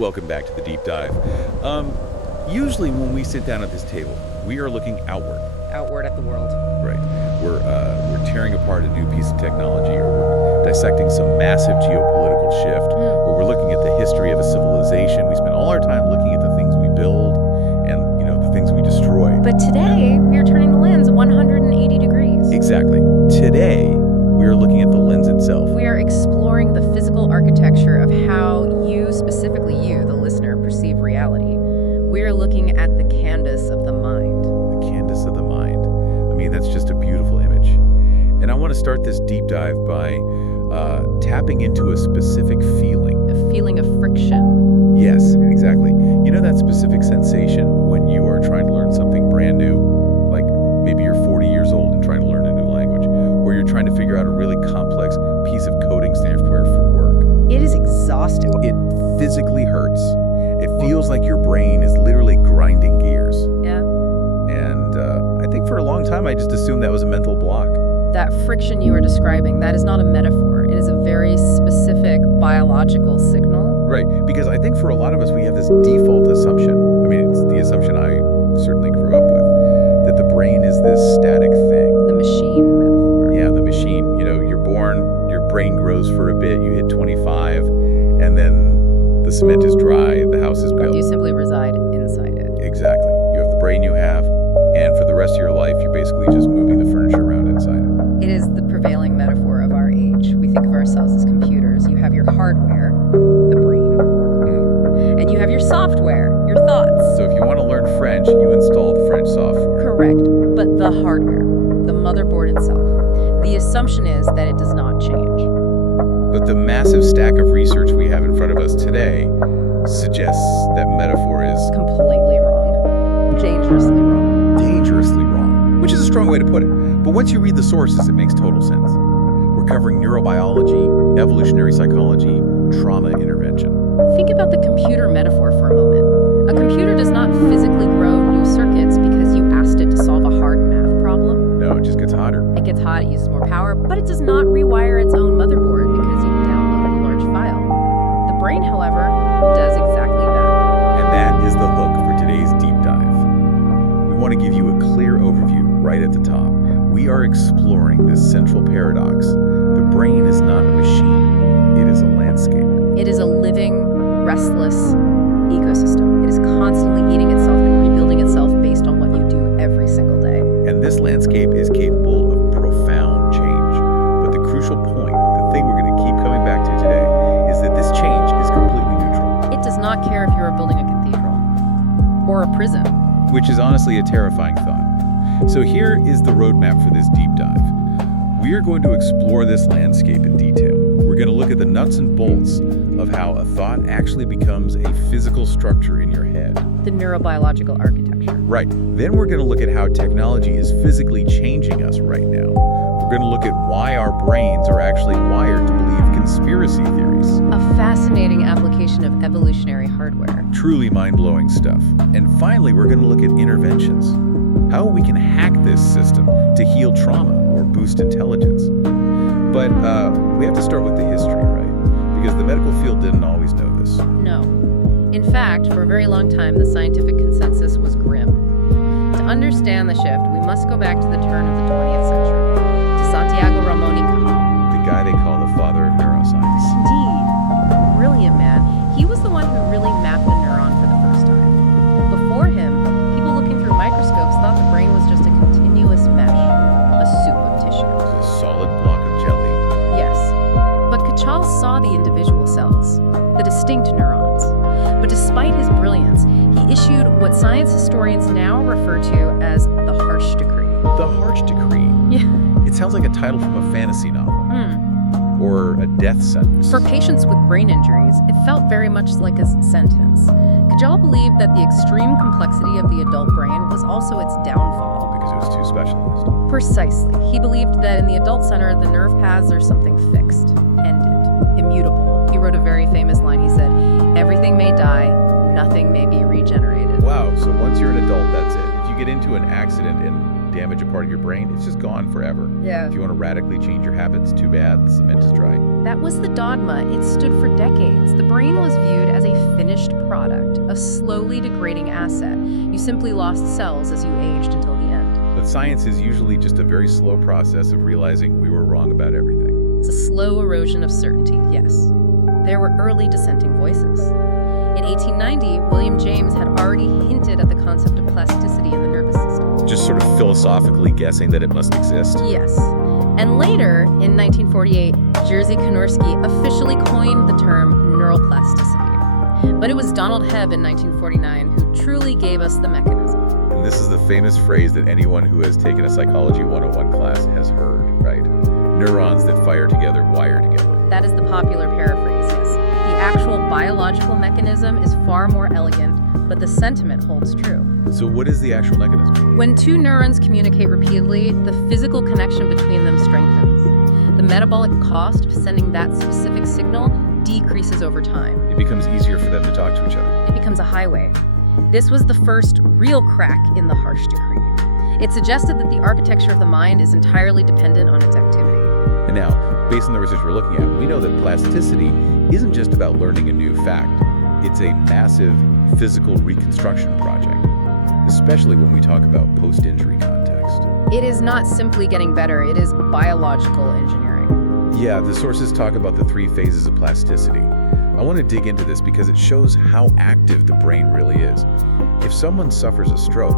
Welcome back to the Deep Dive. Usually when we sit down at this table, we are looking outward. Outward at the world. Right. We're tearing apart a new piece of technology, or we're dissecting some massive geopolitical shift, or we're looking at the history of a civilization. We spend all our time looking at the things we build and, the things we destroy. But today, we are turning the lens 180 degrees. Exactly. Today, we are looking at the lens itself. We are exploring the physical architecture of how you, specifically you, the listener, perceive reality. We are looking at the canvas of the mind. The canvas of the mind. I mean, that's just a beautiful image. And I want to start this deep dive by tapping into a specific feeling. A feeling of friction. Yes, exactly. You know that specific sensation when you are trying to learn something brand new? Like maybe you're 40 years old and trying to learn a new language, or you're trying to figure out a really complex piece of coding software for work. It is exhausting. It physically hurts. It feels like your brain is literally grinding gears. Yeah. And I think for a long time I just assumed that was a mental block. That friction you are describing, that is not a metaphor. It is a very specific biological signal. Right, because I think for a lot of us we have this default assumption. I mean, it's the assumption I certainly grew up with, that the brain is this static thing. The machine metaphor. Yeah, the machine. You're born, your brain grows for a bit, you hit 25, and then the cement is dry, the house is built. You simply reside inside it. Exactly. You have the brain you have, and for the rest of your life, you're basically just moving the furniture around inside it. It is the prevailing metaphor of our age. We think of ourselves as computers. You have your hardware, the brain, and you have your software, your thoughts. So if you want to learn French, you install the French software. Correct, but the hardware, the motherboard itself, the assumption is that it does not change. But the massive stack of research we have in front of us today suggests that metaphor is Completely wrong. Dangerously wrong. dangerously wrong, which is a strong way to put it. But once you read the sources, it makes total sense. We're covering neurobiology, evolutionary psychology, trauma intervention. Think about the computer metaphor for a moment. A computer does not physically grow new circuits because you asked it to solve a hard math problem. No, it just gets hotter. It gets hot, it uses more power, but it does not rewire its own motherboard because you downloaded a large file. The brain, however, does exactly that. And that is the hook for today's deep dive. We want to give you a clear overview right at the top. We are exploring this central paradox. The brain is not a machine, it is a landscape. It is a living, restless ecosystem. It is constantly eating itself and rebuilding itself based on what you do every single day. And this landscape is capable of profound change. But the crucial point, the thing we're going to keep coming back to today, is that this change is completely neutral. It does not care if you are building a cathedral or a prison. Which is honestly a terrifying thought. So here is the roadmap for this deep dive. We are going to explore this landscape in detail. We're going to look at the nuts and bolts of how a thought actually becomes a physical structure in your head. The neurobiological architecture. Right. Then we're going to look at how technology is physically changing us right now. We're going to look at why our brains are actually wired to believe conspiracy theories. A fascinating application of evolutionary hardware. Truly mind-blowing stuff. And finally, we're going to look at interventions. How we can hack this system to heal trauma or boost intelligence. But we have to start with the history, right? Because the medical field didn't always know this. No. In fact, for a very long time, the scientific consensus was grim. To understand the shift, we must go back to the turn of the 20th century, to Santiago Ramon y Cajal. The guy they call the father of neuroscience. Indeed. Brilliant man. He was the one who really mapped the neuron for the first time. Before him, people looking through microscopes thought the brain was just a continuous mesh, a soup of tissue. A solid block of jelly. Yes, but Cajal saw the individual cells, the distinct neurons. But despite his brilliance, he issued what science historians now refer to as the harsh decree. The harsh decree. Yeah. It sounds like a title from a fantasy novel. Or a death sentence. For patients with brain injuries, it felt very much like a sentence. Cajal believed that the extreme complexity of the adult brain was also its downfall. Because it was too specialized. Precisely. He believed that in the adult center, the nerve paths are something fixed, ended, immutable. He wrote a very famous line. He said, "Everything may die, nothing may be regenerated." Wow, so once you're an adult, that's it. If you get into an accident and damage a part of your brain, it's just gone forever. Yeah. If you want to radically change your habits, too bad, the cement is dry. That was the dogma. It stood for decades. The brain was viewed as a finished product, a slowly degrading asset. You simply lost cells as you aged until the end. But science is usually just a very slow process of realizing we were wrong about everything. It's a slow erosion of certainty, yes. There were early dissenting voices. In 1890, William James had already hinted at the concept of plasticity in the nervous system. Just sort of philosophically guessing that it must exist. Yes. And later, in 1948, Jerzy Konorski officially coined the term neuroplasticity. But it was Donald Hebb in 1949 who truly gave us the mechanism. And this is the famous phrase that anyone who has taken a Psychology 101 class has heard, right? Neurons that fire together wire together. That is the popular paraphrase, yes. The actual biological mechanism is far more elegant, but the sentiment holds true. So what is the actual mechanism? When two neurons communicate repeatedly, the physical connection between them strengthens. The metabolic cost of sending that specific signal decreases over time. It becomes easier for them to talk to each other. It becomes a highway. This was the first real crack in the harsh decree. It suggested that the architecture of the mind is entirely dependent on its activity. And now, based on the research we're looking at, we know that plasticity isn't just about learning a new fact. It's a massive physical reconstruction project, especially when we talk about post-injury context. It is not simply getting better, it is biological engineering. Yeah, the sources talk about the 3 phases of plasticity. I want to dig into this because it shows how active the brain really is. If someone suffers a stroke,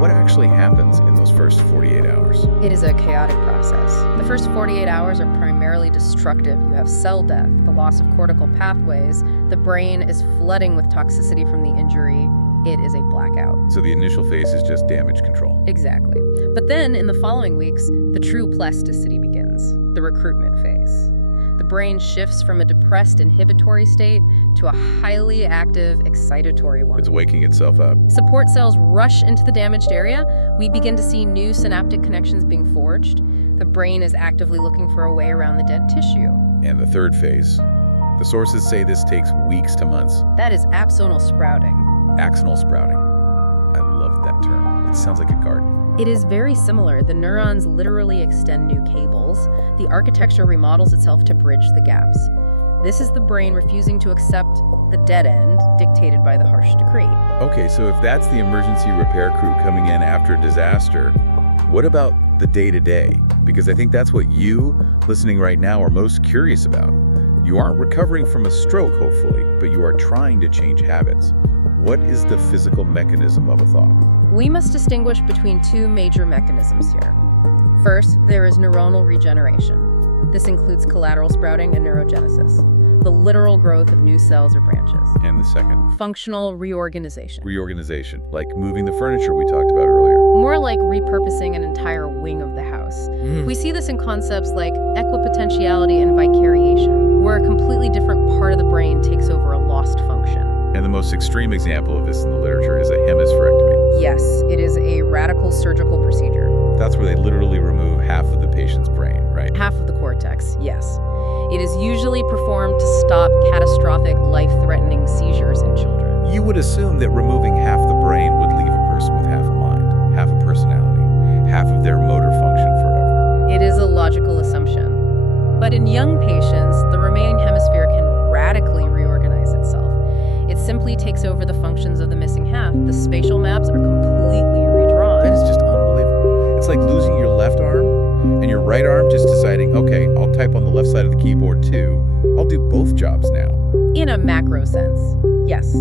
what actually happens in those first 48 hours? It is a chaotic process. The first 48 hours are primarily destructive. You have cell death, the loss of cortical pathways, the brain is flooding with toxicity from the injury. It is a blackout. So the initial phase is just damage control. Exactly. But then, in the following weeks, the true plasticity begins, the recruitment phase. The brain shifts from a depressed inhibitory state to a highly active excitatory one. It's waking itself up. Support cells rush into the damaged area. We begin to see new synaptic connections being forged. The brain is actively looking for a way around the dead tissue. And the third phase. The sources say this takes weeks to months. That is axonal sprouting. Axonal sprouting. I love that term. It sounds like a garden. It is very similar. The neurons literally extend new cables. The architecture remodels itself to bridge the gaps. This is the brain refusing to accept the dead end dictated by the harsh decree. Okay, so if that's the emergency repair crew coming in after a disaster, what about the day-to-day? Because I think that's what you, listening right now, are most curious about. You aren't recovering from a stroke, hopefully, but you are trying to change habits. What is the physical mechanism of a thought? We must distinguish between 2 major mechanisms here. First, there is neuronal regeneration. This includes collateral sprouting and neurogenesis, the literal growth of new cells or branches. And the second? Functional reorganization. Reorganization, like moving the furniture we talked about earlier. More like repurposing an entire wing of the house. We see this in concepts like equipotentiality and vicariation, where a completely different part of the brain takes over a lost function. And the most extreme example of this in the literature is a hemispherectomy. Yes, it is a radical surgical procedure. That's where they literally remove half of the patient's brain, right? Half of the cortex, yes. It is usually performed to stop catastrophic, life-threatening seizures in children. You would assume that removing half the brain would leave a person with half a mind, half a personality, half of their motor function forever. It is a logical assumption. But in young patients, the remaining hemisphere can radically reorganize itself. It simply takes over the functions of the missing half. The spatial maps are completely redrawn. That is just unbelievable. It's like losing your left arm and your right arm just deciding, okay, I'll type on the left side of the keyboard too. I'll do both jobs now. In a macro sense, yes.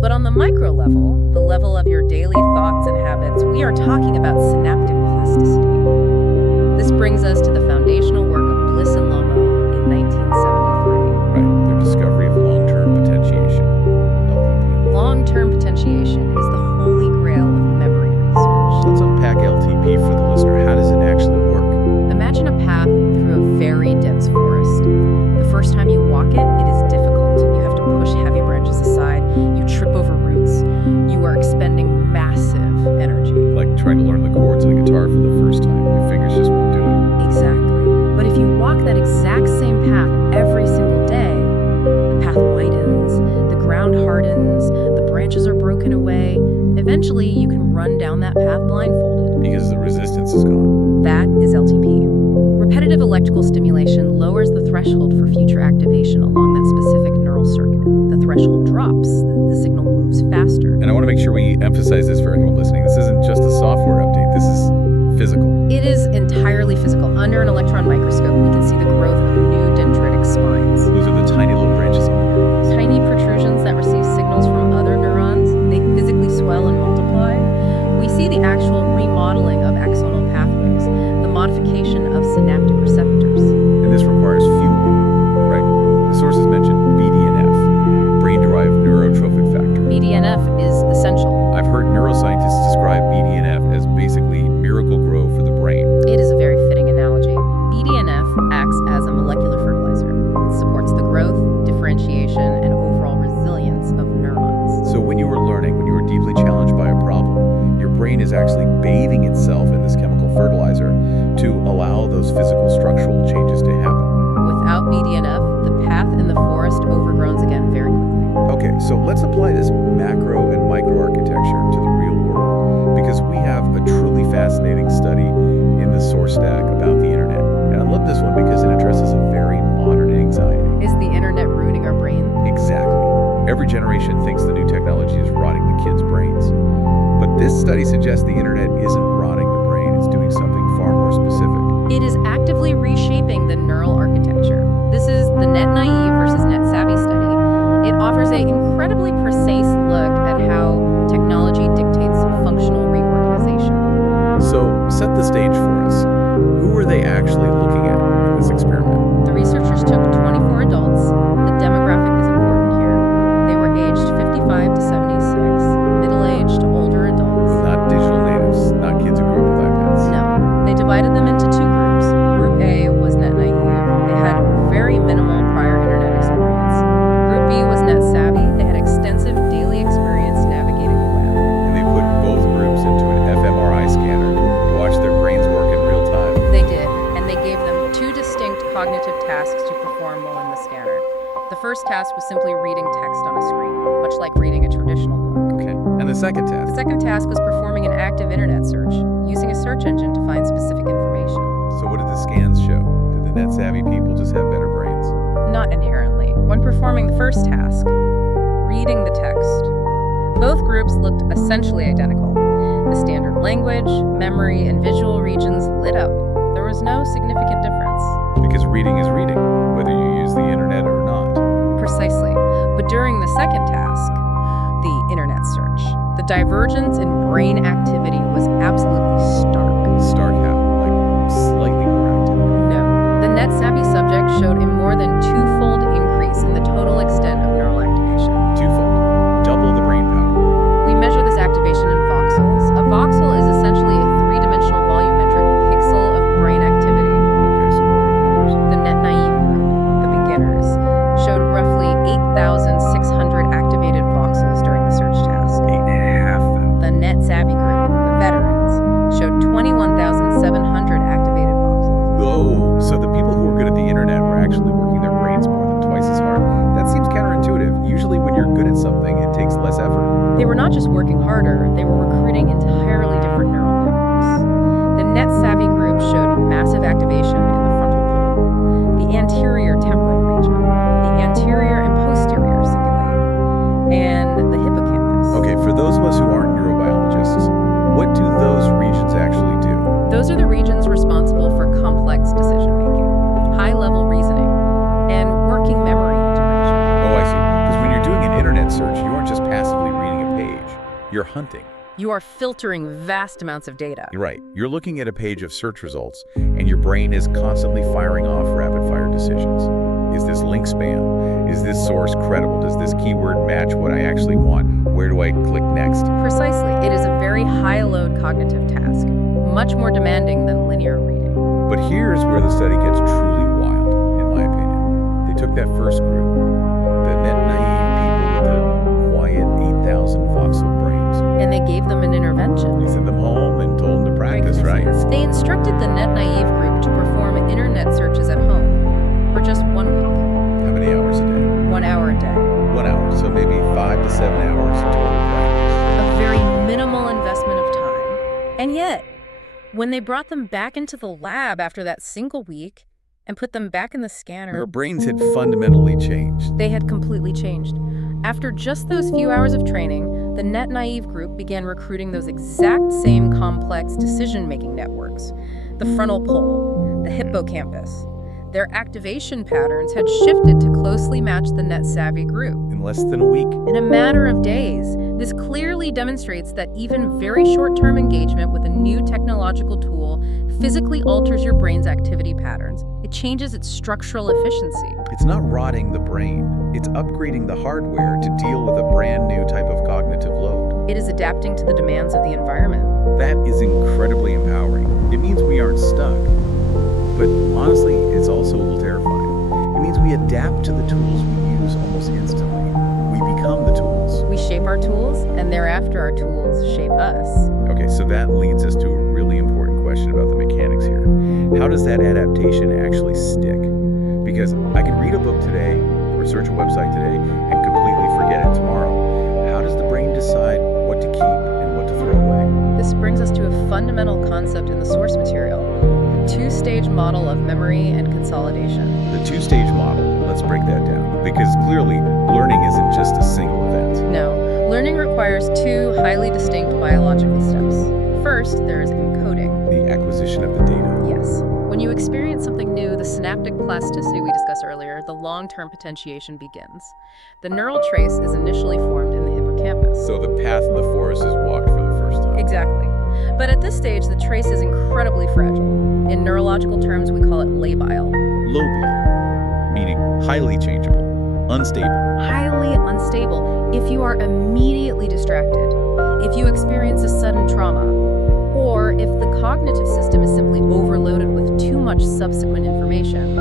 But on the micro level, the level of your daily thoughts and habits, we are talking about synaptic plasticity. This brings us to the foundational work of Bliss and Lomo in 1973. Right, their discovery of long-term potentiation. Long-term potentiation is the holy grail of memory research. Let's unpack LTP for the listener. How does it actually work? Imagine a path through a very dense forest. The first time you walk it, it is difficult. You have to push heavy branches aside. You trip over roots. You are expending massive energy. Like trying to learn the chords on a guitar for the first time. Your fingers just won't do it. Exactly. But if you walk that exact same path every single day, the path widens, the ground hardens, the branches are broken away. Eventually, you can run down that path blindfolded. Because the resistance is gone. That is LTP. Repetitive electrical stimulation lowers the threshold for future activation along that specific neural circuit. The threshold drops, the signal moves faster. And I want to make sure we emphasize this for everyone listening. This isn't just a software update. This is physical. It is entirely physical. Under an electron microscope, we can see the growth of new dendritic spines. Those are the tiny little branches on the neurons. Tiny protrusions that receive signals from other neurons. They physically swell and multiply. We see the actual remodeling of axonal pathways, the modification of synaptic receptors. And this requires fuel, right? The sources mentioned BDNF, brain-derived neurotrophic factor. BDNF is essential. I've heard neuroscientists describe BDNF as basically miracle grow for the brain. It is a very fitting analogy. BDNF acts as a molecular fertilizer. It supports the growth, differentiation, and overall resilience of neurons. So when you were learning, when you were deeply challenged by a problem, your brain is actually bathing itself in this chemical fertilizer to allow those physical structural changes to happen. Without BDNF, the path in the forest overgrows again very quickly. Okay, so let's apply this macro and micro architecture to the real world, because we have a truly fascinating study in the source stack about the internet. And I love this one because it addresses a very modern anxiety. Is the internet ruining our brain? Exactly. Every generation thinks the new technology is rotting the kids' brains. But this study suggests the internet isn't rotting the brain, it's doing something far more specific. It is actively reshaping the neural architecture. This is the net naive versus net savvy study. It offers an incredibly precise look at how technology dictates functional reorganization. So, set the stage for us. Who were they actually looking at in this experiment? The researchers took 24 adults. The demographic is important here. They were aged 55 to 76, middle-aged to older adults. Not digital natives, not kids who grew up with iPads. No, they divided them into two groups. Group A was net naive. They had very minimal prior internet experience. Group B was net savvy. They had extensive daily experience navigating the web. And they put both groups into an fMRI scanner to watch their brains work in real time. They did, and they gave them two distinct cognitive tasks to perform while in the scanner. The first task was simply reading text on a screen, much like reading a traditional book. Okay. And the second The test? second task was performing an active internet search, using a search engine to find specific information. So what did the scans show? Did the net savvy people just have better brains? Not inherently. When performing the first task, reading the text, both groups looked essentially identical. The standard language, memory, and visual regions lit up. There was no significant difference. Because reading is reading, whether you use the internet or not. Precisely. But during the second task, the internet search, the divergence in brain activity was absolutely stark. Stark how? Like slightly more active. No. The net savvy subject showed a more than twofold increase in the total extent of neural activation. Twofold. Double the brain power. We measure this activation in voxels. A voxel is essentially a three-dimensional volumetric pixel of brain activity. Okay, so what are the numbers? The net naive group, the beginners, showed roughly 8,600 activated voxels during the search task. 8,500. The net savvy group, the veterans, showed 21,700 activated voxels. Whoa, so the people who are good at the internet were actually working their brains more than twice as hard. That seems counterintuitive. Usually when you're good at something, it takes less effort. They were not just working harder, they were recruiting entirely different neural networks. The net savvy group showed massive activation in the frontal lobe, the anterior temporal region, the anterior and posterior cingulate, and the hippocampus. Okay, for those of us who aren't neurobiologists, what do those regions actually do? Those are the regions responsible for complex decision-making, high-level reasoning, and working memory integration. Oh, I see. Because when you're doing an internet search, you aren't just passively reading a page. You're hunting. You are filtering vast amounts of data. You're right. You're looking at a page of search results, and your brain is constantly firing off rapid-fire decisions. Is this link spam? Is this source credible? Does this keyword match what I actually want? Where do I click next? Precisely. It is a very high-load cognitive task, much more demanding than linear reading. But here's where the study gets truly wild, in my opinion. They took that first group, the net naive people with the quiet 8,000 voxel brains. And they gave them an intervention. They sent them home and told them to practice, right? They instructed the net naive group to perform internet searches at home for just 1 week. How many hours a day? 1 hour a day. 1 hour, so maybe 5 to 7 hours total practice. A very minimal investment of time. And yet, when they brought them back into the lab after that single week, and put them back in the Our scanner, brains had fundamentally changed. they had completely changed. After just those few hours of training, the net naive group began recruiting those exact same complex decision-making networks. The frontal pole, the hippocampus. Their activation patterns had shifted to closely match the net-savvy group. In less than a week. In a matter of days, this clearly demonstrates that even very short-term engagement with a new technological tool physically alters your brain's activity patterns. It changes its structural efficiency. It's not rotting the brain. It's upgrading the hardware to deal with a brand new type of cognitive load. It is adapting to the demands of the environment. That is incredibly empowering. It means we aren't stuck. But honestly, it's also a little terrifying. It means we adapt to the tools we use almost instantly. We become the tools. We shape our tools, and thereafter our tools shape us. Okay, so that leads us to a really important question about the mechanics here. How does that adaptation actually stick? Because I can read a book today or search a website today and completely forget it tomorrow. How does the brain decide what to keep and what to throw away? This brings us to a fundamental concept in the source material, the two-stage model of memory and consolidation. The two-stage model, let's break that down. Because clearly, learning isn't just a single event. No, learning requires two highly distinct biological steps. First, there is encoding. The acquisition of the data. Yes. When you experience something new, the synaptic plasticity we discussed earlier, the long-term potentiation begins. The neural trace is initially formed in the hippocampus. So the path in the forest is walked for the first time. Exactly. But at this stage, the trace is incredibly fragile. In neurological terms, we call it labile. Lobile, meaning highly changeable, unstable. Highly unstable if you are immediately distracted, if you experience a sudden trauma, or if the cognitive system is simply overloaded with too much subsequent information.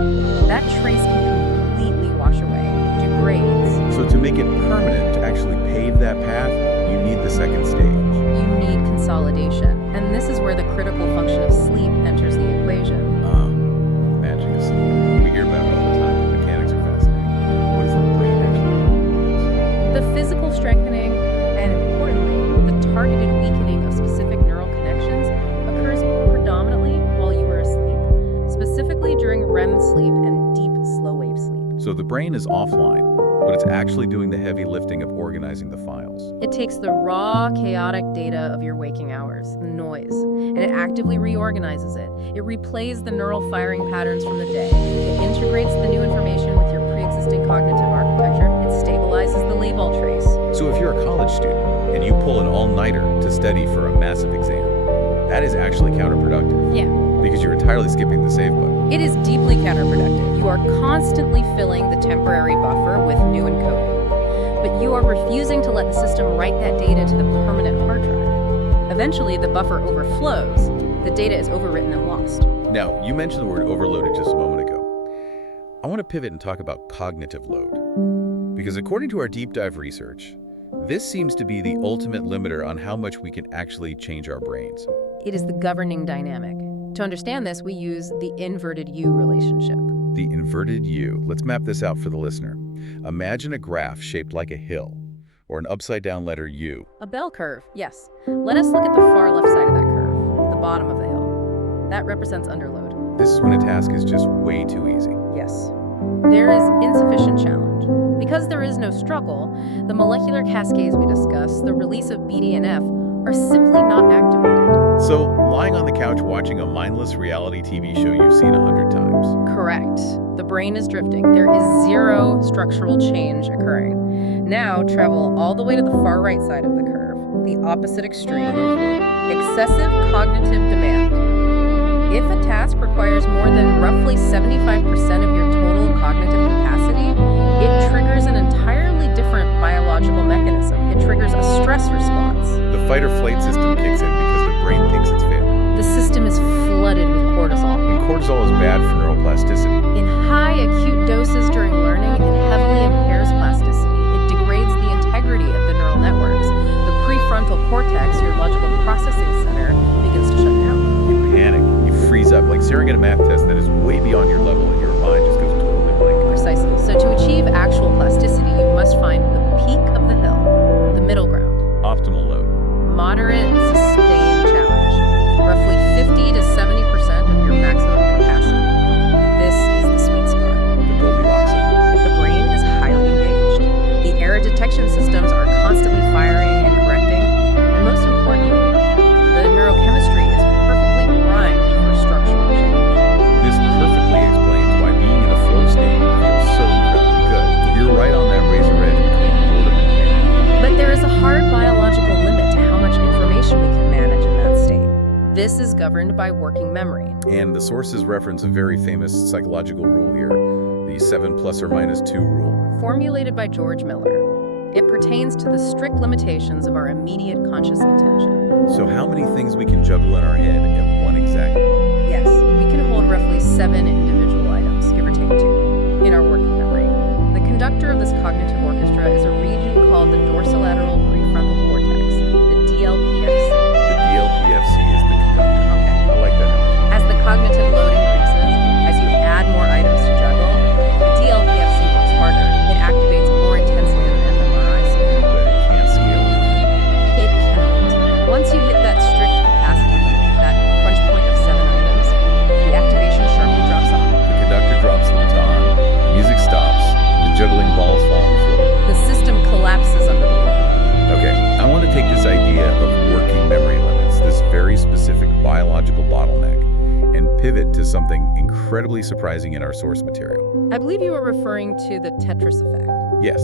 That trace can completely wash away, degrades. So to make it permanent, to actually pave that path, you need the second stage. You need consolidation, and this is where the critical function of sleep enters the equation. Magic of sleep. We hear about it all the time. The mechanics are fascinating. What does the brain actually do? The physical strengthening and, importantly, the targeted weakening of specific neural connections occurs predominantly while you are asleep, specifically during REM sleep and deep slow-wave sleep. So the brain is offline, but it's actually doing the heavy lifting of organizing the files. It takes the raw, chaotic data of your waking hours, the noise, and it actively reorganizes it. It replays the neural firing patterns from the day. It integrates the new information with your pre-existing cognitive architecture. It stabilizes the labile trace. So if you're a college student and you pull an all-nighter to study for a massive exam, that is actually counterproductive. Yeah. Because you're entirely skipping the save button. It is deeply counterproductive. You are constantly filling the temporary buffer with new encoding, but you are refusing to let the system write that data to the permanent hard drive. Eventually, the buffer overflows. The data is overwritten and lost. Now, you mentioned the word overloaded just a moment ago. I want to pivot and talk about cognitive load. Because according to our deep dive research, this seems to be the ultimate limiter on how much we can actually change our brains. It is the governing dynamic. To understand this, we use the inverted U relationship. The inverted U. Let's map this out for the listener. Imagine a graph shaped like a hill, or an upside-down letter U. A bell curve, yes. Let us look at the far left side of that curve, the bottom of the hill. That represents underload. This is when a task is just way too easy. Yes. There is insufficient challenge. Because there is no struggle, the molecular cascades we discuss, the release of BDNF, are simply not activated. So, lying on the couch watching a mindless reality TV show you've seen 100 times. Correct. The brain is drifting. There is zero structural change occurring. Now travel all the way to the far right side of the curve, the opposite extreme. Excessive cognitive demand. If a task requires more than roughly 75% of your total cognitive capacity, it triggers an entirely different biological mechanism. It triggers a stress response. The fight or flight system kicks in because the brain thinks it's failing. The system is flooded with cortisol. And cortisol is bad for neuroplasticity. In high acute doses during learning, it heavily impairs plasticity. It degrades the integrity of the neural networks. The prefrontal cortex, your logical processing center, begins to shut down. You panic, you freeze up, like staring at a math test that is way beyond your level and your mind just goes totally blank. Precisely. So to achieve actual plasticity, you must find the peak of the hill, the middle ground. Optimal load. Moderate, sustained challenge. Roughly 50 to 70% of your maximum capacity. This is This is governed by working memory. And the sources reference a very famous psychological rule here, the 7 ± 2 rule. Formulated by George Miller. It pertains to the strict limitations of our immediate conscious attention. So how many things we can juggle in our head at one exact moment? Yes, we can hold roughly 7 individual items, give or take 2, in our working memory. The conductor of this cognitive orchestra is a region called the dorsolateral prefrontal cortex, the DLPFC. The DLPFC is the conductor. Okay. I like that image. As the cognitive load increases, as you add more items to juggle, the DLPFC works harder. It activates more intensely than an fMRI scan. But it can't scale. It cannot. Once you hit that strict capacity limit, that crunch point of 7 items, the activation sharply drops off. The conductor drops the baton, the music stops, the juggling balls fall on the floor. The system collapses under the load. Okay, I want to take this idea of working memory limits, this very specific biological bottleneck, and pivot to something incredibly surprising in our source material. I believe you were referring to the Tetris effect. Yes,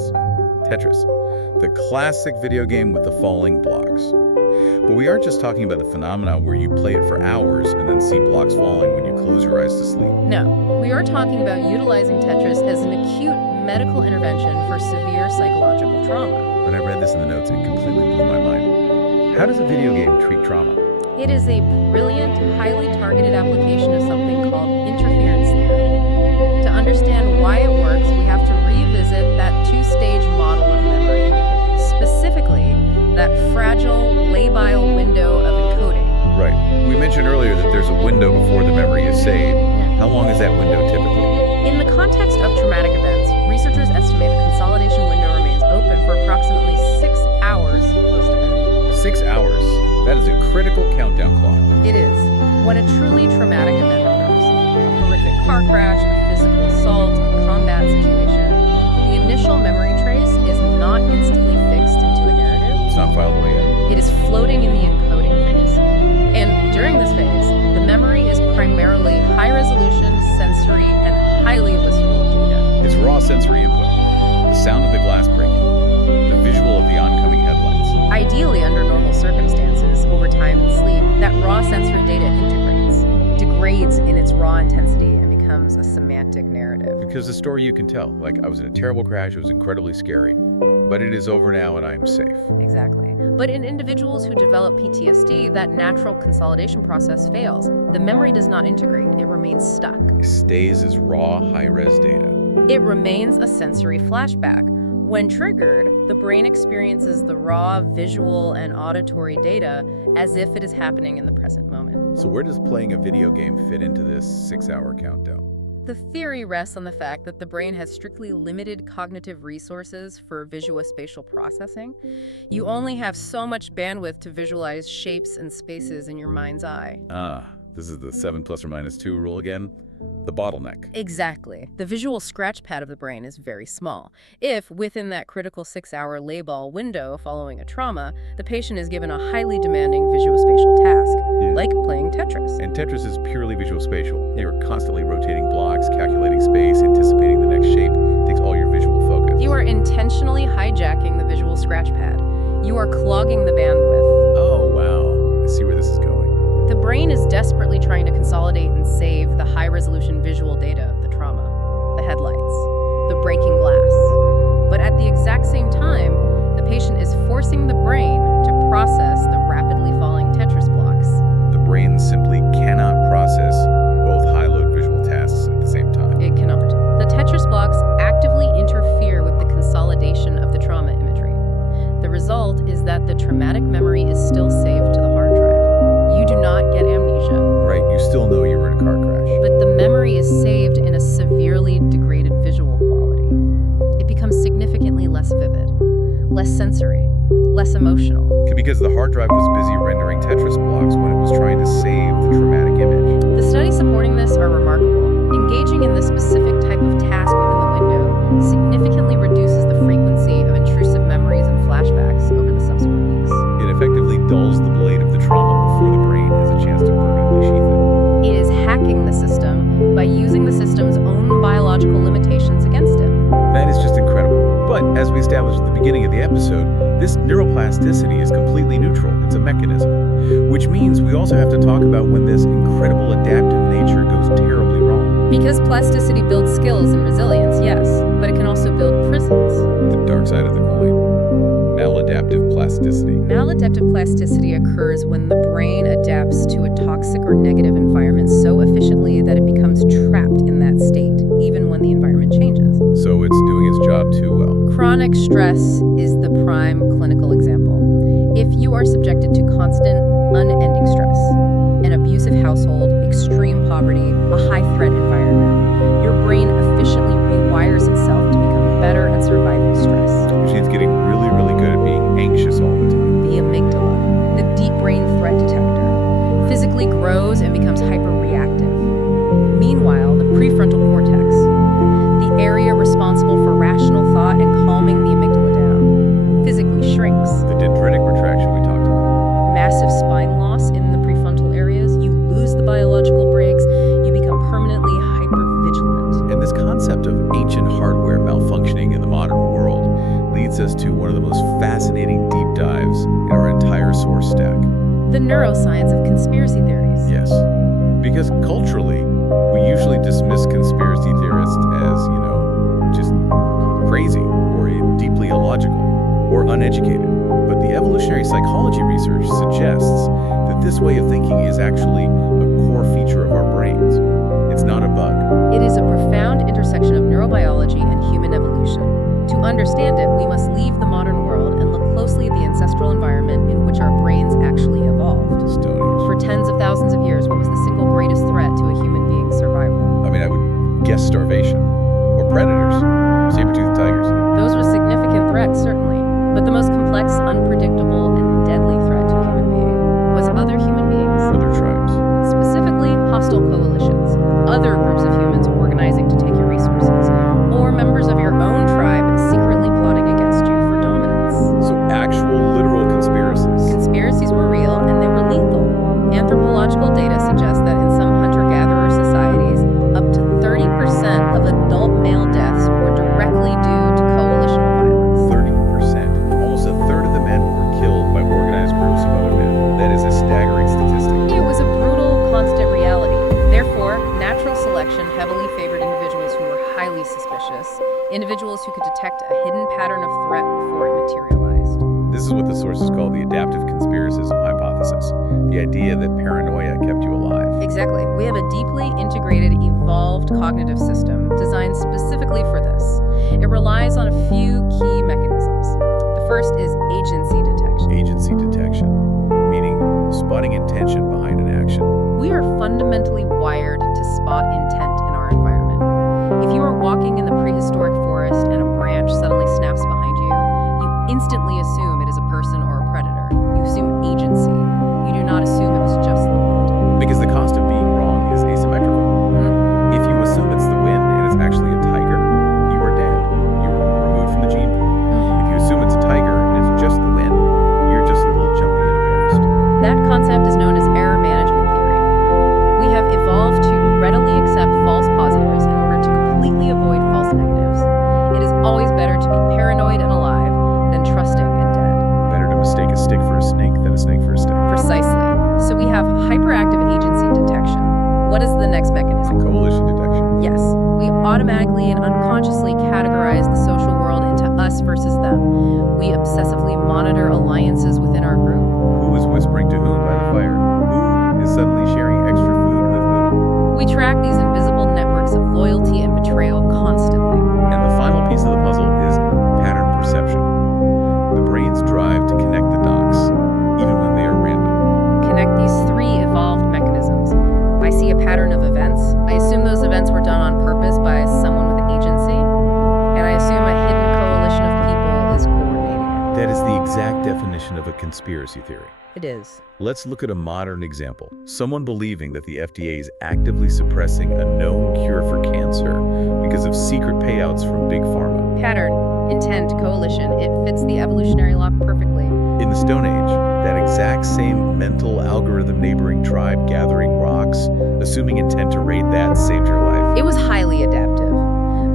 Tetris, the classic video game with the falling blocks. But we aren't just talking about the phenomena where you play it for hours and then see blocks falling when you close your eyes to sleep. No, we are talking about utilizing Tetris as an acute medical intervention for severe psychological trauma. When I read this in the notes, it completely blew my mind. How does a video game treat trauma? It is a brilliant, highly targeted application of something called interference theory. To understand why it works, we have to revisit that 2-stage model of memory, specifically that fragile, labile window of encoding. Right. We mentioned earlier that there's a window before the memory is saved. How long is that window typically? In the context of traumatic events, researchers estimate the consolidation window remains open for approximately 6 hours post-event. 6 hours. That is a critical countdown clock. It is. When a truly traumatic event occurs, a horrific car crash, a physical assault, a combat situation, the initial memory trace is not instantly fixed into a narrative. It's not filed away yet. It is floating in the encoding phase. And during this phase, the memory is primarily high-resolution, sensory, and highly visceral data. It's raw sensory input. The sound of the glass breaking. The visual of the oncoming headlights. Ideally, under normal circumstances, over time and sleep, that raw sensory data integrates. It degrades in its raw intensity and becomes a semantic narrative. Because the story you can tell, like I was in a terrible crash, it was incredibly scary, but it is over now and I am safe. Exactly. But in individuals who develop PTSD, that natural consolidation process fails. The memory does not integrate. It remains stuck. It stays as raw, high-res data. It remains a sensory flashback. When triggered, the brain experiences the raw visual and auditory data as if it is happening in the present moment. So where does playing a video game fit into this 6-hour countdown? The theory rests on the fact that the brain has strictly limited cognitive resources for visuospatial processing. You only have so much bandwidth to visualize shapes and spaces in your mind's eye. This is the 7 ± 2 rule again. The bottleneck. Exactly. The visual scratch pad of the brain is very small. If, within that critical 6-hour labile window following a trauma, the patient is given a highly demanding visuospatial task, like playing Tetris. And Tetris is purely visuospatial. You're constantly rotating blocks, calculating space, anticipating the next shape. It takes all your visual focus. You are intentionally hijacking the visual scratch pad. You are clogging the bandwidth. Oh, wow. I see where this is going. The brain is desperately trying to consolidate and save the high-resolution visual data of the trauma, the headlights, the breaking glass. But at the exact same time, the patient is forcing the brain to process the rapidly falling Tetris blocks. The brain simply cannot process both high-load visual tasks at the same time. It cannot. The Tetris blocks actively interfere with the consolidation of the trauma imagery. The result is that the traumatic memory is still saved to the hard drive. You do not get amnesia. Right, you still know you were in a car crash. But the memory is saved in a severely degraded visual quality. It becomes significantly less vivid, less sensory, less emotional. Because the hard drive was busy rendering Tetris blocks when it was trying to save the traumatic image. The studies supporting this are remarkable. Engaging in this specific type of task within the window significantly reduces the frequency of intrusive memories and flashbacks over the subsequent weeks. It effectively dulls the blade of the trauma before the brain has a chance to permanently sheath it. It is hacking the system by using the system's own biological limitations against it. That is just incredible. But as we established at the beginning of the episode, This neuroplasticity is completely neutral. It's a mechanism, which means we also have to talk about when this incredible adaptive nature goes terribly wrong. Because plasticity builds skills and resilience, yes, but it can also build prisons. The dark side of the coin. Maladaptive plasticity. Maladaptive plasticity occurs when the brain adapts to a toxic or negative environment so efficiently that it becomes trapped in that state, even when the environment changes. So it's doing its job too well. Chronic stress is the prime clinical example. If you are subjected to constant, unending stress, an abusive household, extreme poverty, a high-threat environment, your brain efficiently rewires itself to become better at surviving stress. Which means getting really, really good at being anxious all the time. The amygdala, the deep brain threat detector, physically grows and becomes hyperreactive. Meanwhile, the prefrontal cortex, the area responsible for rational thought and calming the amygdala down, physically shrinks. The dendritic retraction we talked about. Massive spine loss in the prefrontal areas, you lose the biological brakes, you become permanently hypervigilant. And this concept of ancient hardware malfunctioning in the modern world leads us to one of the most fascinating deep dives in our entire source stack. The neuroscience of conspiracy theories. Yes. Because culturally, we usually dismiss conspiracy theorists as, just crazy or deeply illogical or uneducated. But the evolutionary psychology research suggests that this way of thinking is actually a core feature of our brains. It's not a bug. It is a profound intersection of neurobiology and human evolution. To understand it, we must leave the modern world and look closely at the ancestral environment in which our brains actually evolved. Stone Age. For tens of thousands of years, what was the single greatest threat to a human being's survival? I would guess starvation. Or predators. Saber-toothed tigers. Those were significant threats, certainly. But the most complex, unpredictable, and deadly threat to a human being was other human beings. Other tribes. Specifically, hostile coalitions. Other groups of humans organizing to take your resources. Or members of your own tribe secretly plotting against you for dominance. So actual literal conspiracies. Conspiracies were real and they were lethal. Anthropological data suggests that in some hunter-gatherer societies, up to 30% of adult male deaths were directly due to coalitional violence. 30%. Almost a third of the men were killed by organized groups of other men. That is a staggering statistic. It was a brutal, constant reality. Therefore, natural selection heavily favored individuals who were highly suspicious, individuals who could detect a hidden pattern of threat before it materialized. This is what the sources call the adaptive conspiracism hypothesis, the idea that paranoia kept you alive. Exactly. We have a deeply integrated, evolved cognitive system designed specifically for this. It relies on a few key mechanisms. The first is agency detection. Agency detection, meaning spotting intention behind an action. We are fundamentally wired to spot intent in our environment. If you are walking in the prehistoric forest and a branch suddenly snaps behind you, you instantly assume it is a person or a predator. You assume agency. You do not assume it was just the wind. Because the cost of being wrong is asymmetrical. If you assume it's the wind and it's actually a tiger, you are dead. You're removed from the gene pool. If you assume it's a tiger and it's just the wind, you're just a little jumpy and embarrassed. That concept is known as error management theory. We have evolved to readily accept false positives in order to completely avoid false negatives. It is always better to be paranoid and alive than trusting and dead. Better to mistake a stick for a snake than a snake for a stick. Precisely. So we have hyperactive agency detection. What is the next mechanism? Coalition detection. Yes, we automatically and unconsciously categorize the social world into us versus them. We obsessively monitor alliances within our group. Who is whispering to whom by the fire? Who is suddenly sharing extra food with who? We track these invisible networks of loyalty and betrayal constantly. And the final piece of the puzzle is pattern perception. The brain's drive to connect the dots, even when they are random. Connect these three evolved mechanisms. I see a pattern of events. I assume those events were done on purpose by someone with agency. And I assume a hidden coalition of people is coordinating it. That is the exact definition of a conspiracy theory. It is. Let's look at a modern example. Someone believing that the FDA is actively suppressing a known cure for cancer because of secret payouts from Big Pharma. Pattern, intent, coalition. It fits the evolutionary law perfectly. In the Stone Age, that exact same mental algorithm neighboring tribe gathering rocks, assuming intent to raid that, saved your life. It was highly adaptive.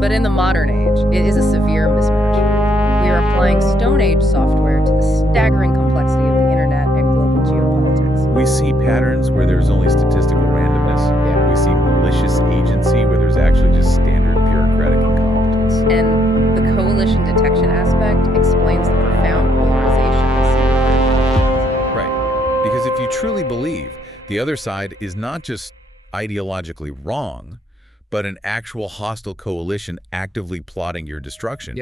But in the modern age, it is a severe mismatch. We we are applying Stone Age software to the staggering complexity of the internet and global geopolitics. We see patterns where there's only statistical randomness. Yeah. We see malicious agency where there's actually just standard bureaucratic incompetence. And the coalition detection aspect explains the profound polarization we see in Right. Because if you truly believe the other side is not just ideologically wrong, but an actual hostile coalition actively plotting your destruction,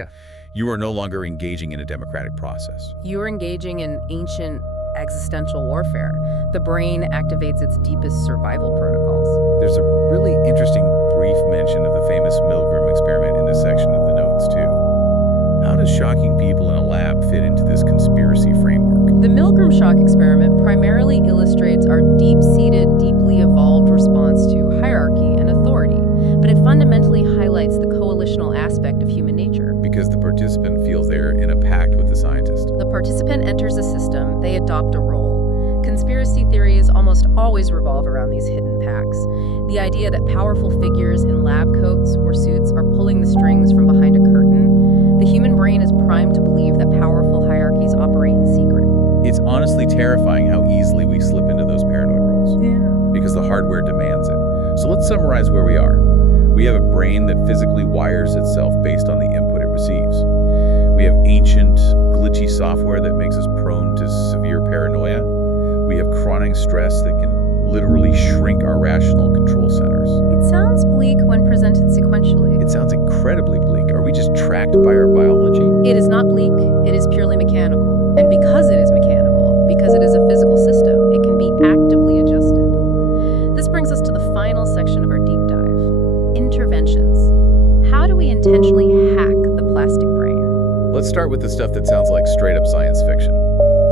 you are no longer engaging in a democratic process. You're engaging in ancient existential warfare. The brain activates its deepest survival protocols. There's a really interesting brief mention of the famous Milgram experiment in this section of the notes, too. How does shocking people in a lab fit into this conspiracy framework? The Milgram shock experiment primarily illustrates our deep-seated, deeply evolved response to hierarchy and authority, but it fundamentally highlights the coalitional aspect of human nature. Because the participant feels they're in a pact with the scientist. The participant enters a system, they adopt a role. Conspiracy theories almost always revolve around these hidden pacts. The idea that powerful figures in lab coats or suits are pulling the strings from behind a curtain. The human brain is primed to believe that powerful hierarchies operate in secret. It's honestly terrifying how easily we slip into those paranoid roles. Because the hardware demands it. So let's summarize where we are. We have a brain that physically wires itself based on the input it receives. We have ancient, glitchy software that makes us prone to severe paranoia. We have chronic stress that can literally shrink our rational control centers. It sounds bleak when presented sequentially. It sounds incredibly bleak. Are we just tracked by our biology? It is not bleak, it is purely mechanical. And because it is mechanical, because it is a physical system, it can be actively adjusted. This brings us to the final section of our deep dive. Interventions. How do we intentionally hack the plastic brain? Let's start with the stuff that sounds like straight-up science fiction.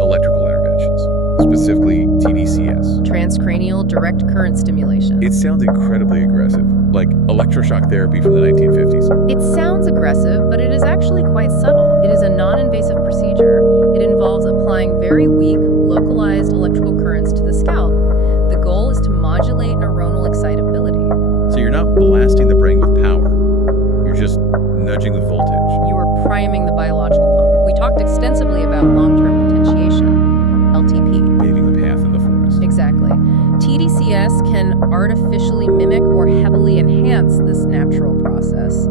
Electrical interventions, specifically TDCS. Transcranial direct current stimulation. It sounds incredibly aggressive, like electroshock therapy from the 1950s. It sounds aggressive, but it is actually quite subtle. It is a non-invasive procedure. It involves applying very weak, localized electrical currents to the scalp. The goal is to modulate neuronal excitability. So you're not blasting the brain with power. You're just nudging the voltage. You are priming the biological pump. We talked extensively about long-term potentiation, LTP. Paving the path in the forest. Exactly. TDCS can artificially mimic or heavily enhance this natural process.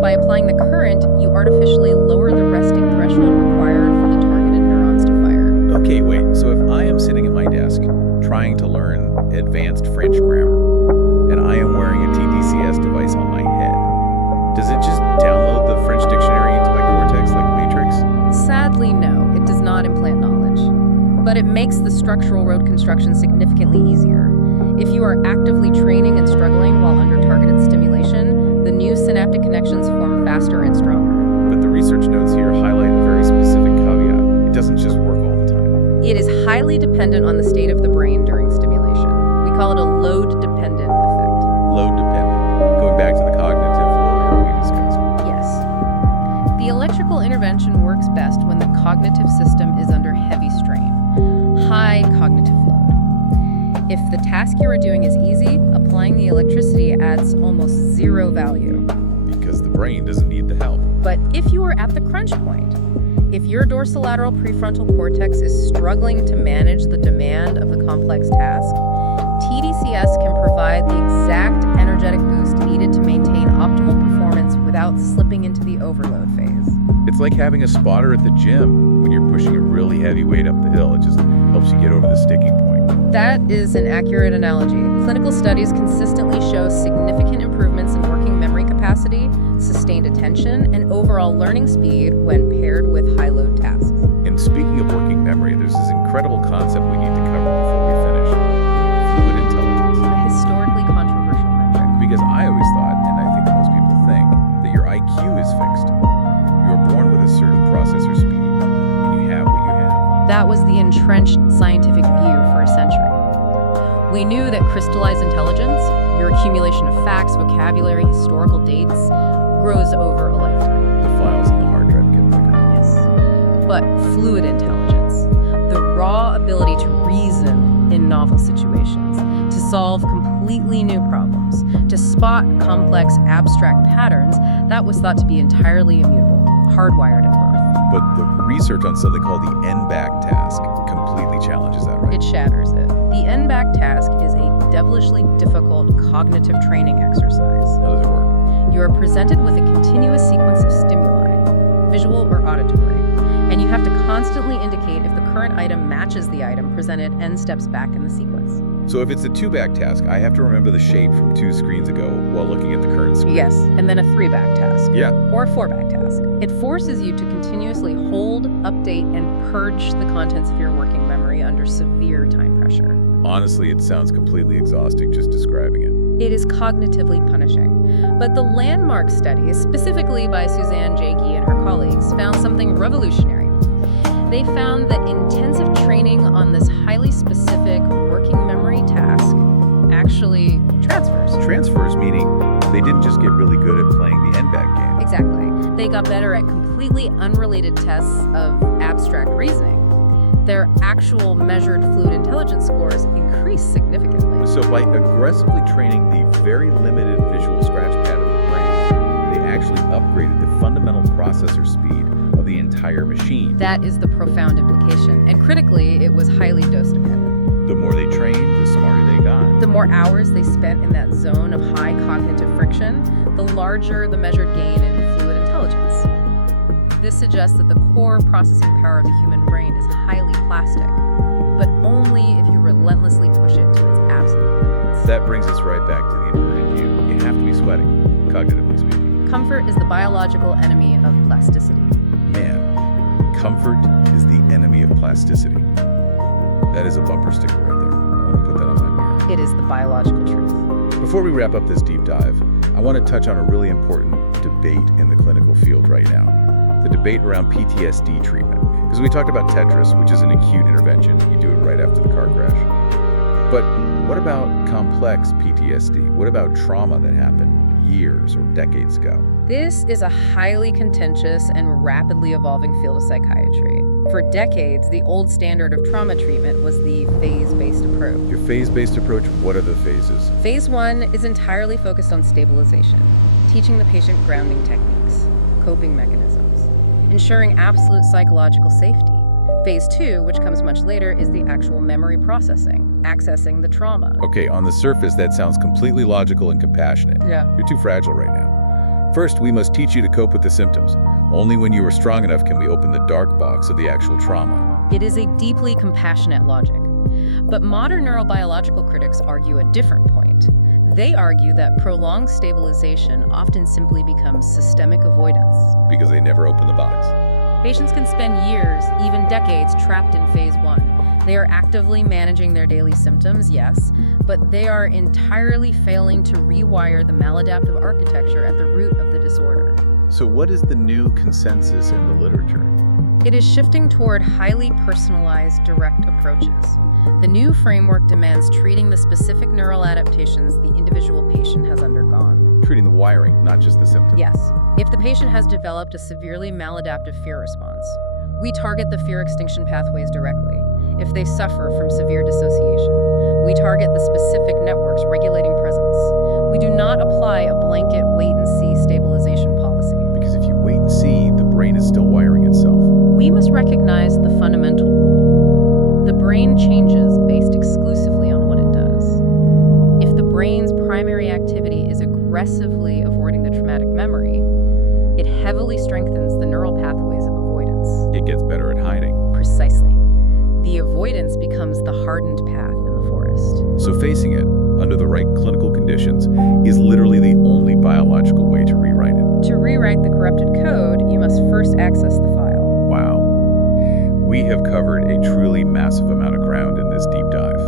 By applying the current, you artificially lower the resting threshold required for the targeted neurons to fire. Okay, wait. So if I am sitting at my desk trying to learn advanced French grammar, and I am wearing a TDCS device on my head, does it just download the French dictionary into my cortex like Matrix? Sadly, no. It does not implant knowledge. But it makes the structural road construction significantly easier. If you are actively training and struggling while under targeted stimulation, the new synaptic connections form faster and stronger. But the research notes here highlight a very specific caveat. It doesn't just work all the time. It is highly dependent on the state of the brain during stimulation. We call it a load-dependent effect. Load-dependent. Going back to the cognitive flow we discussed. Yes. The electrical intervention works best when the cognitive system is under heavy strain, high cognitive load. If the task you are doing is easy, applying the electricity adds almost zero value. Because the brain doesn't need the help. But if you are at the crunch point, if your dorsolateral prefrontal cortex is struggling to manage the demand of the complex task, TDCS can provide the exact energetic boost needed to maintain optimal performance without slipping into the overload phase. It's like having a spotter at the gym when you're pushing a really heavy weight up the hill. It just helps you get over the sticking point. That is an accurate analogy. Clinical studies consistently show significant improvements in working memory capacity, sustained attention, and overall learning speed when paired with high-load tasks. And speaking of working memory, there's this incredible concept we need to cover before we finish. Fluid intelligence. A historically controversial metric. Because I always thought, and I think most people think, that your IQ is fixed. You're born with a certain processor speed, and you have what you have. That was the entrenched scientific view for a century. We knew that crystallized intelligence, your accumulation of facts, vocabulary, historical dates, grows over a lifetime. The files on the hard drive get bigger. Yes. But fluid intelligence, the raw ability to reason in novel situations, to solve completely new problems, to spot complex abstract patterns, that was thought to be entirely immutable, hardwired at birth. But the research on something called the N-back task completely challenges that, right? It shatters it. The N-back task is a devilishly difficult cognitive training exercise. How does it work? You are presented with a continuous sequence of stimuli, visual or auditory, and you have to constantly indicate if the current item matches the item presented n steps back in the sequence. So if it's a 2-back task, I have to remember the shape from 2 screens ago while looking at the current screen. Yes, and then a 3-back task. Yeah. Or a 4-back task. It forces you to continuously hold, update, and purge the contents of your working memory under severe time pressure. Honestly, it sounds completely exhausting just describing it. It is cognitively punishing. But the landmark study, specifically by Suzanne Jaggi and her colleagues, found something revolutionary. They found that intensive training on this highly specific working memory task actually transfers. Transfers meaning they didn't just get really good at playing the N-back game. Exactly. They got better at completely unrelated tests of abstract reasoning. Their actual measured fluid intelligence scores increased significantly. So by aggressively training the very limited visual scratch pad of the brain, they actually upgraded the fundamental processor speed of the entire machine. That is the profound implication. And critically, it was highly dose dependent. The more they trained, the smarter they got. The more hours they spent in that zone of high cognitive friction, the larger the measured gain in fluid intelligence. This suggests that the core processing power of the human brain is highly plastic, but only if you relentlessly push it to its absolute limits. That brings us right back to the inverted view. You have to be sweating, cognitively speaking. Comfort is the biological enemy of plasticity. Man, comfort is the enemy of plasticity. That is a bumper sticker right there. I want to put that on my mirror. It is the biological truth. Before we wrap up this deep dive, I want to touch on a really important debate in the clinical field right now. The debate around PTSD treatment. Because we talked about Tetris, which is an acute intervention. You do it right after the car crash. But what about complex PTSD? What about trauma that happened years or decades ago? This is a highly contentious and rapidly evolving field of psychiatry. For decades, the old standard of trauma treatment was the phase-based approach. Your phase-based approach, what are the phases? Phase 1 is entirely focused on stabilization, teaching the patient grounding techniques, coping mechanisms, ensuring absolute psychological safety. Phase 2, which comes much later, is the actual memory processing, accessing the trauma. Okay, on the surface, that sounds completely logical and compassionate. Yeah. You're too fragile right now. First, we must teach you to cope with the symptoms. Only when you are strong enough can we open the dark box of the actual trauma. It is a deeply compassionate logic. But modern neurobiological critics argue a different point. They argue that prolonged stabilization often simply becomes systemic avoidance. Because they never open the box. Patients can spend years, even decades, trapped in phase 1. They are actively managing their daily symptoms, yes, but they are entirely failing to rewire the maladaptive architecture at the root of the disorder. So what is the new consensus in the literature? It is shifting toward highly personalized, direct approaches. The new framework demands treating the specific neural adaptations the individual patient has undergone. Treating the wiring, not just the symptom. Yes. If the patient has developed a severely maladaptive fear response, we target the fear extinction pathways directly. If they suffer from severe dissociation, we target the specific networks regulating presence. We do not apply a blanket wait-and-see stabilization policy. Because if you wait and see, the brain is still wiring itself. We must recognize the fundamental rule. The brain changes based exclusively on what it does. If the brain's primary activity is aggressively avoiding the traumatic memory, it heavily strengthens the neural pathways of avoidance. It gets better at hiding. Precisely. The avoidance becomes the hardened path in the forest. So facing it, under the right clinical conditions, is literally the only biological way to rewrite it. To rewrite the corrupted code, you must first access the file. Wow. We have covered a truly massive amount of ground in this deep dive.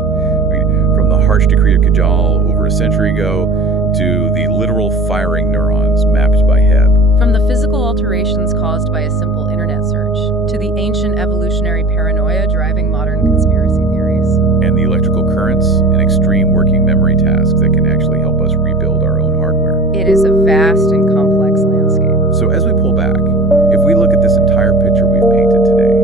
From the harsh decree of Cajal over a century ago to the literal firing neurons mapped by Hebb. From the physical alterations caused by a simple internet search to the ancient evolutionary paranoia driving modern conspiracy theories. And the electrical currents and extreme working memory tasks that can actually help us rebuild our own hardware. It is a vast and complex landscape. So as we pull back, if we look at this entire picture we've painted today,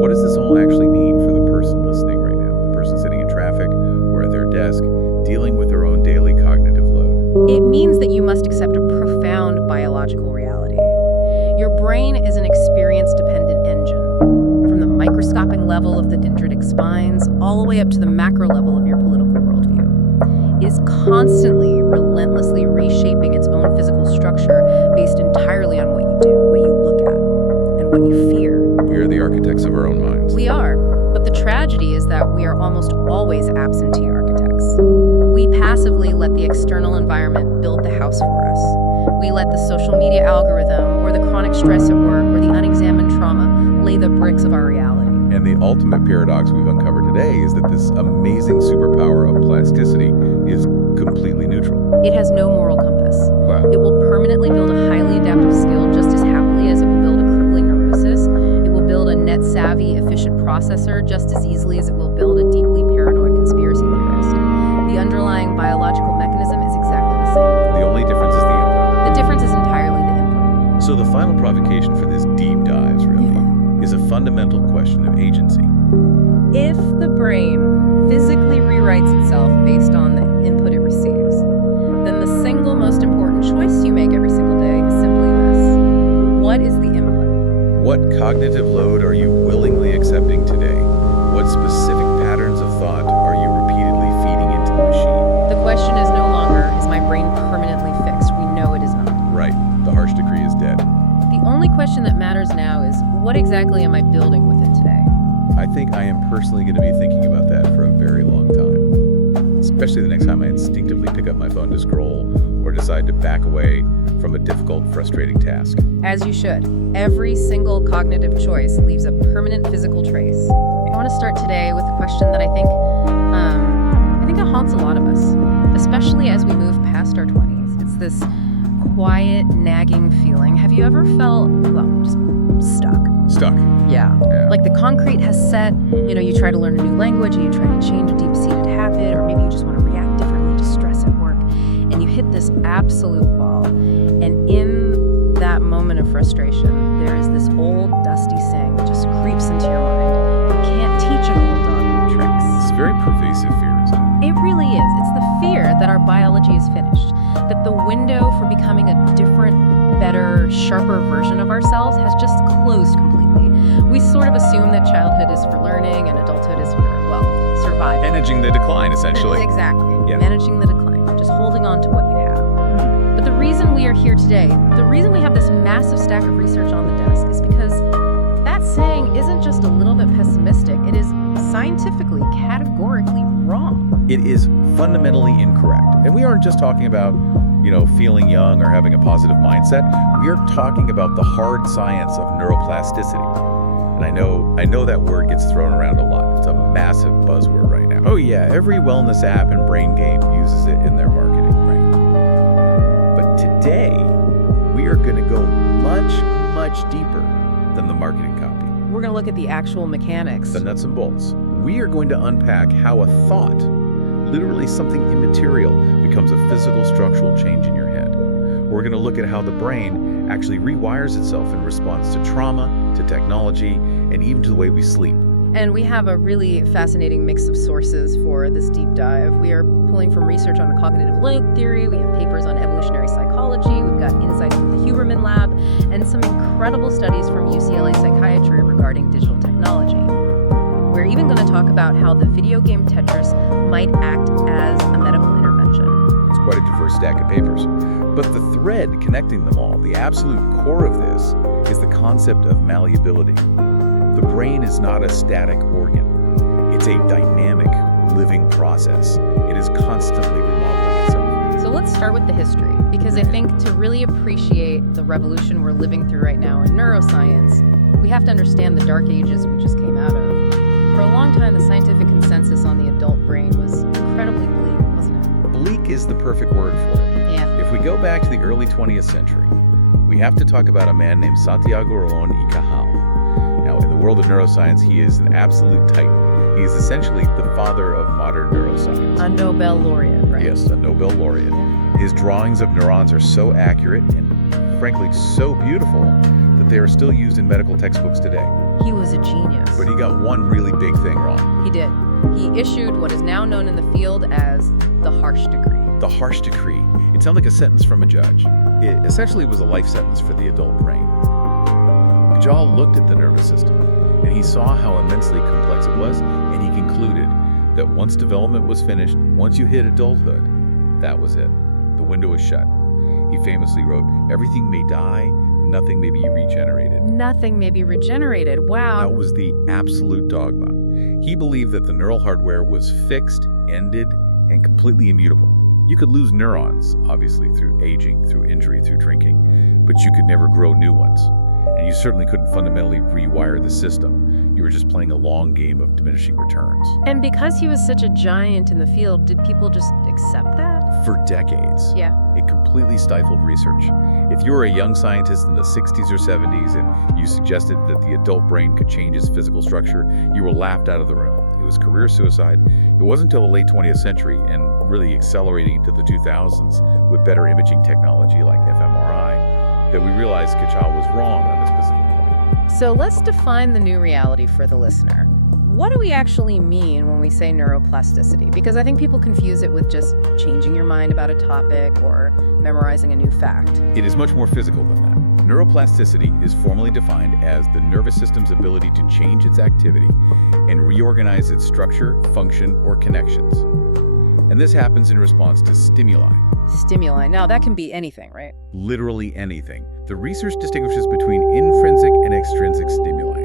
what does this all actually mean for the person listening right now? The person sitting in traffic or at their desk, dealing with their own daily cognitive load? It means that you must accept a profound biological reality. Your brain is an experience-dependent microscopic level of the dendritic spines, all the way up to the macro level of your political worldview. It is constantly, relentlessly reshaping its own physical structure based entirely on what you do, what you look at, and what you fear. We are the architects of our own minds. We are, but the tragedy is that we are almost always absentee architects. We passively let the external environment build the house for us. We let the social media algorithm, or the chronic stress at work, or the unexamined trauma lay the bricks of our reality. And the ultimate paradox we've uncovered today is that this amazing superpower of plasticity is completely neutral. It has no moral compass. Wow. It will permanently build a highly adaptive skill just as happily as it will build a crippling neurosis. It will build a net-savvy, efficient processor just as easily as it will build a deeply paranoid conspiracy theorist. The underlying biological mechanism is exactly the same. The only difference is the input. The difference is entirely the input. So the final provocation for this deep dives, really, is a fundamental question of agency. If the brain physically rewrites itself based on the input it receives, then the single most important choice you make every single day is simply this. What is the input? What cognitive load are you willingly accepting today? What specific patterns of thought are you repeatedly feeding into the machine? The question is no longer, is my brain permanently fixed? We know it is not. Right, the harsh decree is dead. The only question that matters now is, what exactly am I building with it today? I think I am personally going to be thinking about that for a very long time. Especially the next time I instinctively pick up my phone to scroll or decide to back away from a difficult, frustrating task. As you should. Every single cognitive choice leaves a permanent physical trace. I want to start today with a question that I think it haunts a lot of us, especially as we move past our 20s. It's this quiet, nagging feeling. Have you ever felt, just stuck? Stuck. Yeah. Like the concrete has set, you try to learn a new language and you try to change a deep-seated habit, or maybe you just want to react differently to stress at work, and you hit this absolute wall. And in that moment of frustration, there is this old dusty saying that just creeps into your mind. You can't teach a cool dog new tricks. It's a very pervasive fear, isn't it? It really is. It's the fear that our biology is finished, that the window for becoming a different, better, sharper version of ourselves has just closed completely. We sort of assume that childhood is for learning and adulthood is for, surviving. Managing the decline, essentially. Exactly. Yeah. Managing the decline, just holding on to what you have. But the reason we are here today, the reason we have this massive stack of research on the desk is because that saying isn't just a little bit pessimistic, it is scientifically, categorically wrong. It is fundamentally incorrect. And we aren't just talking about, feeling young or having a positive mindset. We are talking about the hard science of neuroplasticity. And I know that word gets thrown around a lot. It's a massive buzzword right now. Oh yeah, every wellness app and brain game uses it in their marketing, right? But today, we are going to go much, much deeper than the marketing copy. We're going to look at the actual mechanics. The nuts and bolts. We are going to unpack how a thought, literally something immaterial, becomes a physical structural change in your head. We're going to look at how the brain actually rewires itself in response to trauma, to technology, and even to the way we sleep. And we have a really fascinating mix of sources for this deep dive. We are pulling from research on cognitive load theory, we have papers on evolutionary psychology, we've got insights from the Huberman Lab, and some incredible studies from UCLA psychiatry regarding digital technology. We're even going to talk about how the video game Tetris might act as a medical intervention. It's quite a diverse stack of papers. But the thread connecting them all, the absolute core of this, is the concept of malleability. The brain is not a static organ. It's a dynamic, living process. It is constantly remodeling itself. So let's start with the history, because I think to really appreciate the revolution we're living through right now in neuroscience, we have to understand the dark ages we just came out of. For a long time, the scientific consensus on the adult brain was incredibly bleak, wasn't it? Bleak is the perfect word for it. Yeah. If we go back to the early 20th century, we have to talk about a man named Santiago Ramon y Cajal. Now, in the world of neuroscience, he is an absolute titan. He is essentially the father of modern neuroscience. A Nobel laureate, right? Yes, a Nobel laureate. Yeah. His drawings of neurons are so accurate and, frankly, so beautiful that they are still used in medical textbooks today. He was a genius. But he got one really big thing wrong. He did. He issued what is now known in the field as the harsh decree. The harsh decree. It sounded like a sentence from a judge. It essentially was a life sentence for the adult brain. Cajal looked at the nervous system, And he saw how immensely complex it was, and he concluded that once development was finished, once you hit adulthood, that was it. The window was shut. He famously wrote, "Everything may die, nothing may be regenerated." Nothing may be regenerated. Wow. That was the absolute dogma. He believed that the neural hardware was fixed, ended, and completely immutable. You could lose neurons, obviously, through aging, through injury, through drinking, but you could never grow new ones. And you certainly couldn't fundamentally rewire the system. You were just playing a long game of diminishing returns. And because he was such a giant in the field, did people just accept that? For decades. Yeah. It completely stifled research. If you were a young scientist in the 60s or 70s and you suggested that the adult brain could change its physical structure, you were laughed out of the room. It was career suicide. It wasn't until the late 20th century and really accelerating to the 2000s with better imaging technology like fMRI that we realized Kachal was wrong on this specific point. So let's define the new reality for the listener. What do we actually mean when we say neuroplasticity? Because I think people confuse it with just changing your mind about a topic or memorizing a new fact. It is much more physical than that. Neuroplasticity is formally defined as the nervous system's ability to change its activity and reorganize its structure, function, or connections. And this happens in response to stimuli. Stimuli. Now, that can be anything, right? Literally anything. The research distinguishes between intrinsic and extrinsic stimuli.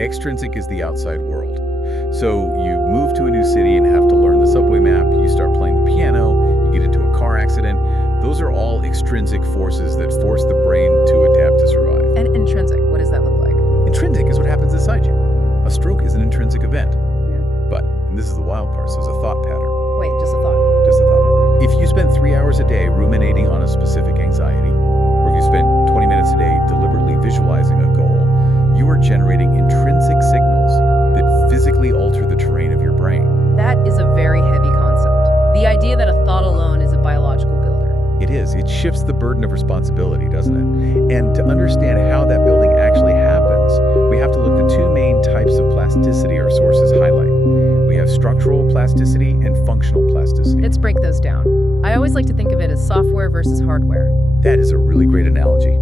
Extrinsic is the outside world. So you move to a new city and have to learn the subway map, you start playing the piano, you get into a car accident. Those are all extrinsic forces that force the brain to adapt to survive. And intrinsic, what does that look like? Intrinsic is what happens inside you. A stroke is an intrinsic event. Yeah. But, and this is the wild part, so it's a thought pattern. Wait, just a thought. Just a thought. If you spend 3 hours a day ruminating on a specific anxiety, or if you spend 20 minutes a day deliberately visualizing a goal, you are generating intrinsic signals that physically alter the terrain of your brain. That is a very heavy concept. The idea that a thought alone is a biological builder. It is. It shifts the burden of responsibility, doesn't it? And to understand how that building actually happens, we have to look at the two main types of plasticity our sources highlight. We have structural plasticity and functional plasticity. Let's break those down. I always like to think of it as software versus hardware. That is a really great analogy.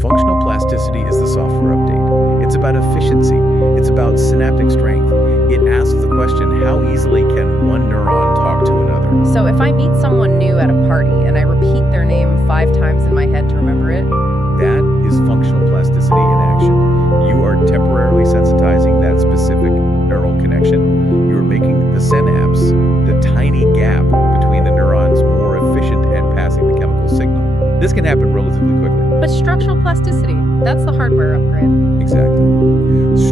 Functional plasticity is the software update. It's about efficiency. It's about synaptic strength. It asks the question, how easily can one neuron talk to another? So if I meet someone new at a party and I repeat their name 5 times in my head to remember it, that is functional plasticity in action. You are temporarily sensitizing that specific neural connection. You are making the synapse, the tiny gap between the neurons, more efficient at passing the chemical signal. This can happen relatively quickly. but structural plasticity, that's the hardware upgrade. Exactly.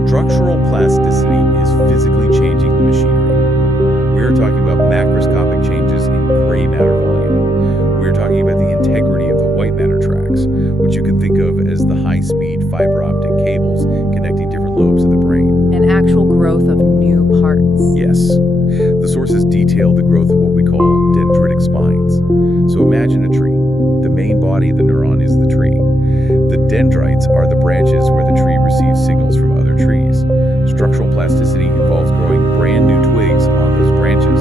Structural plasticity is physically changing the machinery. We are talking about macroscopic changes in gray matter volume. We are talking about the integrity of the white matter tracks, which you can think of as the high-speed fiber optic cables connecting different lobes of the brain. And actual growth of new parts. Yes. The sources detail the growth of what we call dendritic spines. So imagine a tree. The main body of the neuron is the tree. The dendrites are the branches where the tree receives signals from other trees. Structural plasticity involves growing brand new twigs on those branches.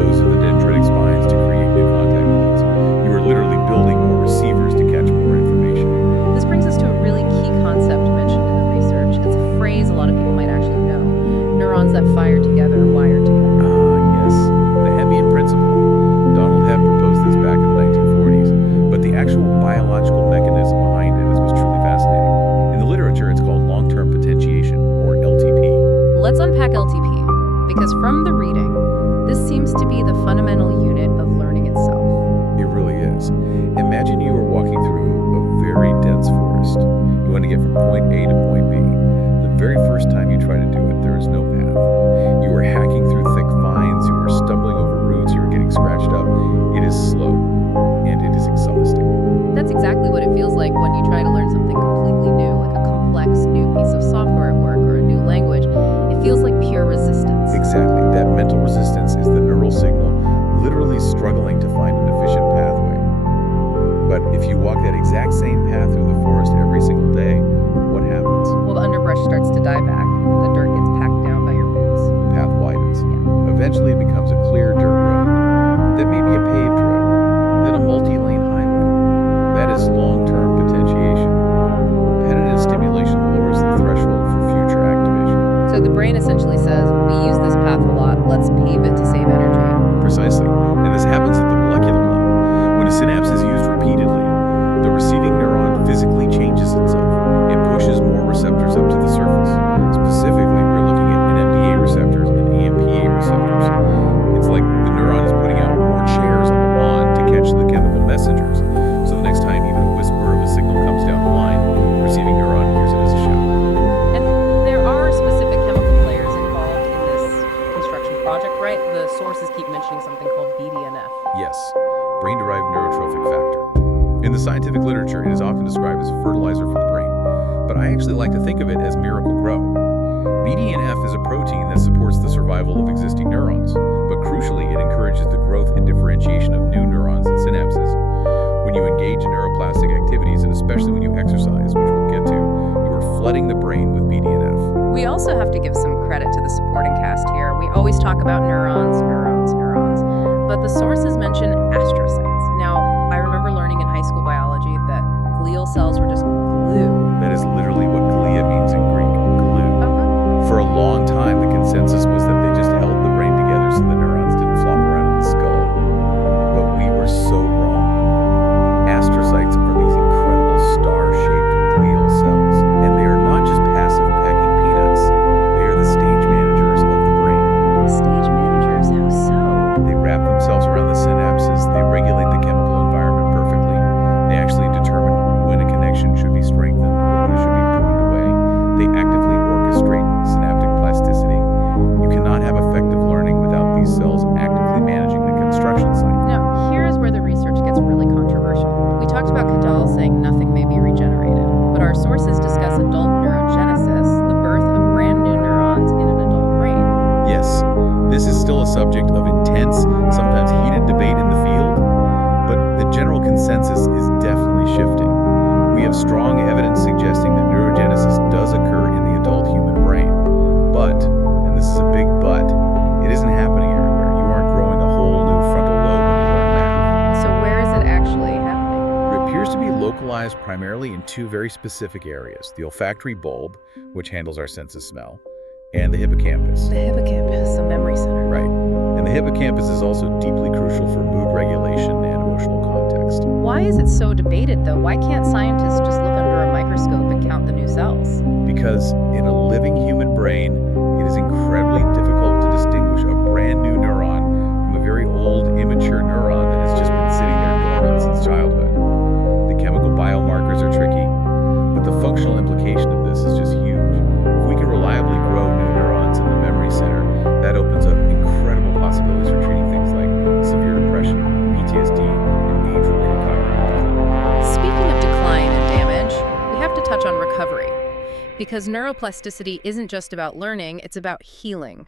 Those are the dendritic spines to create new contact points. You are literally building more receivers to catch more information. This brings us to a really key concept mentioned in the research. It's a phrase a lot of people might actually know. Neurons that fire together are wired together. Yes, the Hebbian principle. Donald Hebb proposed this back in the 1940s, but the actual biological mechanism behind it was truly fascinating. In the literature, it's called long-term potentiation, or LTP. Let's unpack LTP, because from the reading, this seems to be the fundamental unit of learning itself. It really is. Imagine you are walking through a very dense forest. You want to get from point A to point B. The very first time you try to do it, there is no path. You are hacking through thick vines, you are stumbling over roots, you are getting scratched up. It is slow, and it is exhausting. That's exactly what it feels like when you try to learn something completely new, like a complex new piece of software at work or a new language. It feels like pure resistance. Exactly. That mental resistance is the neural signal, literally struggling to find an efficient pathway. But if you walk that exact same path through the forest every single day, what happens? Well, the underbrush starts to die back. The dirt gets packed down by your boots. The path widens. Yeah. Eventually it becomes a clear dirt road. Then maybe a paved road. Then a multi-lane highway. That is long-term potentiation. Repetitive stimulation lowers the threshold for future activation. let's pave it to save energy. Precisely. And this happens at the molecular level. When a synapse is used repeatedly, the receiving neuron physically changes itself. It pushes more receptors up to the surface. Specifically, we're looking at NMDA receptors and AMPA receptors. It's like the neuron is putting out more chairs on the lawn to catch the chemical messengers. So the next time even a whisper of a signal comes down the line, the receiving neuron hears it as a shout. And there are specific chemical players involved in this construction project, right? The sources keep mentioning something called BDNF. Yes, brain-derived neurotrophic factor. In the scientific literature, it is often described as a fertilizer for the brain, but I actually like to think of it as Miracle-Gro. BDNF is a protein that supports the survival of existing neurons, but crucially, it encourages the growth and differentiation of new neurons and synapses. When you engage in neuroplastic activities, and especially when you exercise, which we'll get to, you are flooding the brain with BDNF. We also have to give some credit to the supporting cast here. We always talk about neurons, but the sources mention astrocytes. Now, I remember learning in high school biology that glial cells were just glue. That is literally what glia means in Greek, glue. For a long time, the consensus was that they just held the brain together so the neurons didn't flop around in the skull. But we were so wrong. Astrocytes are these incredible star-shaped glial cells, and they are not just passive packing peanuts. They are the stage managers of the brain. Stage managers, how so? They wrap themselves around the synapses. They regulate the chemical environment perfectly. They actually determine when a connection should be strengthened or when it should be pruned away. They actively orchestrate synaptic plasticity. You cannot have effective learning without these cells actively managing the construction site. Now, here's where the research gets really controversial. We talked about Cadell saying nothing may be regenerated, but our sources discuss adult neurogenesis, the birth of brand new neurons in an adult brain. Yes, this is still a subject of intense, sometimes heated debate in the field, but the general consensus is definitely shifting. We have strong evidence suggesting that neurogenesis does occur in the adult human brain. But, and this is a big but, it isn't happening everywhere. You aren't growing a whole new frontal lobe when you learn math. So where is it actually happening? It appears to be localized primarily in two very specific areas, the olfactory bulb, which handles our sense of smell, and the hippocampus. The hippocampus, a memory center. Right. And the hippocampus is also deeply crucial for mood regulation and emotional context. Why is it so debated, though? Why can't scientists just look under a microscope and count the new cells? Because in a living human brain, it is incredibly difficult to distinguish a brand new neuron from a very old, immature neuron that has just been sitting there dormant since childhood. The chemical biomarkers are tricky, but the functional implication of this is just huge. If we can reliably grow new neurons in the memory center, that opens up incredible possibilities for treating things like severe depression, PTSD, and age-related cognitive decline. Speaking of decline and damage, we have to touch on recovery. Because neuroplasticity isn't just about learning, it's about healing.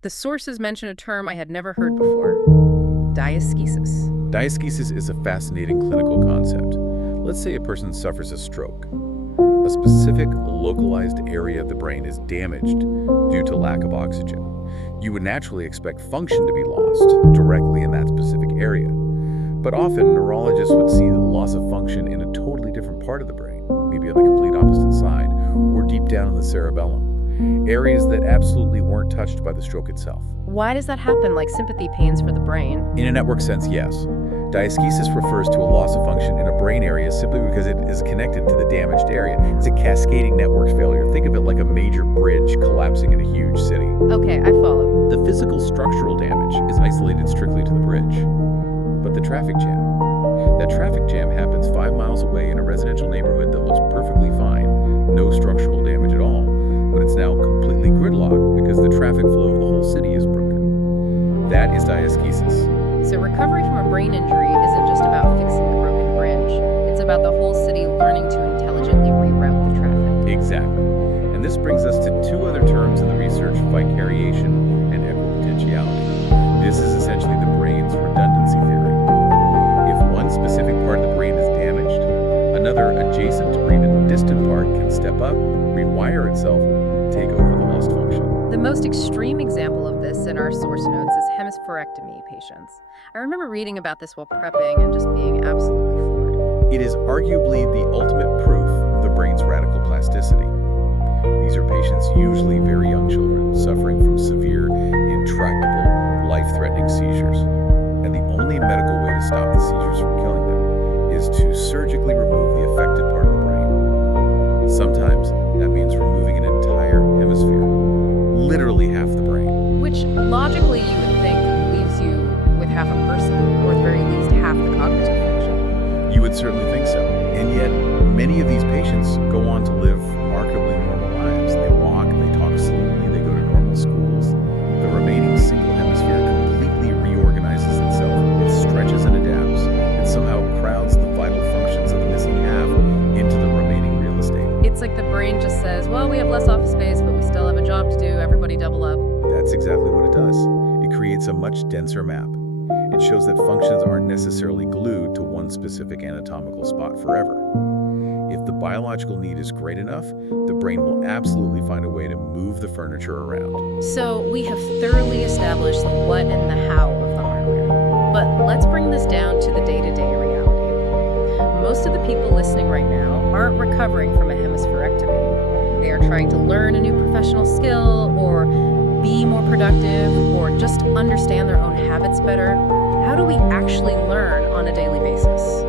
The sources mention a term I had never heard before: diaskesis. Diaskesis is a fascinating clinical concept. Let's say a person suffers a stroke. A specific localized area of the brain is damaged due to lack of oxygen. You would naturally expect function to be lost directly in that specific area. But often, neurologists would see the loss of function in a totally different part of the brain, maybe on the complete opposite side, or deep down in the cerebellum, areas that absolutely weren't touched by the stroke itself. Why does that happen, like sympathy pains for the brain? In a network sense, yes. Diaskesis refers to a loss of function in a brain area simply because it is connected to the damaged area. It's a cascading network failure. Think of it like a major bridge collapsing in a huge city. Okay, I follow. The physical structural damage is isolated strictly to the bridge. But the traffic jam. That traffic jam happens 5 miles away in a residential neighborhood that looks perfectly fine, no structural damage at all, but it's now completely gridlocked because the traffic flow of the whole city is broken. That is diaskesis. So recovery from a brain injury isn't just about fixing the broken bridge. It's about the whole city learning to intelligently reroute the traffic. Exactly. And this brings us to two other terms in the research: vicariation and equipotentiality. This is essentially the brain's redundancy theory. If one specific part of the brain is damaged, another adjacent or even distant part can step up, rewire itself, and take over the lost function. The most extreme example of this in our source notes is hemispherectomy patients. I remember reading about this while prepping and just being absolutely floored. It is arguably the ultimate proof of the brain's radical plasticity. These are patients, usually very young children, suffering from severe, intractable Many of these patients go on to live remarkably normal lives. They walk, they talk slowly, they go to normal schools. The remaining single hemisphere completely reorganizes itself. It stretches and adapts, and somehow crowds the vital functions of the missing half into the remaining real estate. It's like the brain just says, well, we have less office space, but we still have a job to do. Everybody double up. That's exactly what it does. It creates a much denser map. It shows that functions aren't necessarily glued to one specific anatomical spot forever. If the biological need is great enough, the brain will absolutely find a way to move the furniture around. So we have thoroughly established the what and the how of the hardware. But let's bring this down to the day-to-day reality. Most of the people listening right now aren't recovering from a hemispherectomy. They are trying to learn a new professional skill, or be more productive, or just understand their own habits better. How do we actually learn on a daily basis?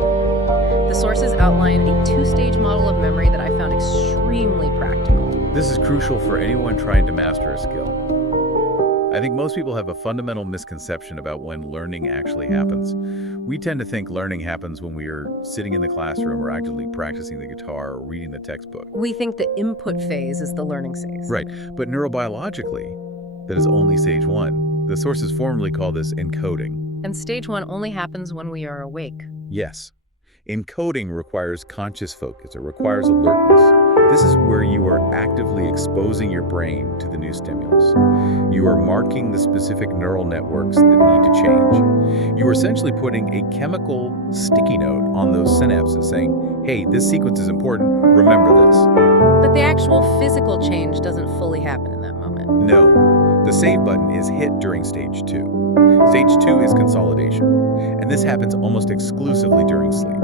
The sources outline a two-stage model of memory that I found extremely practical. This is crucial for anyone trying to master a skill. I think most people have a fundamental misconception about when learning actually happens. We tend to think learning happens when we are sitting in the classroom or actively practicing the guitar or reading the textbook. We think the input phase is the learning phase. Right, but neurobiologically, that is only stage one. The sources formally call this encoding. And stage one only happens when we are awake. Yes. Encoding requires conscious focus. It requires alertness. This is where you are actively exposing your brain to the new stimulus. You are marking the specific neural networks that need to change. You are essentially putting a chemical sticky note on those synapses saying, hey, this sequence is important, remember this. But the actual physical change doesn't fully happen in that moment. No, the save button is hit during stage two. Stage two is consolidation, and this happens almost exclusively during sleep.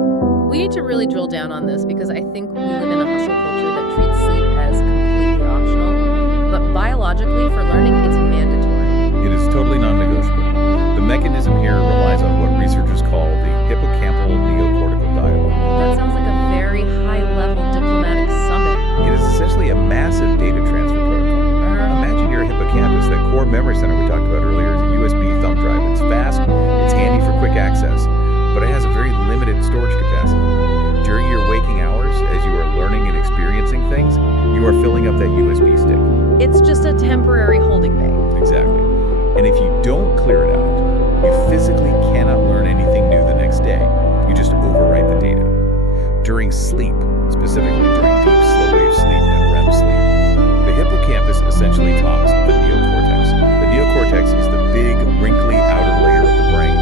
We need to really drill down on this because I think we live in a hustle culture that treats sleep as completely optional, but biologically for learning, it's mandatory. It is totally non-negotiable. The mechanism here relies on what researchers call the hippocampal neocortical dialogue. That sounds like a very high-level diplomatic summit. It is essentially a massive data transfer protocol. Imagine your hippocampus, that core memory center we talked about earlier, is a USB thumb drive. It's fast, it's handy for quick access, but it has a very limited storage capacity. During your waking hours, as you are learning and experiencing things, you are filling up that USB stick. It's just a temporary holding bay. Exactly. And if you don't clear it out, you physically cannot learn anything new the next day. You just overwrite the data. During sleep, specifically during deep slow-wave sleep and REM sleep, the hippocampus essentially tops the neocortex. The neocortex is the big, wrinkly outer layer of the brain.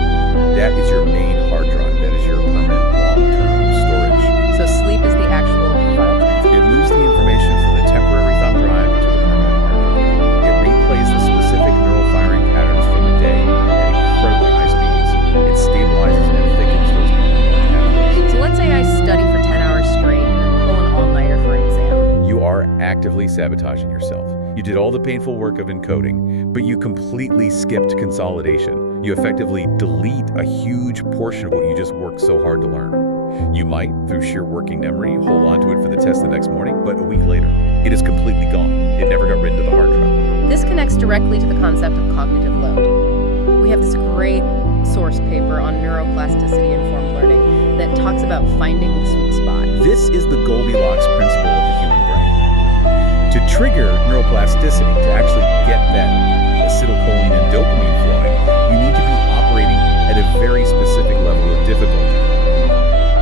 That is your main hard drive. That is your permanent long-term storage. So sleep is the actual file transfer. It moves the information from the temporary thumb drive to the permanent hard drive. It replays the specific neural firing patterns from the day at incredibly high speeds. It stabilizes and thickens those neural pathways. So let's say I study for 10 hours straight and then pull an all-nighter for an exam. You are actively sabotaging yourself. You did all the painful work of encoding, but you completely skipped consolidation. You effectively delete a huge portion of what you just worked so hard to learn. You might, through sheer working memory, hold on to it for the test the next morning, but a week later, it is completely gone. It never got written to the hard drive. This connects directly to the concept of cognitive load. We have this great source paper on neuroplasticity-informed learning that talks about finding the sweet spot. This is the Goldilocks principle of the human brain. To trigger neuroplasticity, to actually get that acetylcholine and dopamine flowing, you need to be operating at a very specific level of difficulty.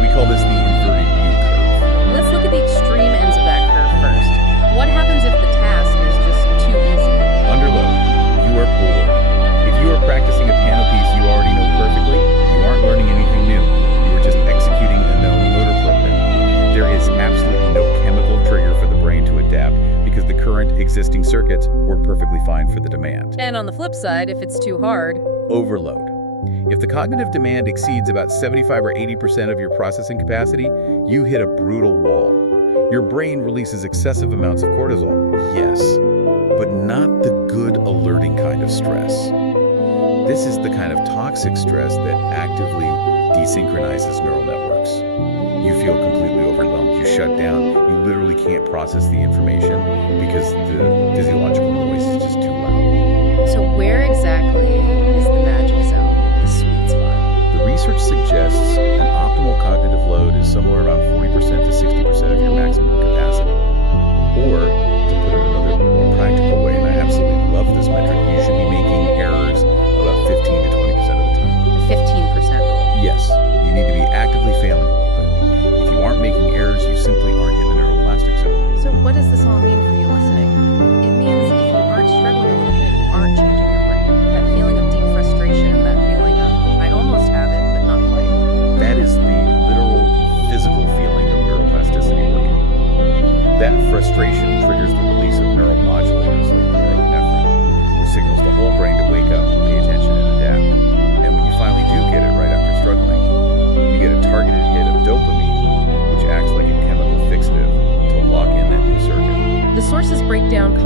We call this the inverted U curve. Let's look at the extreme ends of that curve first. What happens if the task is just too easy? Underload. You are bored. If you are practicing a piano piece you already know perfectly, you aren't learning anything new. You are just executing a known motor program. There is absolutely no chemical trigger for the brain to adapt because the current existing circuits work perfectly fine for the demand. And on the flip side, if it's too hard, Overload. If the cognitive demand exceeds about 75 or 80% of your processing capacity, you hit a brutal wall. Your brain releases excessive amounts of cortisol, yes, but not the good alerting kind of stress. This is the kind of toxic stress that actively desynchronizes neural networks. You feel completely overwhelmed, you shut down, you literally can't process the information because the physiological noise is just too loud. so where exactly is the magic zone, the sweet spot? The research suggests an optimal cognitive load is somewhere around 40% to 60%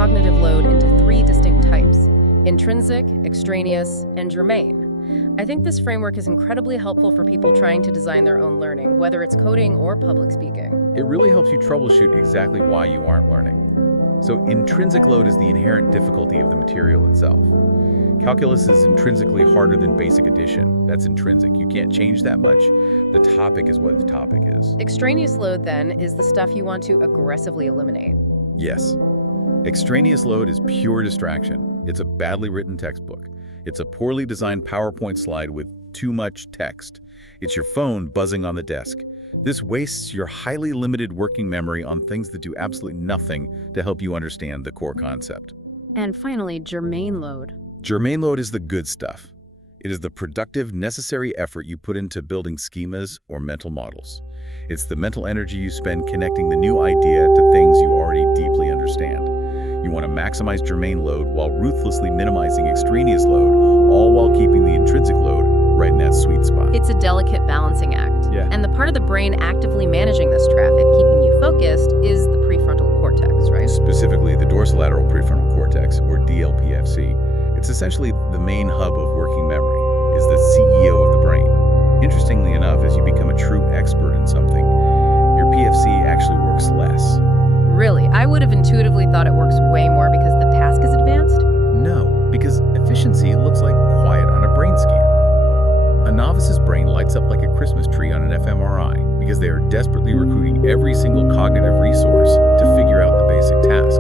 cognitive load into 3 distinct types: intrinsic, extraneous, and germane. I think this framework is incredibly helpful for people trying to design their own learning, whether it's coding or public speaking. It really helps you troubleshoot exactly why you aren't learning. So intrinsic load is the inherent difficulty of the material itself. Calculus is intrinsically harder than basic addition. That's intrinsic. You can't change that much. The topic is what the topic is. Extraneous load, then, is the stuff you want to aggressively eliminate. Yes. Extraneous load is pure distraction. It's a badly written textbook. It's a poorly designed PowerPoint slide with too much text. It's your phone buzzing on the desk. This wastes your highly limited working memory on things that do absolutely nothing to help you understand the core concept. And finally, germane load. Germane load is the good stuff. It is the productive, necessary effort you put into building schemas or mental models. It's the mental energy you spend connecting the new idea to things you already deeply understand. You want to maximize germane load while ruthlessly minimizing extraneous load, all while keeping the intrinsic load right in that sweet spot. It's a delicate balancing act. Yeah. And the part of the brain actively managing this traffic, keeping you focused, is the prefrontal cortex, right? Specifically, the dorsolateral prefrontal cortex, or DLPFC. It's essentially the main hub of working memory, is the CEO of the brain. Interestingly enough, as you become a true expert in something, your PFC actually works less. Really? I would have intuitively thought it works way more because the task is advanced? No, because efficiency looks like quiet on a brain scan. A novice's brain lights up like a Christmas tree on an fMRI because they are desperately recruiting every single cognitive resource to figure out the basic task.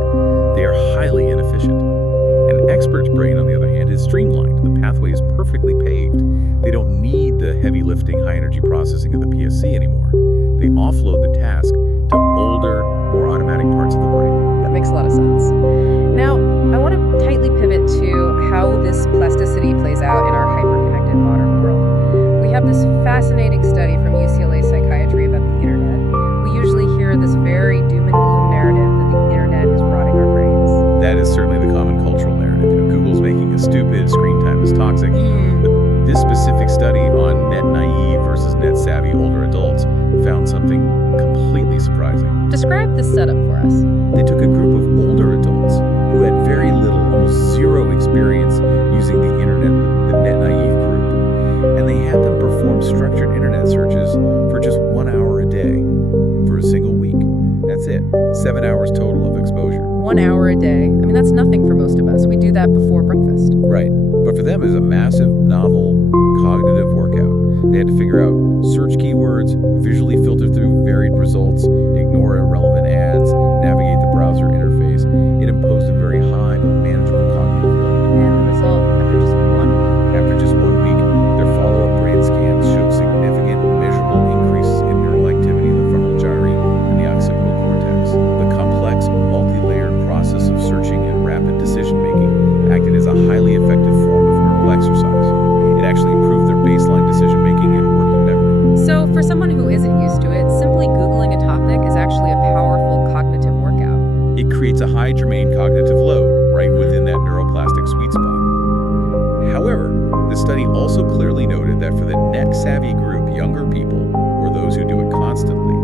They are highly inefficient. An expert's brain, on the other hand, is streamlined. The pathway is perfectly paved. They don't need the heavy lifting, high-energy processing of the PFC anymore. They offload the task to older, more automatic parts of the brain. That makes a lot of sense. Now, I want to tightly pivot to how this plasticity plays out in our hyper-connected modern world. We have this fascinating study from UCLA Psychiatry about the internet. We usually hear this very doom and gloom narrative that the internet is rotting our brains. That is certainly the common cultural narrative. Google's making us stupid, screen time is toxic. But this specific study on net naive versus net savvy older adults found something completely surprising. Describe this setup for us. They took a group of older adults who had very little, almost zero experience using the internet, the net naive group, and they had them perform structured internet searches for just 1 hour a day for a single week. That's it. 7 hours total of exposure. 1 hour a day. I mean, that's nothing for most of us. We do that before breakfast. Right. But for them, it was a massive, novel, cognitive workout. They had to figure out search keywords, visually filter through varied results, ignore irrelevant ads, navigate the browser interface. It imposed a very high but manageable cognitive load. And the result, After just 1 week, their follow-up brain scans showed significant, measurable increases in neural activity in the frontal gyrate and the occipital cortex. The complex, multi-layered process of searching and rapid decision-making acted as a highly effective form of neural exercise. It actually improved their baseline decision-making and working memory. So for someone who isn't used to it, simply Googling a topic is actually a powerful cognitive workout. It creates a high germane cognitive load right within that neuroplastic sweet spot. However, the study also clearly noted that for the net-savvy group, younger people, or those who do it constantly,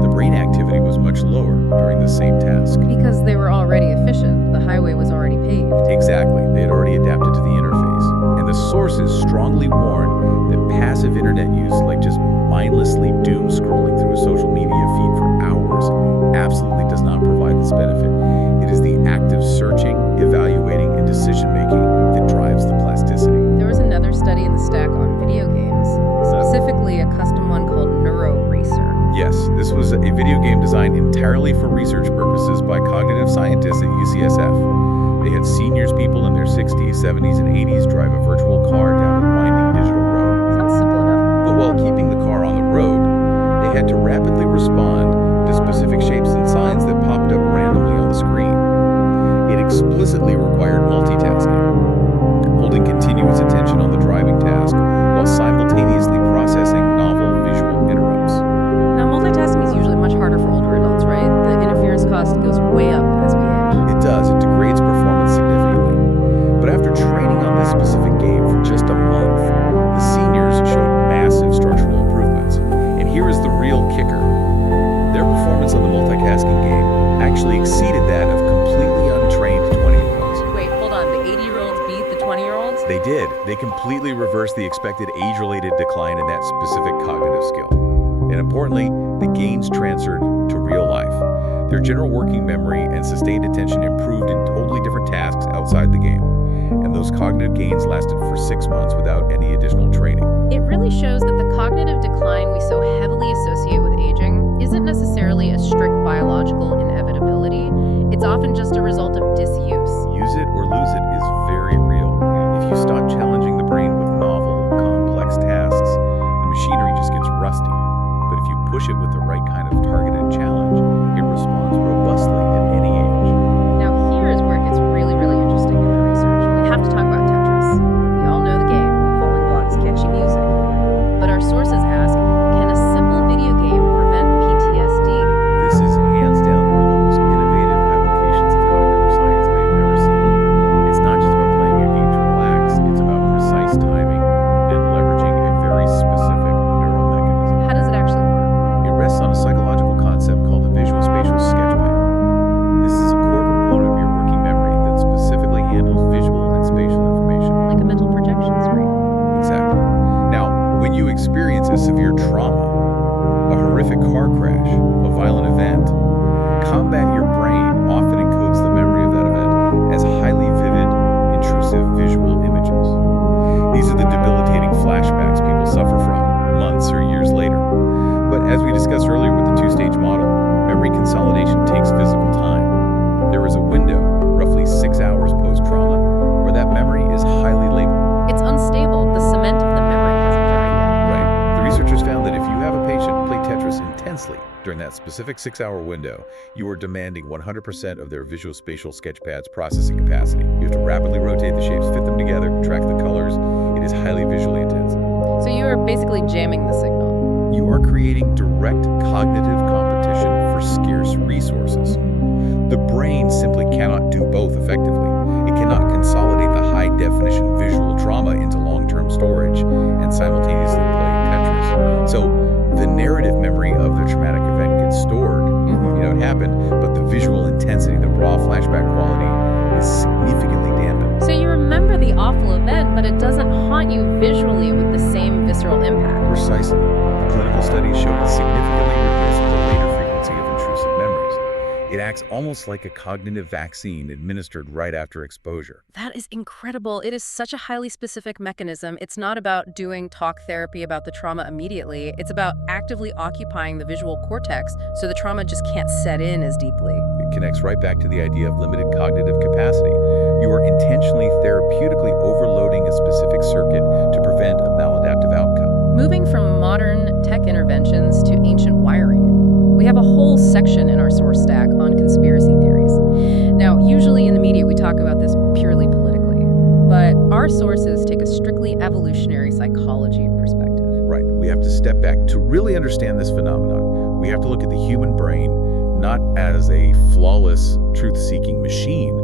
the brain activity was much lower during the same task. Because they were already efficient. The highway was already paved. Exactly, they had already adapted to the interface. And the sources strongly warn that passive internet use, like just mindlessly doom scrolling through a social media feed for hours, absolutely does not provide this benefit. It is the active searching, evaluating, and decision-making that drives the plasticity. There was another study in the stack on video games, specifically a custom one called NeuroRacer. Yes, this was a video game designed entirely for research purposes by cognitive scientists at UCSF. They had seniors, people in their 60s, 70s, and 80s drive a virtual car down a winding digital road. Sounds simple enough. But while keeping the car on the road, they had to rapidly respond to specific shapes and signs that popped up randomly on the screen. It explicitly required multitasking, holding continuous attention on the driving task while simultaneously processing novel visual interrupts. Now, multitasking is usually much harder for older adults, right? The interference cost goes way up as we age. It does. It degrades performance significantly. But after training on this specific game for just a month, the seniors showed massive structural improvements. And here is the real kicker. Their performance on the multitasking game actually exceeded that of completely untrained They did. They completely reversed the expected age-related decline in that specific cognitive skill. And importantly, the gains transferred to real life. Their general working memory and sustained attention improved in totally different tasks outside the game. And those cognitive gains lasted for 6 months without any additional training. It really shows that the cognitive decline we so heavily associate with aging isn't necessarily a strict biological inevitability. It's often just a result of disuse. Use it or lose it is very real. If you stop challenging the brain with novel, complex tasks, the machinery just gets rusty. But if you push it with the right kind of targeted challenge, it responds robustly at any age. Now here is where it gets really, really interesting in the research. We have to talk about Tetris. We all know the game, falling blocks, catchy music. But our sources ask, can a simple video game prevent PTSD? This is hands down one of the most innovative applications of cognitive science I have ever seen. It's not just about playing a game to relax, it's about precise timing and leveraging a very specific neural mechanism. How does it actually work? It rests on a psychological concept called the visual spatial sketchpad. This is a core component of your working memory that specifically handles visual and spatial information. Like a mental projection screen. Exactly. Now, when you experience a severe trauma, a horrific car crash, a violent event, combat your brain often encodes the memory of that event as highly vivid, intrusive visual images. These are the debilitating flashbacks people suffer from months or years later. But as we discussed earlier with the two-stage model, memory consolidation takes physical time. There is a window, roughly 6 hours post-trauma, where that memory is highly labeled. It's unstable. The cement of the memory hasn't dried yet. Right. The researchers found that if you have a patient play Tetris intensely during that specific 6-hour window, you are demanding 100% of their visual spatial sketchpad's processing capacity. You have to rapidly rotate the shapes, fit them together, track the colors. It is highly visually intense. So you are basically jamming the signal. You are creating direct cognitive competition for scarce resources. The brain simply cannot do both effectively. It cannot consolidate the high-definition visual trauma into long-term storage and simultaneously play Tetris. So the narrative memory of the traumatic event gets stored. It happened, but the visual intensity, the raw flashback quality is significantly dampened. So you remember the awful event, but it doesn't haunt you visually with the same visceral impact. Precisely. The clinical studies show it significantly reduces the later frequency of intrusive memories. It acts almost like a cognitive vaccine administered right after exposure. That is incredible. It is such a highly specific mechanism. It's not about doing talk therapy about the trauma immediately. It's about actively occupying the visual cortex so the trauma just can't set in as deeply. It connects right back to the idea of limited cognitive capacity. You are intentionally therapeutically overloading a specific circuit to prevent a maladaptive outcome. Moving from modern tech interventions to ancient wiring, we have a whole section in our source stack on conspiracy theories. Now, usually in the media we talk about this purely politically, but our sources take a strictly evolutionary psychology perspective. Right. We have to step back to really understand this phenomenon. We have to look at the human brain not as a flawless, truth-seeking machine,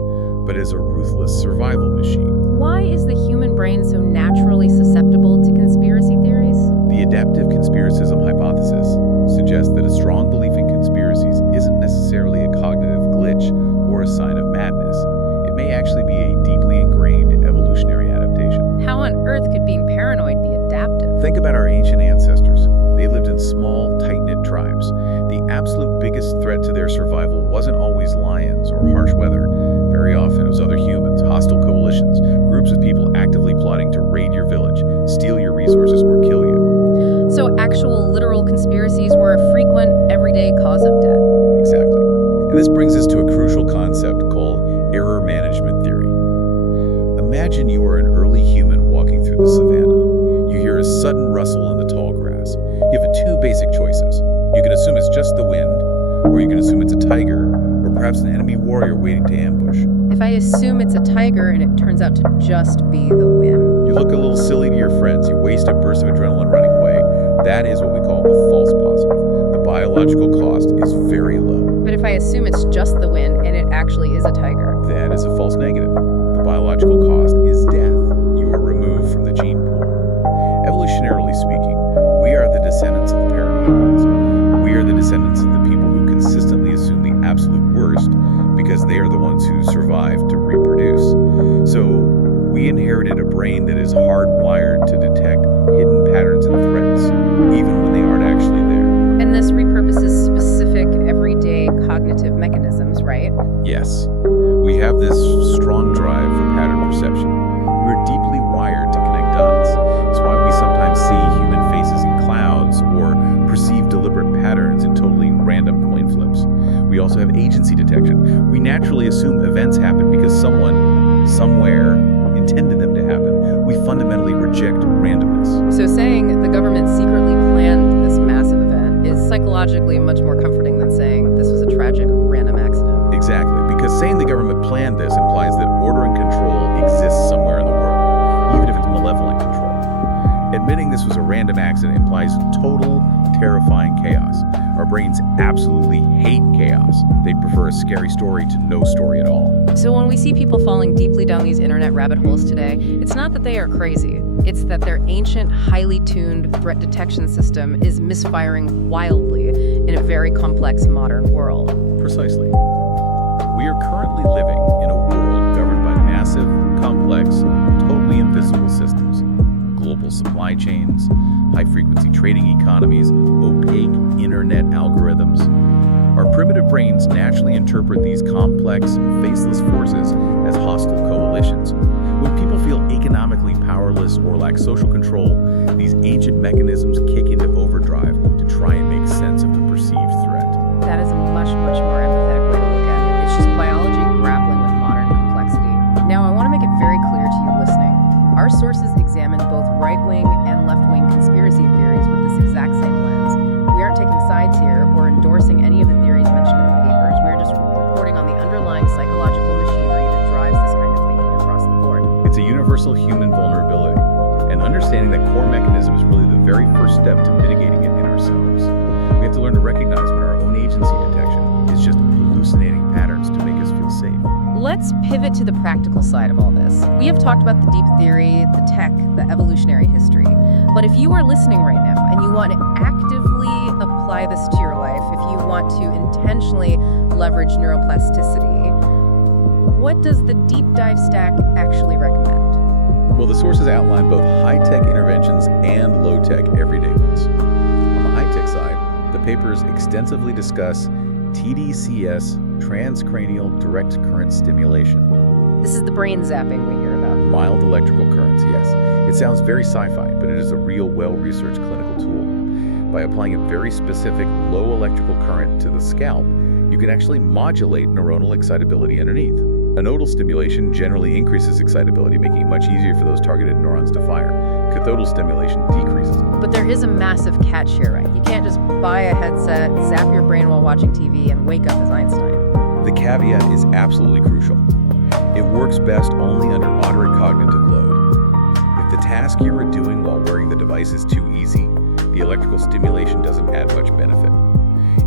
but as a ruthless survival machine. Why is the human brain so naturally susceptible to conspiracy theories? The adaptive conspiracism hypothesis suggests that a strong belief in conspiracies isn't necessarily a cognitive glitch or a sign of madness. It may actually be a deeply ingrained evolutionary adaptation. How on earth could being paranoid be adaptive? Think about our ancient ancestors. They lived in small, tight-knit tribes. The absolute biggest threat to their survival wasn't always lions or harsh weather. Very often it was other humans, hostile coalitions, groups of people actively plotting to raid your village, steal your resources, or kill you. So actual literal conspiracies were a frequent, everyday cause of death. Exactly. And this brings us to a crucial concept called error management theory. Imagine you are an early human walking through the savannah. You hear a sudden rustle in the tall grass. You have two basic choices. You can assume it's just the wind, or you can assume it's a tiger, or perhaps an enemy warrior waiting to ambush. If I assume it's a tiger and it turns out to just be the whim. You look a little silly to your friends. You waste a burst of adrenaline running away. That is what we call a false positive. The biological cost is very low. But if I assume it's just the wind and it actually is a tiger? That is a false negative. The biological cost is death. You are removed from the gene pool. Evolutionarily speaking, we are the descendants of the paranoid ones. We are the descendants of the people who consistently assume the absolute worst because they are the ones who survive to reproduce. So we inherited a brain that is hardwired to detect hidden patterns and threats, even when they aren't actually there. And this repurposes specific, everyday cognitive mechanisms, right? Yes, we have this strong drive for pattern perception. We're deeply wired to connect dots. It's why we sometimes see human faces in clouds or perceive deliberate patterns in totally random coin flips. We also have agency detection. We naturally assume events happen because someone, somewhere, intended them to happen. We fundamentally reject randomness. So saying the government secretly planned this massive event is psychologically much more comforting than saying this was a tragic random accident. Exactly, because saying the government planned this implies that order and control exists somewhere in the world, even if it's malevolent control. Admitting this was a random accident implies total, terrifying chaos. Our brains absolutely hate chaos. They prefer a scary story to no story at all. So when we see people falling deeply down these internet rabbit holes today, it's not that they are crazy. It's that their ancient, highly tuned threat detection system is misfiring wildly in a very complex modern world. Precisely. We are currently living in a world governed by massive, complex, totally invisible systems. Global supply chains, high-frequency trading economies, opaque internet algorithms. Our primitive brains naturally interpret these complex, faceless forces as hostile coalitions. When people feel economically powerless or lack social control, these ancient mechanisms kick into overdrive to try and make sense of the perceived threat. That is a much, much more empathetic way to look at it. It's just biology grappling with modern complexity. Now, I want to make it very clear to you listening. Our sources examine both right-wing and left-wing conspiracy theories with this exact same lens. We aren't taking sides here or endorsing any of the theories mentioned in the papers. We're just reporting on the underlying psychological machinery that drives this kind of thinking across the board. It's a universal human vulnerability, and understanding that core mechanism is really the very first step to mitigating it in ourselves. We have to learn to recognize when our own agency detection is just hallucinating patterns to make us feel safe. Let's pivot to the practical side of all this. We have talked about the deep theory, the tech, the evolutionary history. But if you are listening right now and you want to actively apply this to your life, if you want to intentionally leverage neuroplasticity, what does the deep dive stack actually recommend? Well, the sources outline both high-tech interventions and low-tech everyday ones. On the high-tech side, the papers extensively discuss TDCS, transcranial direct current stimulation. This is the brain zapping we hear about. Mild electrical currents, yes. It sounds very sci-fi, but it is a real, well-researched clinical tool. By applying a very specific low electrical current to the scalp, you can actually modulate neuronal excitability underneath. A nodal stimulation generally increases excitability, making it much easier for those targeted neurons to fire. Cathodial stimulation decreases it. But there is a massive catch here, right? You can't just buy a headset, zap your brain while watching TV, and wake up as Einstein. The caveat is absolutely crucial. It works best only under moderate cognitive load. If the task you are doing while wearing the device is too easy, the electrical stimulation doesn't add much benefit.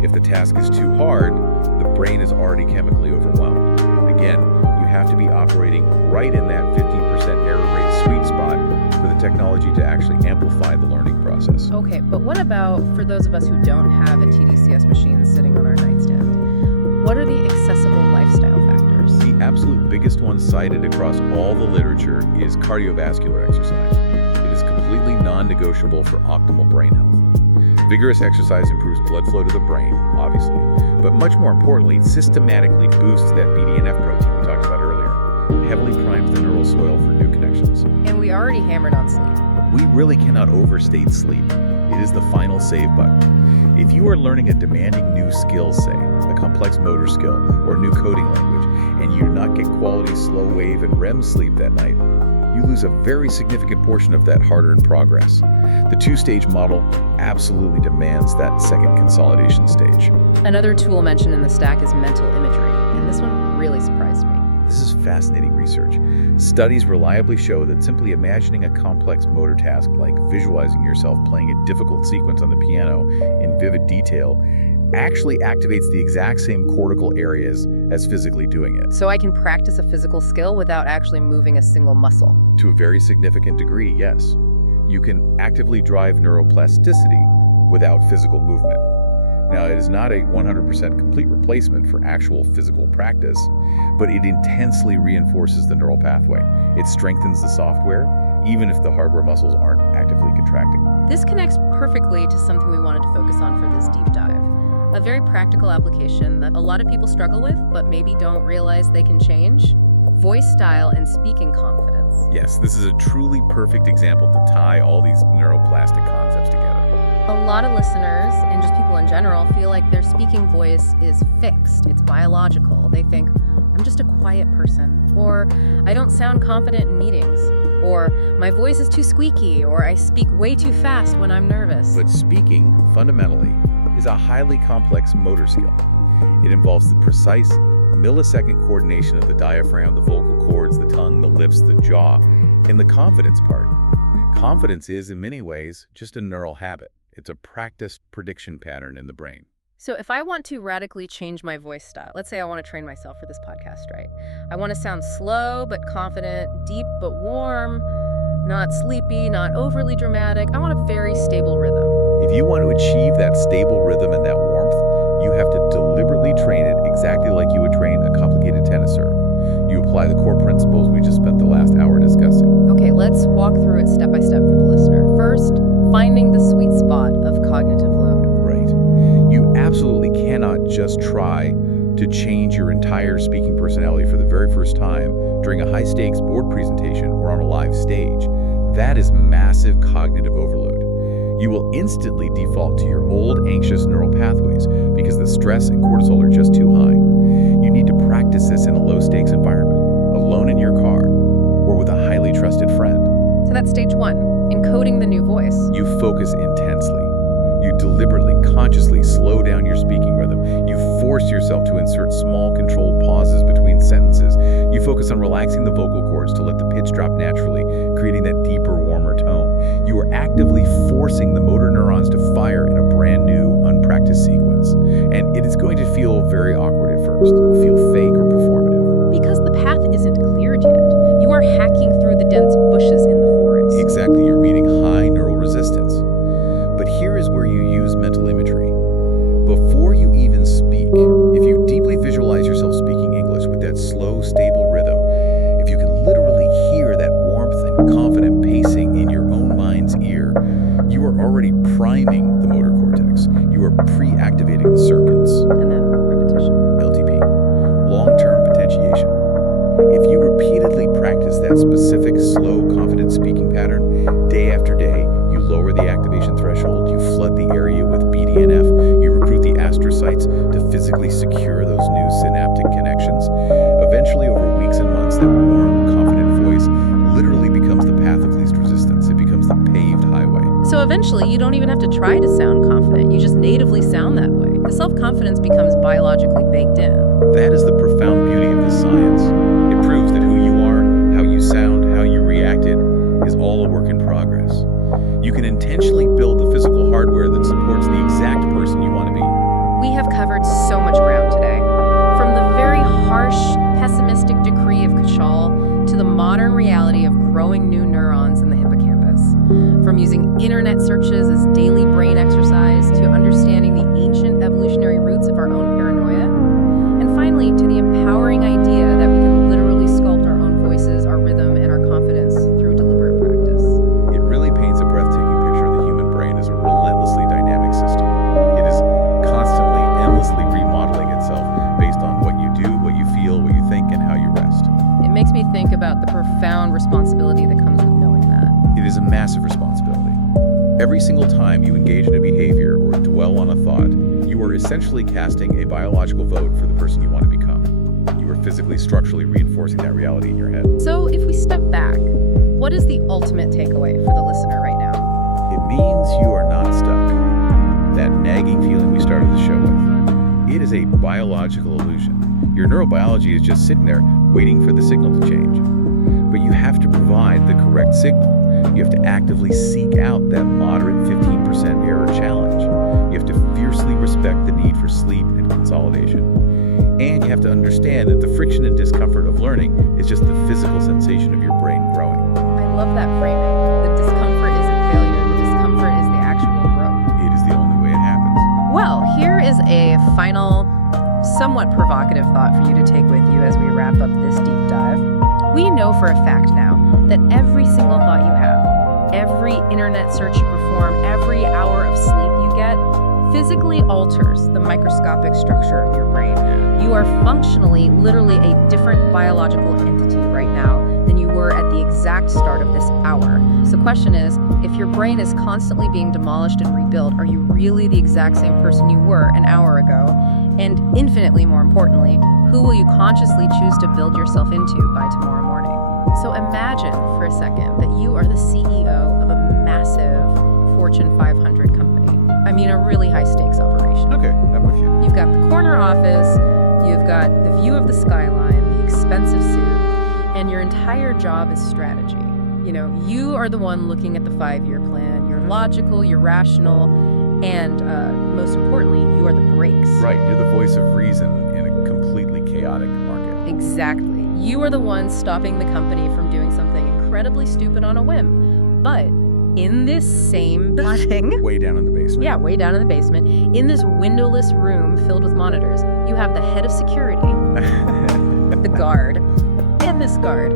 If the task is too hard, the brain is already chemically overwhelmed. Again, you have to be operating right in that 15% error rate sweet spot for the technology to actually amplify the learning process. Okay, but what about for those of us who don't have a TDCS machine sitting on our nightstand? What are the accessible lifestyle factors? The absolute biggest one cited across all the literature is cardiovascular exercise. It is completely non-negotiable for optimal brain health. Vigorous exercise improves blood flow to the brain, obviously, but much more importantly, systematically boosts that BDNF protein we talked about earlier. It heavily primes the neural soil for new connections. And we already hammered on sleep. We really cannot overstate sleep. It is the final save button. If you are learning a demanding new skill, say, a complex motor skill or new coding language, and you do not get quality slow wave and REM sleep that night, you lose a very significant portion of that hard-earned progress. The two-stage model absolutely demands that second consolidation stage. Another tool mentioned in the stack is mental imagery, and this one really surprised me. This is fascinating research. Studies reliably show that simply imagining a complex motor task like visualizing yourself playing a difficult sequence on the piano in vivid detail actually activates the exact same cortical areas as physically doing it. So I can practice a physical skill without actually moving a single muscle. To a very significant degree, yes. You can actively drive neuroplasticity without physical movement. Now, it is not a 100% complete replacement for actual physical practice, but it intensely reinforces the neural pathway. It strengthens the software, even if the hardware muscles aren't actively contracting. This connects perfectly to something we wanted to focus on for this deep dive. A very practical application that a lot of people struggle with, but maybe don't realize they can change: voice style and speaking confidence. Yes, this is a truly perfect example to tie all these neuroplastic concepts together. A lot of listeners, and just people in general, feel like their speaking voice is fixed. It's biological. They think, I'm just a quiet person, or I don't sound confident in meetings, or my voice is too squeaky, or I speak way too fast when I'm nervous. But speaking, fundamentally, is a highly complex motor skill. It involves the precise millisecond coordination of the diaphragm, the vocal cords, the tongue, the lips, the jaw, and the confidence part. Confidence is, in many ways, just a neural habit. It's a practiced prediction pattern in the brain. So if I want to radically change my voice style, let's say I want to train myself for this podcast, right? I want to sound slow but confident, deep but warm, not sleepy, not overly dramatic. I want a very stable rhythm. If you want to achieve that stable rhythm and that warmth, you have to deliberately train it exactly like you would train a complicated tennis serve. You apply the core principles we just spent the last hour discussing. Okay, let's walk through it step by step for the listener. First, finding the sweet spot of cognitive load. Right. You absolutely cannot just try to change your entire speaking personality for the very first time during a high-stakes board presentation or on a live stage. That is massive cognitive overload. You will instantly default to your old anxious neural pathways because the stress and cortisol are just too high. You need to practice this in a low-stakes environment, alone in your car, or with a highly trusted friend. So that's stage one, encoding the new voice. You focus intensely. You deliberately, consciously slow down your speaking rhythm. You force yourself to insert small, controlled pauses between sentences. You focus on relaxing the vocal cords to let the pitch drop naturally, creating that deeper, warmer tone. You are actively forcing the motor neurons to fire in a brand new, unpracticed sequence. And it is going to feel very awkward at first. It will feel fake or performative. Because the path isn't cleared yet. You are hacking through the dense bushes in the forest. Exactly, you're meeting high neural resistance. But here is where you use mental imagery. Before you even speak, if you deeply visualize yourself speaking English with that slow, stable rhythm, if you can literally hear that warmth and confident pacing in your own mind's ear, you are already priming the motor cortex. You are pre-activating the circuits. And then repetition. LTP, long-term potentiation. If you repeatedly practice that specific, slow, confident speaking pattern day after day, you lower the activation threshold, you flood the area with BDNF, you recruit the astrocytes to physically secure those new synaptic connections. Eventually, over weeks and months, that warm, confident voice literally becomes the path of least resistance. It becomes the paved highway. So eventually, you don't even have to try to sound confident. You just natively sound that way. The self-confidence becomes biologically baked in. That is the profound beauty of this science. It proves that who you are, how you sound, how you reacted, is all a work in progress. You can intentionally build the physical hardware that supports the exact person you want to be. We have covered so much ground today. From the very harsh, pessimistic decree of Cashal to the modern reality of growing new neurons in the hippocampus. From using internet searches as daily brain exercise to understanding the ancient evolutionary roots of our own paranoia. And finally, to the empowering idea that we can literally sculpt our own voices, our rhythm, and our confidence through deliberate practice. It really paints a breathtaking picture of the human brain as a relentlessly dynamic system. It is constantly, endlessly remodeling itself based on what you do, what you feel, what you think, and how you rest. It makes me think about the profound responsibility that comes with knowing that. It is a massive responsibility. Every single time you engage in a behavior or dwell on a thought, you are essentially casting a biological vote for the person you want to become. You are physically, structurally reinforcing that reality in your head. So if we step back, what is the ultimate takeaway for the listener right now? It means you are not stuck. That nagging feeling we started the show with. It is a biological illusion. Your neurobiology is just sitting there waiting for the signal to change. But you have to provide the correct signal. You have to actively seek out that moderate 15% error challenge. You have to fiercely respect the need for sleep and consolidation. And you have to understand that the friction and discomfort of learning is just the physical sensation of your brain growing. I love that framing. The discomfort isn't failure. The discomfort is the actual growth. It is the only way it happens. Well, here is a final, somewhat provocative thought for you to take with you as we wrap up this deep dive. We know for a fact now that every single thought you have, every internet search you perform, every hour of sleep you get, physically alters the microscopic structure of your brain. You are functionally, literally a different biological entity right now than you were at the exact start of this hour. So the question is, if your brain is constantly being demolished and rebuilt, are you really the exact same person you were an hour ago? And infinitely more importantly, who will you consciously choose to build yourself into by tomorrow morning? So imagine for a second that you are the CEO of a massive Fortune 500 company. I mean, a really high-stakes operation. Okay, I'm with you. You've got the corner office, you've got the view of the skyline, the expensive suit, and your entire job is strategy. You know, you are the one looking at the 5-year plan. You're logical, you're rational, and most importantly, you are the brakes. Right, you're the voice of reason in a completely chaotic market. Exactly. You are the one stopping the company from doing something incredibly stupid on a whim. But in this same building, Way down in the basement. yeah, way down in the basement, in this windowless room filled with monitors, you have the head of security, the guard, and this guard.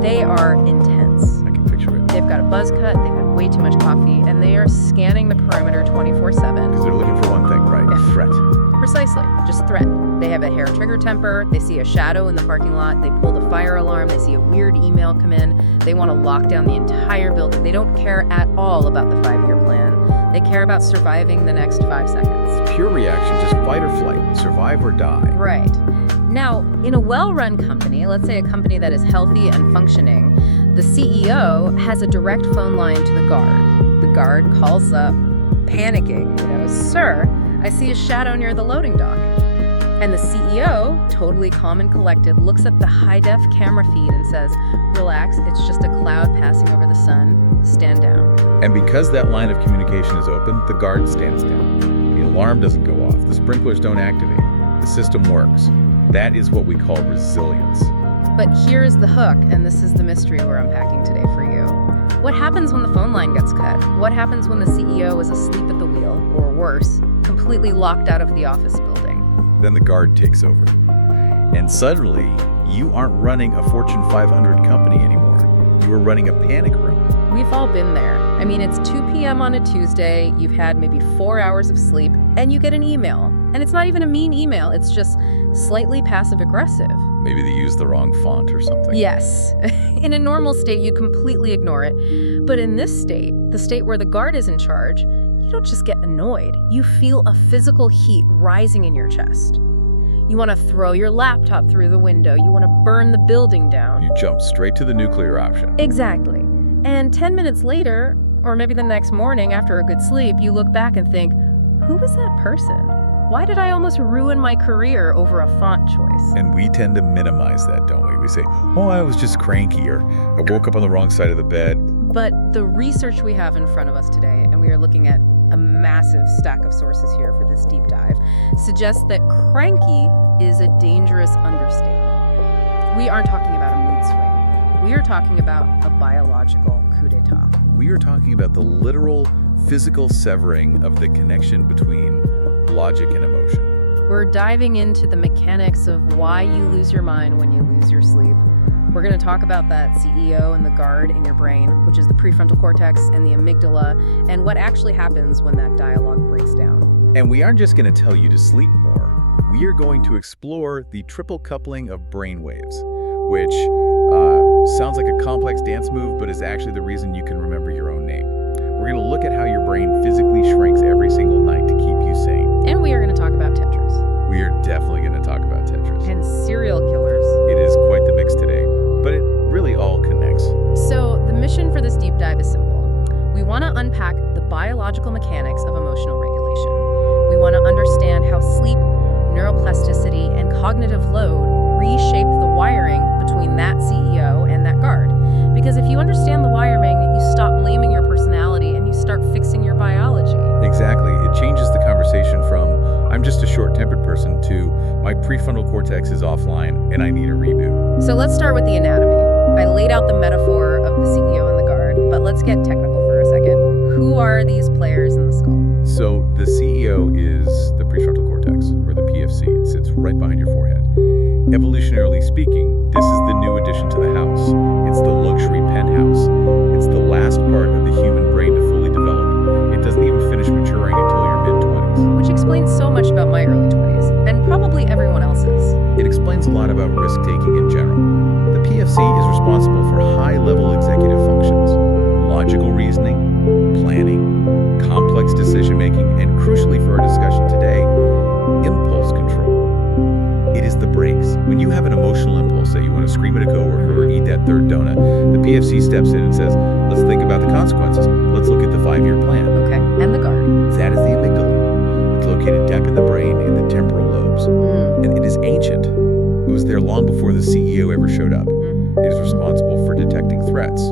They are intense. I can picture it. They've got a buzz cut, they've had way too much coffee, and they are scanning the perimeter 24/7. Because they're looking for one thing, right? Yeah. Threat. Precisely, just threat. They have a hair trigger temper, they see a shadow in the parking lot, they pull the fire alarm, they see a weird email come in, they want to lock down the entire building. They don't care at all about the 5-year plan. They care about surviving the next 5 seconds. Pure reaction, just fight or flight, survive or die. Right. Now, in a well-run company, let's say a company that is healthy and functioning, the CEO has a direct phone line to the guard. The guard calls up, panicking, "Sir, I see a shadow near the loading dock." And the CEO, totally calm and collected, looks at the high-def camera feed and says, "Relax, it's just a cloud passing over the sun. Stand down." And because that line of communication is open, the guard stands down. The alarm doesn't go off. The sprinklers don't activate. The system works. That is what we call resilience. But here's the hook, and this is the mystery we're unpacking today for you. What happens when the phone line gets cut? What happens when the CEO is asleep at the wheel, or worse, completely locked out of the office building? Then the guard takes over. And suddenly, you aren't running a Fortune 500 company anymore. You are running a panic room. We've all been there. I mean, it's 2 p.m. on a Tuesday, you've had maybe 4 hours of sleep, and you get an email. And it's not even a mean email, it's just slightly passive-aggressive. Maybe they use the wrong font or something. Yes. In a normal state, you'd completely ignore it. But in this state, the state where the guard is in charge, you don't just get annoyed. You feel a physical heat rising in your chest. You want to throw your laptop through the window. You want to burn the building down. You jump straight to the nuclear option. Exactly. And 10 minutes later, or maybe the next morning after a good sleep, you look back and think, who was that person? Why did I almost ruin my career over a font choice? And we tend to minimize that, don't we? We say, oh, I was just cranky, or I woke up on the wrong side of the bed. But the research we have in front of us today, and we are looking at a massive stack of sources here for this deep dive, suggests that cranky is a dangerous understatement. We aren't talking about a mood swing. We are talking about a biological coup d'etat. We are talking about the literal physical severing of the connection between logic and emotion. We're diving into the mechanics of why you lose your mind when you lose your sleep. We're going to talk about that CEO and the guard in your brain, which is the prefrontal cortex and the amygdala, and what actually happens when that dialogue breaks down. And we aren't just going to tell you to sleep more. We are going to explore the triple coupling of brain waves, which sounds like a complex dance move, but is actually the reason you can remember your own name. We're going to look at how your brain physically shrinks every single night to keep you sane. And we are going to talk about Tetris. We are definitely going to talk about Tetris. And serial killers. It is quite the mix today, but it really all connects. So the mission for this deep dive is simple. We want to unpack the biological mechanics of emotional regulation. We want to understand how sleep, neuroplasticity, and cognitive load reshape the wiring between that CEO and that guard. Because if you understand the wiring, you stop blaming your personality and you start fixing your biology. Exactly. It changes the conversation from, I'm just a short-tempered person, to my prefrontal cortex is offline and I need a reboot. So let's start with the anatomy. I laid out the metaphor of the CEO and the guard, but let's get technical for a second. Who are these players in the skull? So the CEO is the prefrontal cortex, or the PFC. It sits right behind your forehead. Evolutionarily speaking, this is the new addition to the house. It's the luxury penthouse. It's the last part of the human brain to fully develop. It doesn't even finish maturing until your mid-20s. Which explains so much about my early 20s, and probably everyone else's. It explains a lot about risk-taking in general. The PFC is responsible for high-level executive functions, logical reasoning, planning, complex decision-making, and crucially for our discussion today, impulse control. It is the brakes. When you have an emotional impulse, say you want to scream at a coworker or eat that third donut, the PFC steps in and says, let's think about the consequences. Let's look at the 5-year plan. Okay, and the guard. That is the amygdala. It's located deep in the brain in the temporal lobes. And it is ancient. It was there long before the CEO ever showed up. It is responsible for detecting threats,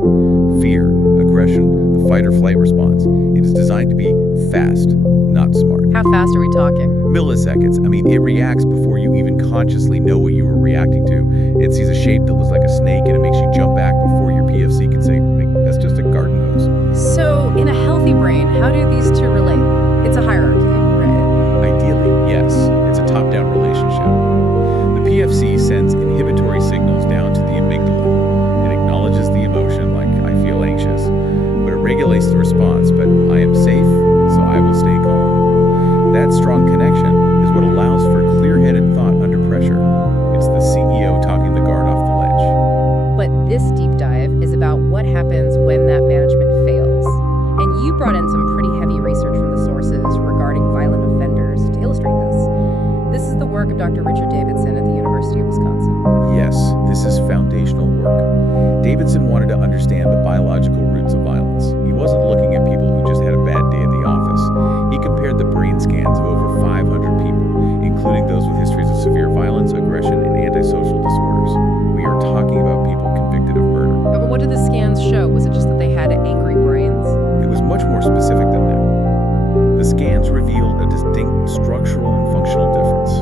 fear, aggression, the fight or flight response. It is designed to be fast, not smart. How fast are we talking? Milliseconds. I mean, it reacts before you even consciously know what you were reacting to. It sees a shape that looks like a snake and it makes you jump back before your PFC can say, that's just a garden hose. So, in a healthy brain, how do these two relate? It's a hierarchy, right? Ideally, yes. It's a top-down relationship. The PFC sends inhibitory signals down to the amygdala. It acknowledges the emotion, like I feel anxious, but it regulates the response, but I am safe, so I will stay calm. That strong connection is what allows for clear-headed thought under pressure. It's the CEO talking the guard off the ledge. But this deep dive is about what happens when that management fails. And you brought in some pretty heavy research from the sources regarding violent offenders to illustrate this. This is the work of Dr. Richard Davidson at the University of Wisconsin. Yes, this is foundational work. Davidson wanted to understand the biological roots of violence. He wasn't looking at people who just had a bad day at the office. He compared the brain scans of over 500 people, including those with histories of severe violence, aggression, and antisocial disorders. We are talking about people convicted of murder. But what did the scans show? Was it just that they had angry brains? It was much more specific than that. The scans revealed a distinct structural and functional difference.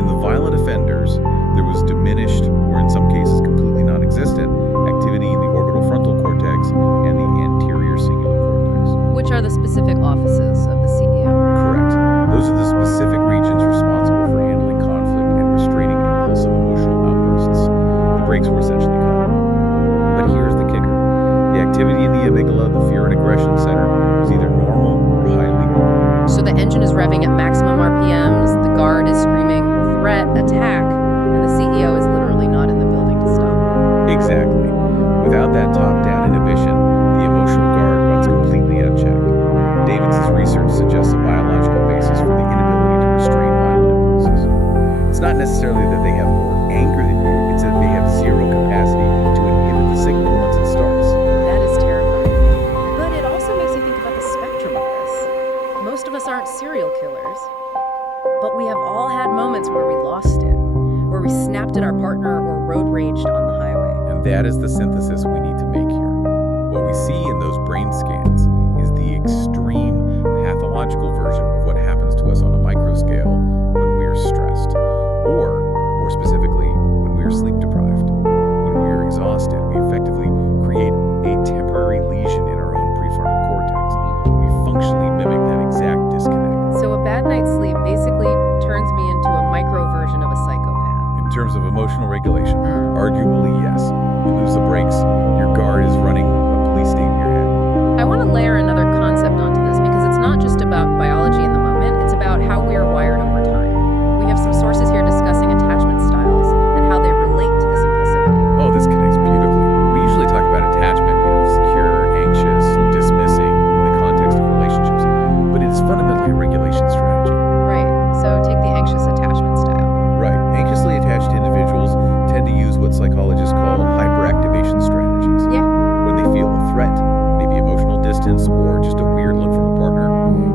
In the violent offenders, there was diminished, or in some cases completely non-existent, activity in the orbital frontal cortex and the anterior cingulate cortex. Which are the specific offices of the CEO? Correct. Those are the specific regions responsible for handling conflict and restraining impulsive emotional outbursts. The brakes were essentially cut. But here's the kicker. The activity in the amygdala, the fear and aggression center, is either normal or highly normal. So the engine is revving at maximum RPMs, the guard is screaming, threat, attack, and the CEO is literally not in the building to stop it. Exactly. Without that top-down inhibition, the emotional guard runs completely unchecked. Davidson's research suggests a biological basis for the inability to restrain violent impulses. It's not necessarily that they have more anger than you, it's that they have zero capacity to inhibit the signal once it starts. That is terrifying. But it also makes you think about the spectrum of this. Most of us aren't serial killers, but we have all had moments where we lost it, where we snapped at our partner or road raged on the highway. And that is the synthesis we need to make here. What we see in those brain scans is the extreme pathological version of what happens to us on a micro scale when we are stressed, or more specifically, when we are sleep deprived. When we are exhausted, we effectively create a temporary lesion in our own prefrontal cortex. We functionally mimic that exact disconnect. So a bad night's sleep basically turns me into a micro version of a psychopath. In terms of emotional regulation, arguably yes. You lose the brakes, your guard is running a police state in your head. I want to layer another concept onto this because it's not just about biology in the moment, it's about how we are wired over time. We have some sources here discussing attachment styles and how they relate to this impulsivity. Oh, this connects beautifully. We usually talk about attachment, secure, anxious, dismissing in the context of relationships, but it is fundamentally a regulation strategy. Right, so take the anxious attachment style. Right. Anxiously attached individuals tend to use what psychologists call hyperactivation strategies. Yeah. When they feel a threat, maybe emotional distance, or just a weird look from a partner,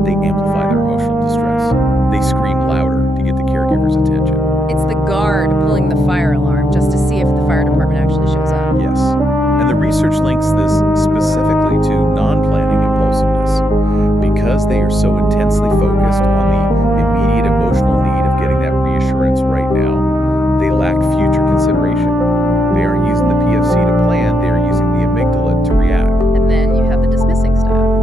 they amplify their emotional distress. They scream louder to get the caregiver's attention. It's the guard pulling the fire alarm just to see if the fire department actually shows up. Yes. And the research links this specifically to non-planning impulsiveness. Because they are so intensely focused on the immediate emotional need of getting that reassurance right now, they lack future consideration. They aren't using the PFC to plan, they are using the amygdala to react. And then you have the dismissing style.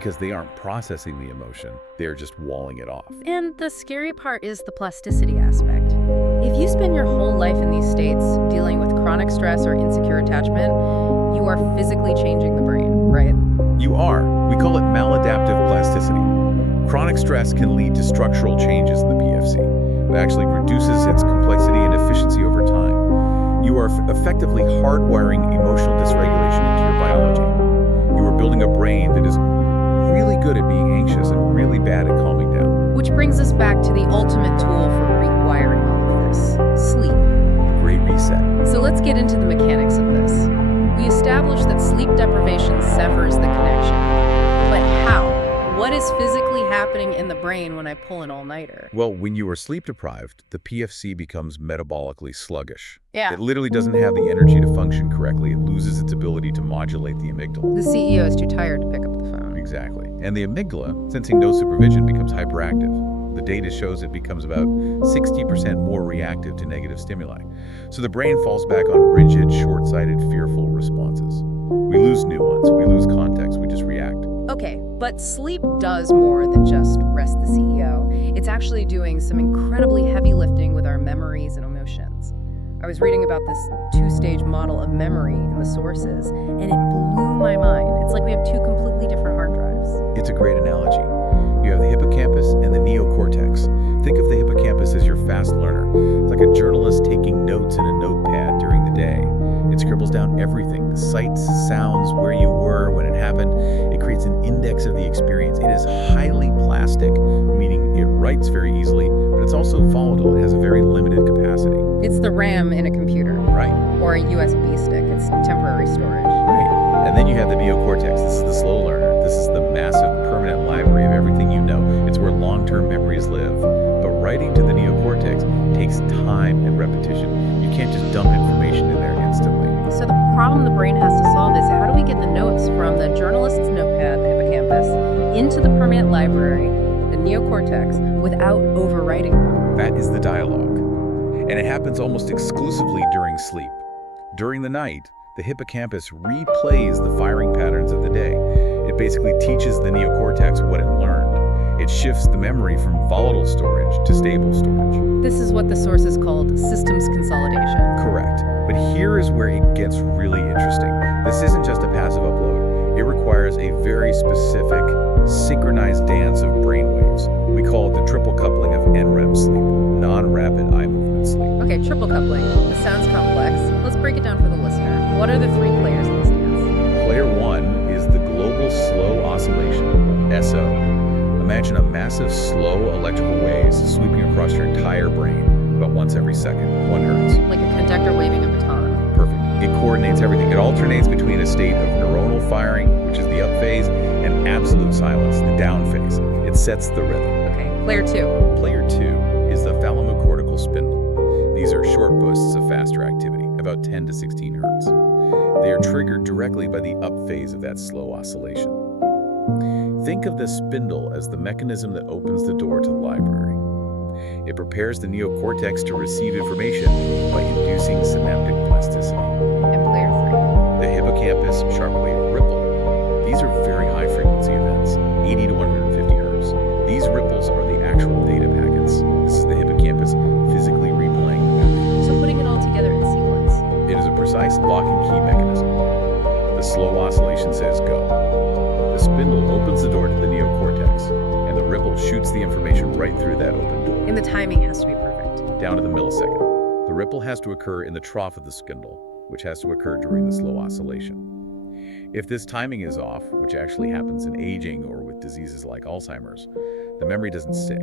because they aren't processing the emotion, they're just walling it off. And the scary part is the plasticity aspect. If you spend your whole life in these states dealing with chronic stress or insecure attachment, you are physically changing the brain, right? You are. We call it maladaptive plasticity. Chronic stress can lead to structural changes in the PFC. It actually reduces its complexity and efficiency over time. You are effectively hardwiring emotional dysregulation into your biology. You are building a brain that is really good at being anxious and really bad at calming down. Which brings us back to the ultimate tool for rewiring all of this: sleep. Great reset. So let's get into the mechanics of this. We established that sleep deprivation severs the connection. But how? What is physically happening in the brain when I pull an all-nighter? Well, when you are sleep deprived, the PFC becomes metabolically sluggish. Yeah. It literally doesn't have the energy to function correctly. It loses its ability to modulate the amygdala. The CEO is too tired to pick up the phone. Exactly. And the amygdala, sensing no supervision, becomes hyperactive. The data shows it becomes about 60% more reactive to negative stimuli. So the brain falls back on rigid, short-sighted, fearful responses. We lose nuance, we lose context, we just react. Okay, but sleep does more than just rest the CEO. It's actually doing some incredibly heavy lifting with our memories and emotions. I was reading about this two-stage model of memory in the sources, and it blew my mind. It's like we have two completely different hard drives. It's a great analogy. You have the hippocampus and the neocortex. Think of the hippocampus as your fast learner. It's like a journalist taking notes in a notepad during the day. It scribbles down everything, the sights, sounds, where you were, when it happened. It creates an index of the experience. It is highly plastic, meaning it writes very easily, but it's also volatile. It has a very limited capacity. It's the RAM in a computer. Right. Or a USB stick. It's temporary storage. Right. And then you have the neocortex. This is the slow learner. This is the massive permanent library of everything you know. It's where long-term memories live. But writing to the neocortex takes time and repetition. You can't just dump information in there instantly. So the problem the brain has to solve is, how do we get the notes from the journalist's notepad, the hippocampus, into the permanent library, the neocortex, without overwriting them? That is the dialogue. And it happens almost exclusively during sleep. During the night, the hippocampus replays the firing patterns of the day. It basically teaches the neocortex what it learned. It shifts the memory from volatile storage to stable storage. This is what the sources called systems consolidation. Correct. But here is where it gets really interesting. This isn't just a passive upload. It requires a very specific, synchronized dance of brainwaves. We call it the triple coupling of NREM sleep, non-rapid eye movement sleep. Okay, triple coupling. This sounds complex. Let's break it down for the listener. What are the three players in this dance? Player one is the global slow oscillation, or SO. Imagine a massive slow electrical waves sweeping across your entire brain about once every second, 1 hertz. Like a conductor waving a baton. Perfect. It coordinates everything. It alternates between a state of neuronal firing, which is the up phase, and absolute silence, the down phase. It sets the rhythm. Okay, player two. Player two is the thalamocortical spindle. These are short bursts of faster activity, about 10 to 16 hertz. They are triggered directly by the up phase of that slow oscillation. Think of the spindle as the mechanism that opens the door to the library. It prepares the neocortex to receive information by inducing synaptic plasticity. And player three. The hippocampus sharp-wave ripple. These are very high-frequency events, 80 to 150 hertz. These ripples are the actual data packets. This is the hippocampus physically replaying the memory. So putting it all together in sequence. It is a precise lock and key mechanism. The slow oscillation says go. The spindle opens the door to the neocortex, and the ripple shoots the information right through that open door. And the timing has to be perfect. Down to the millisecond. The ripple has to occur in the trough of the spindle, which has to occur during the slow oscillation. If this timing is off, which actually happens in aging or with diseases like Alzheimer's, the memory doesn't stick.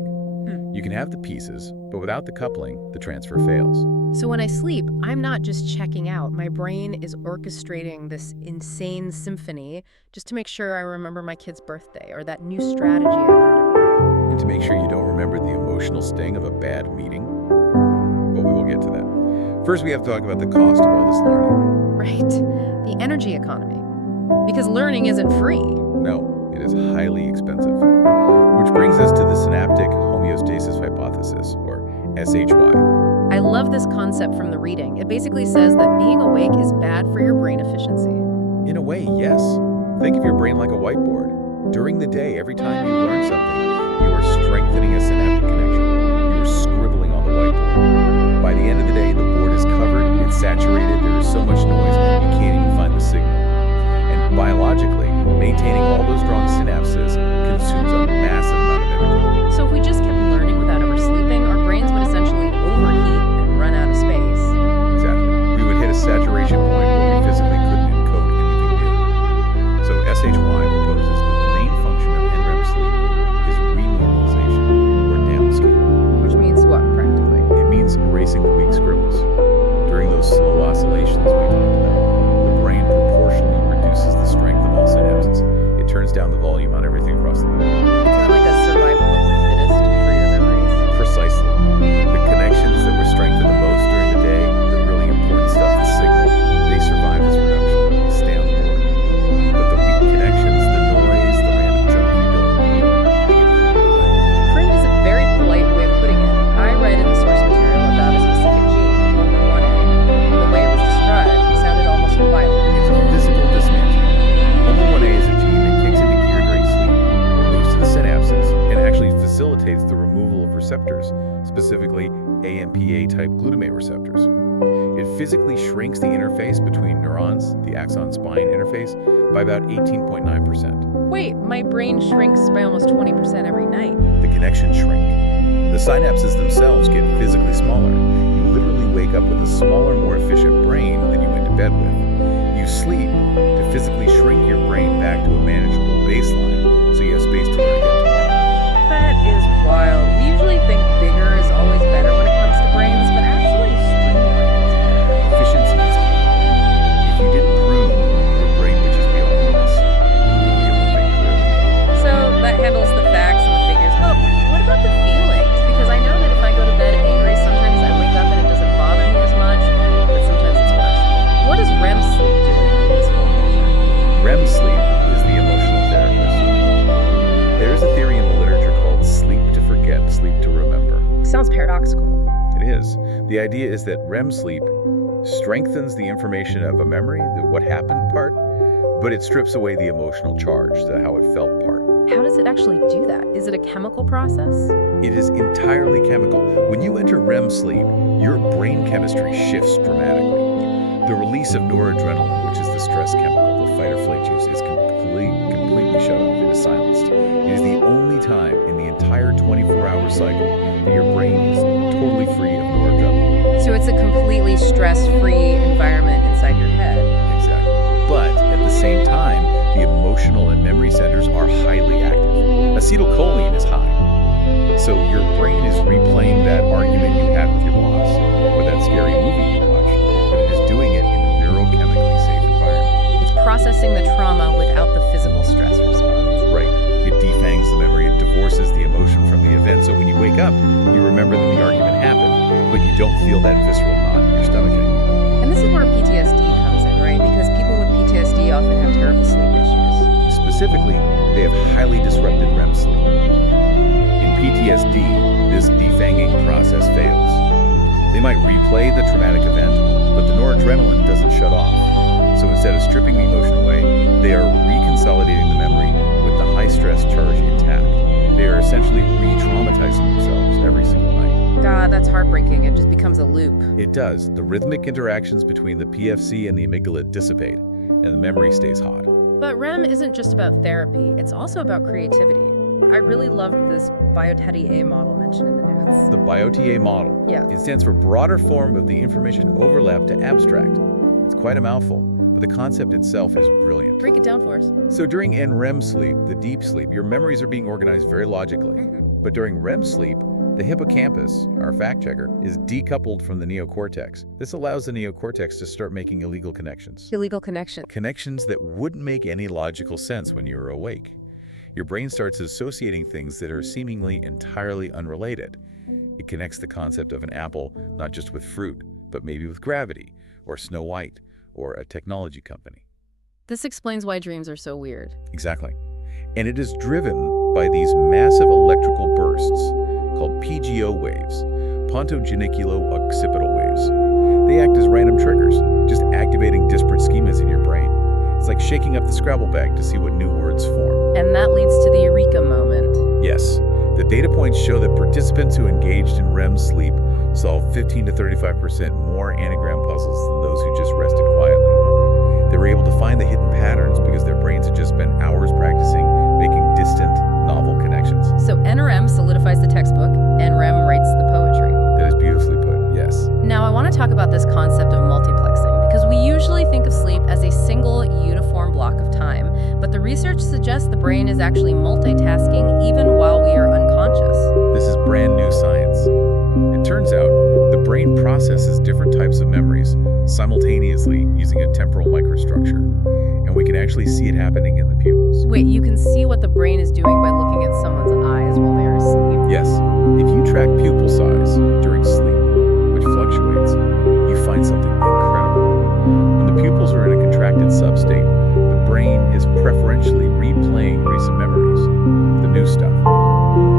You can have the pieces, but without the coupling, the transfer fails. So when I sleep, I'm not just checking out. My brain is orchestrating this insane symphony just to make sure I remember my kid's birthday or that new strategy I learned at work. And to make sure you don't remember the emotional sting of a bad meeting. But we will get to that. First, we have to talk about the cost of all this learning. Right. The energy economy. Because learning isn't free. No, it is highly expensive. Which brings us to the synaptic homeostasis hypothesis, or SHY. I love this concept from the reading. It basically says that being awake is bad for your brain efficiency. In a way, yes. Think of your brain like a whiteboard. During the day, every time you learn something, you are strengthening a synaptic connection. You are scribbling on the whiteboard. By the end of the day, the board is covered, it's saturated, there is so much noise, you can't even find the signal. And biologically, maintaining all those strong synapses consumes a massive amount of energy. So if we just kept learning without ever sleeping, our brains would essentially overheat and run out of space. Exactly. We would hit a saturation point where we physically couldn't encode anything new. So SHY proposes that the main function of NREM sleep is renormalization, or downscaling. Which means what, practically? It means erasing the weak scribbles. During those slow oscillations we talked about, the brain proportionally reduces the strength of all synapses. It turns down the volume on everything across the board. It's kind of like a survival of the fittest for your memories. Precisely. The connections that were strengthened the most during the day, the really important stuff, the signal, they survive this reduction. They stay on the board. But the weak connections, the noise, the random junk you don't need, they get pruned away. Pruned is a very polite way of putting it. I read in the source material about a specific gene, HOMO1A. The way it was described sounded almost violent. It's a physical dismantling. HOMO1A is a gene that kicks into gear during sleep, it moves to the synapses, and actually facilitates the removal of receptors, specifically AMPA-type glutamate receptors. It physically shrinks the interface between neurons, the axon-spine interface, by about 18.9%. Wait, my brain shrinks by almost 20% every night. The connections shrink. The synapses themselves get physically smaller. You literally wake up with a smaller, more efficient brain than you went to bed with. You sleep to physically shrink your brain back to a manageable baseline, so you have space to learn again tomorrow. That is wild. We usually think bigger is always better when it comes to brains, but actually streamlining is better. Efficiency is key. If you didn't prune, your brain would just be all this. You wouldn't be able to think clearly. So that handles the facts and the figures. But what about the feelings? Because I know that if I go to bed angry, sometimes I wake up and it doesn't bother me as much, but sometimes it's worse. What does REM sleep do in this whole picture? REM sleep is the emotional therapist. There's a theory in the literature called sleep to forget, sleep to remember. Sounds paradoxical. It is. The idea is that REM sleep strengthens the information of a memory, the what happened part, but it strips away the emotional charge, the how it felt part. How does it actually do that? Is it a chemical process? It is entirely chemical. When you enter REM sleep, your brain chemistry shifts dramatically. The release of noradrenaline, which is the stress chemical, the fight or flight juice, is completely shut off. It is silenced. It is the only time in the entire 24-hour cycle that your brain is totally free of noradrenaline. So it's a completely stress-free environment inside your head. Exactly. But at the same time, the emotional and memory centers are highly active. Acetylcholine is high. So your brain is replaying that argument you had with your boss or that scary movie you watched, but it is doing it in a neurochemically safe environment. It's processing the trauma without the physical stress response. Right. It defangs the memory, it divorces the emotion from the event. So when you wake up, you remember that the argument happened, but you don't feel that visceral knot in your stomach anymore. And this is where PTSD comes in, right? Because people with PTSD often have terrible sleep issues. Specifically, they have highly disrupted REM sleep. In PTSD, this defanging process fails. They might replay the traumatic event, but the noradrenaline doesn't shut off. So instead of stripping the emotion away, they are reconsolidating the memory with the high-stress charge intact. They are essentially re-traumatizing themselves every single night. God, that's heartbreaking. It just becomes a loop. It does. The rhythmic interactions between the PFC and the amygdala dissipate, and the memory stays hot. But REM isn't just about therapy. It's also about creativity. I really loved this BioTA model mentioned in the notes. The BioTA model. Yeah. It stands for Broader Form of the Information Overlap to Abstract. It's quite a mouthful, but the concept itself is brilliant. Break it down for us. So during NREM sleep, the deep sleep, your memories are being organized very logically. But during REM sleep, the hippocampus, our fact checker, is decoupled from the neocortex. This allows the neocortex to start making illegal connections. Illegal connection. Connections that wouldn't make any logical sense when you're awake. Your brain starts associating things that are seemingly entirely unrelated. It connects the concept of an apple not just with fruit, but maybe with gravity, or Snow White, or a technology company. This explains why dreams are so weird. Exactly. And it is driven by these massive electrical bursts called PGO waves, pontogeniculo-occipital waves. They act as random triggers, just activating disparate schemas in your brain. It's like shaking up the Scrabble bag to see what new words patterns form. And that leads to the eureka moment. Yes, the data points show that participants who engaged in REM sleep solved 15 to 35% more anagram puzzles than those who just rested quietly. They were able to find the hidden patterns because their brains had just spent hours practicing making distant, novel connections. So NRM solidifies the textbook, NREM writes the poetry. That is beautifully put, yes. Now I want to talk about this concept of multiplexing, because we usually think of sleep as a single, uniform block of time, but the research suggests the brain is actually multitasking even while we are unconscious. This is brand new science. It turns out the brain processes different types of memories simultaneously using a temporal microstructure, and we can actually see it happening in the pupils. Wait, you can see what the brain is doing by looking at someone's eyes while they're asleep? Yes, if you track pupil size during sleep, which fluctuates, you find something incredible. When the pupils are in a contracted substate, the brain is preferentially replaying recent memories, the new stuff.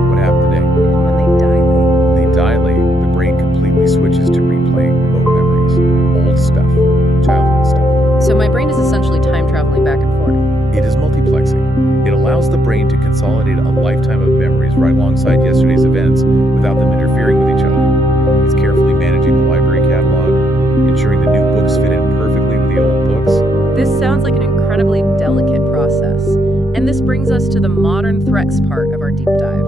What happened today? When they dilate. When they dilate, the brain completely switches to replaying remote memories, old stuff, childhood stuff. So my brain is essentially time traveling back and forth. It is multiplexing. It allows the brain to consolidate a lifetime of memories right alongside yesterday's events without them interfering with each other. It's carefully managing the library catalog, ensuring the new books fit in perfectly with the old books. This sounds like an incredibly delicate process. And this brings us to the modern threats part of our deep dive.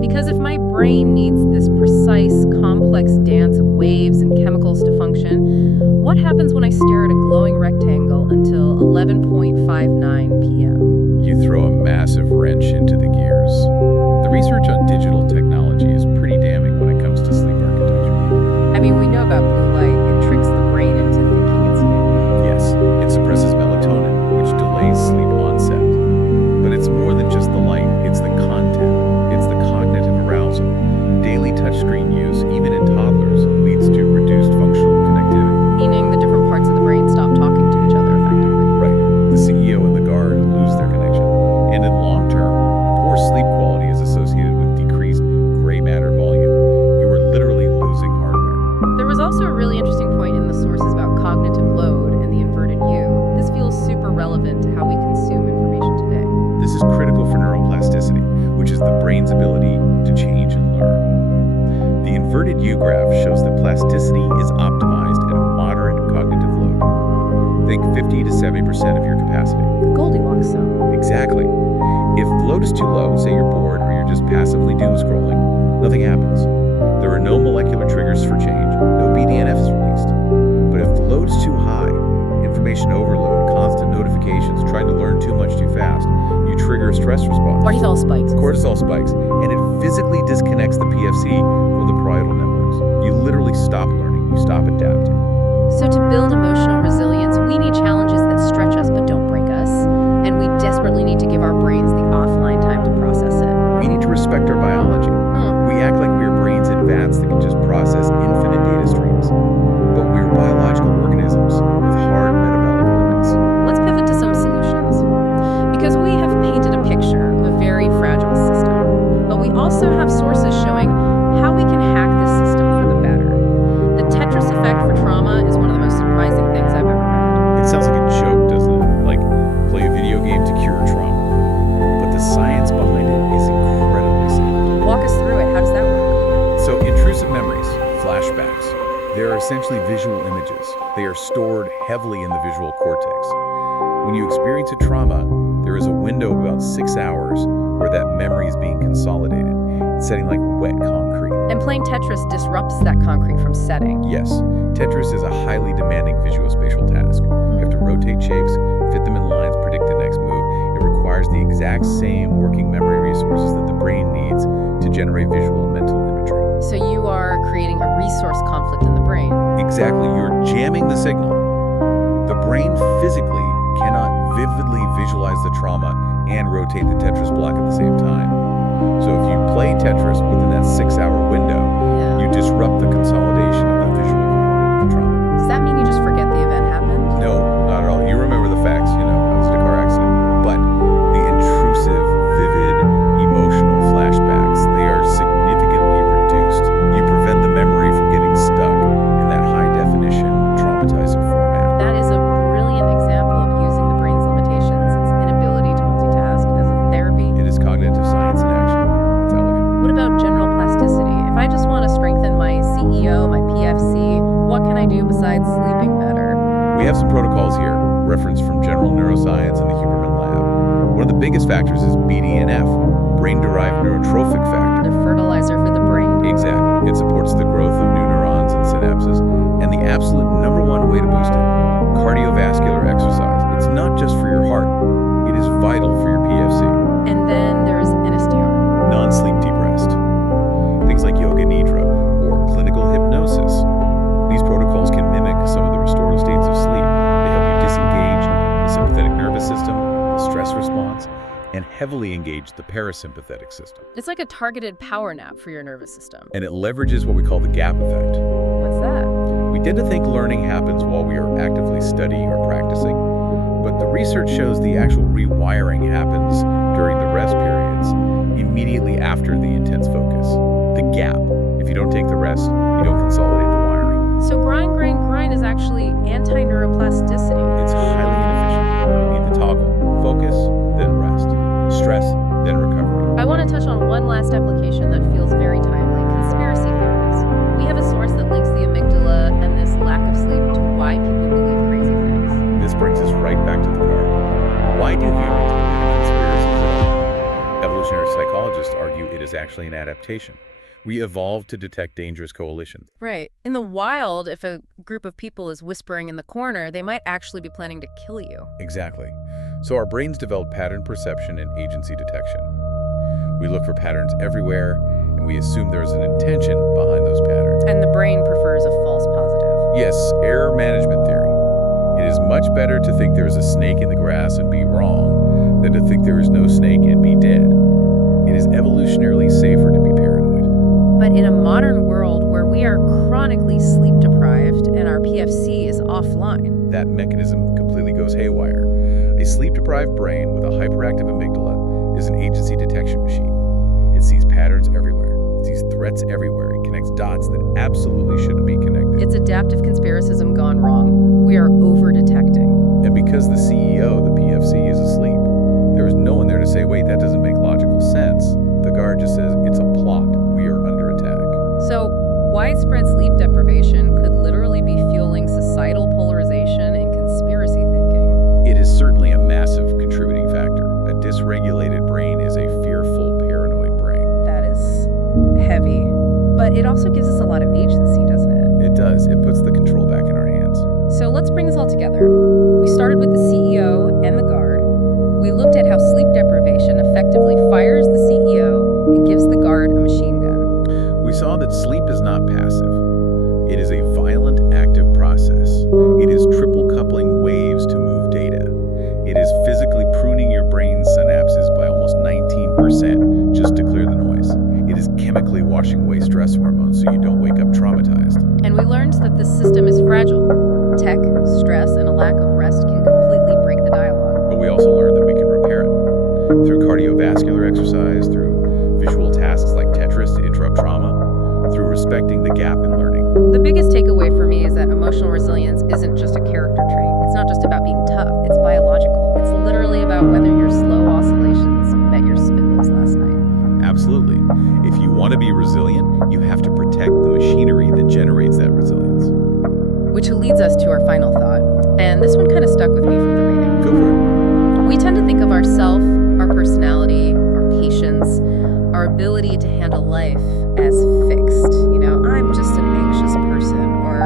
Because if my brain needs this precise, complex dance of waves and chemicals to function, what happens when I stare at a glowing rectangle until 11:59 p.m.? You throw a massive wrench into the gears. The research on digital technology is pretty damning when it comes to sleep architecture. I mean, we know about blue light. It tricks the brain into thinking it's new. Yes, it suppresses melatonin, which delays sleep onset. But it's more than just the light, it's the content. It's the cognitive arousal. Daily touchscreen use, even in toddlers, leads to reduced functional connectivity. Meaning the different parts of the brain stop talking to each other effectively. Right. The CEO and the guard lose their connection. And in long term, poor sleep quality is associated with decreased gray matter volume. You are literally losing hardware. There was also a really interesting point in the sources about cognitive load and the inverted U. This feels super relevant to how we consume information today. This is critical for neuroplasticity, which is the brain's ability to change and learn. The inverted U graph shows that plasticity is optimized at a moderate cognitive load. Think 50 to 70% of your capacity. The Goldilocks zone. Exactly. If the load is too low, say you're bored or you're just passively doom scrolling, nothing happens. There are no molecular triggers for change, no BDNF is released. But if the load is too high, information overload, constant notifications, trying to learn too much too fast, you trigger a stress response. Cortisol spikes, and it physically disconnects the PFC from the parietal networks. You literally stop learning, you stop adapting. So to build emotional resilience, we need challenges that stretch us but don't break us. And we desperately need to give our brains the offline time to process it. We need to respect our biology. We act like we are brains in vats that can just process infinite data streams. But we're biological organisms with hard metabolic limits. Let's pivot to some solutions. Because we have painted a picture of a very fragile system, but we also have sources showing how we can hack this system for the better. The Tetris effect for trauma is one of the most surprising things I've ever read. It sounds like a joke, doesn't it? Like play a video game to cure trauma. But the science behind it is incredibly sound. Walk us through it. How does that work? So intrusive memories, flashbacks, they are essentially visual images. They are stored heavily in the visual cortex. When you experience a trauma, there is a window of about 6 hours where that memory is being consolidated. It's setting like wet concrete. And playing Tetris disrupts that concrete from setting. Yes, Tetris is a highly demanding visuospatial task. You have to rotate shapes, fit them in lines, predict the next move. It requires the exact same working memory resources that the brain needs to generate visual and mental imagery. So you are creating a resource conflict in the brain. Exactly, you're jamming the signal. The brain physically cannot vividly visualize the trauma and rotate the Tetris block at the same time. So if you play Tetris within that 6-hour window, you disrupt the consolidation of the visual component of the trauma. Does that mean you just forget the event happened? No, not at all. You remember the facts, I was in a car accident. But the intrusive, vivid, emotional flashbacks, they are significantly reduced. You prevent the memory from getting stuck in that high-definition, traumatizing format. That is a brilliant example of using the brain's limitations, its inability to multitask. We have some protocols here, referenced from general neuroscience and the Huberman Lab. One of the biggest factors is BDNF, brain-derived neurotrophic factor. The fertilizer for the brain. Exactly. It supports the growth of new neurons and synapses, and the absolute number one way to boost it, cardiovascular exercise. It's not just for your heart. It is vital for your PFC. And then there's NSDR. Non-sleep deep rest. Things like yoga nidra or clinical hypnosis. These protocols can mimic some of the restorative states of sleep. They help you disengage the sympathetic nervous system, the stress response, and heavily engage the parasympathetic system. It's like a targeted power nap for your nervous system. And it leverages what we call the gap effect. What's that? We tend to think learning happens while we are actively studying or practicing, but the research shows the actual rewiring happens during the rest periods, immediately after the intense focus. The gap. If you don't take the rest, you don't consolidate the wiring. So grind is actually anti-neuroplasticity. It's highly inefficient. You need the toggle. Focus, then rest. Stress, then recovery. I want to touch on one last application that feels very timely, conspiracy theories. We have a source that links the amygdala and this lack of sleep to why people believe crazy things. This brings us right back to the card. Why do humans believe in conspiracy theories? Evolutionary psychologists argue it is actually an adaptation. We evolved to detect dangerous coalitions. Right. In the wild, if a group of people is whispering in the corner, they might actually be planning to kill you. Exactly. So our brains develop pattern perception and agency detection. We look for patterns everywhere, and we assume there's an intention behind those patterns. And the brain prefers a false positive. Yes, error management theory. It is much better to think there is a snake in the grass and be wrong than to think there is no snake and be dead. It is evolutionarily safer to be paranoid. But in a modern world where we are chronically sleep deprived and our PFC is offline, that mechanism completely goes haywire. A sleep-deprived brain with a hyperactive amygdala is an agency detection machine. It sees patterns everywhere. It sees threats everywhere. It connects dots that absolutely shouldn't be connected. It's adaptive conspiracism gone wrong. We are over-detecting. And because the CEO of the PFC is asleep, there is no one there to say, wait, that doesn't make logical sense. The guard just says, it's a plot. We are under attack. So, widespread sleep deprivation could literally be fueling societal polarization and conspiracy thinking. It is certainly a massive contributing factor. A dysregulated brain is a fearful, paranoid brain. That is heavy. But it also gives us a lot of agency, doesn't it? It does. It puts the control back in our hands. So let's bring this all together. We started with the CEO and the guard. We looked at how sleep deprivation effectively fires the CEO and gives the guard a machine gun. We saw that sleep is not passive. It is a violent, active process. It is triple coupling waves to move data. It is physically pruning your brain's synapses by almost 19% just to clear the noise. It is chemically washing away stress hormones so you don't wake up traumatized. And we learned that this system is fragile. Tech, stress, and a lack of rest can completely break the dialogue. But we also learned that we can repair it. Through cardiovascular exercise, through visual tasks like Tetris to interrupt trauma, through respecting the gap in learning. The biggest takeaway for me is that emotional resilience isn't just a character trait. It's not just about being tough. It's biological. It's literally about whether your slow oscillations met your spindles last night. Absolutely. If you want to be resilient, you have to protect the machinery that generates that resilience. Which leads us to our final thought. And this one kind of stuck with me from the reading. Go for it. We tend to think of ourself, our personality, our patience, our ability to handle life as fixed. You know, I'm just an anxious person, or